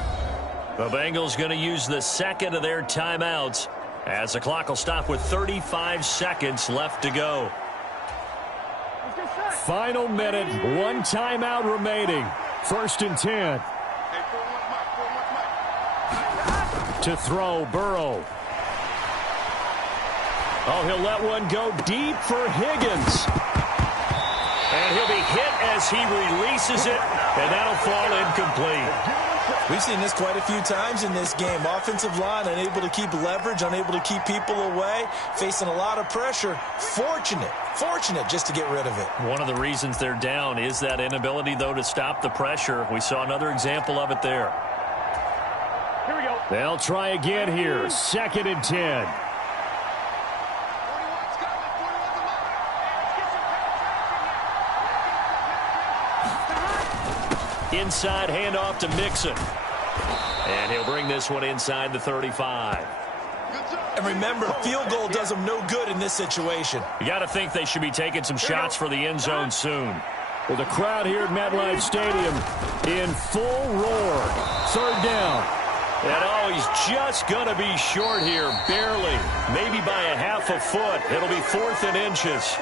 The Bengals going to use the second of their timeouts as the clock will stop with 35 seconds left to go. Final minute, 1 timeout remaining. 1st and 10. To throw, Burrow. Oh, he'll let one go deep for Higgins. And he'll be hit as he releases it, and that'll fall incomplete. We've seen this quite a few times in this game. Offensive line unable to keep leverage, unable to keep people away, facing a lot of pressure. Fortunate just to get rid of it. One of the reasons they're down is that inability, though, to stop the pressure. We saw another example of it there. Here we go. They'll try again here. 2nd and 10. Inside handoff to Mixon. And he'll bring this one inside the 35. And remember, field goal does them no good in this situation. You got to think they should be taking some shots for the end zone soon. With the crowd here at MetLife Stadium in full roar. 3rd down. And oh, he's just going to be short here, barely. Maybe by a half a foot. It'll be 4th and inches.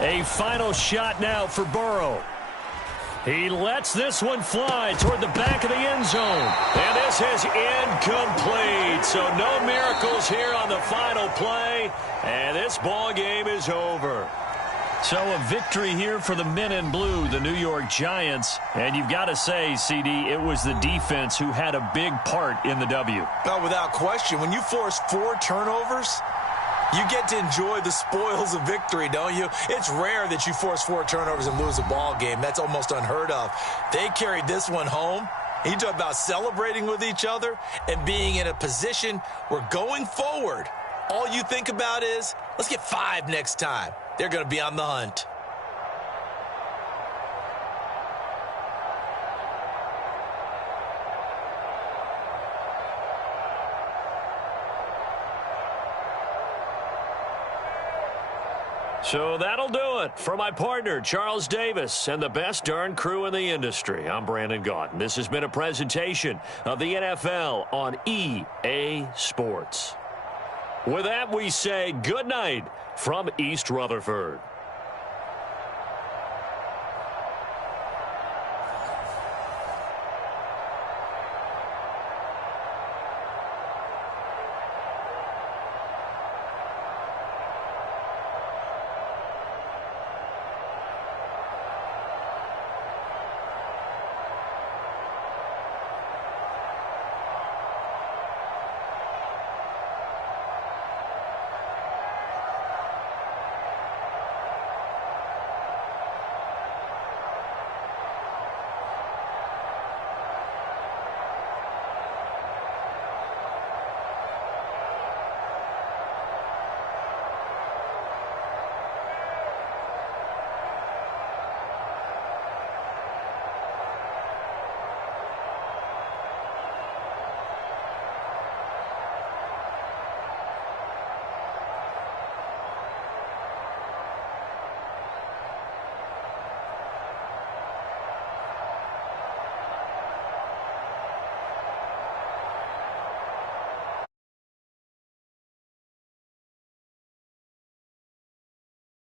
A final shot now for Burrow. He lets this one fly toward the back of the end zone. And this is incomplete. So no miracles here on the final play. And this ball game is over. So a victory here for the men in blue, the New York Giants. And you've got to say, CD, it was the defense who had a big part in the W. Oh, without question. When you force 4 turnovers, you get to enjoy the spoils of victory, don't you? It's rare that you force 4 turnovers and lose a ball game. That's almost unheard of. They carried this one home. You talk about celebrating with each other and being in a position where going forward, all you think about is, let's get 5 next time. They're going to be on the hunt. So that'll do it. For my partner, Charles Davis, and the best darn crew in the industry, I'm Brandon Gaudin. This has been a presentation of the NFL on EA Sports. With that, we say good night from East Rutherford.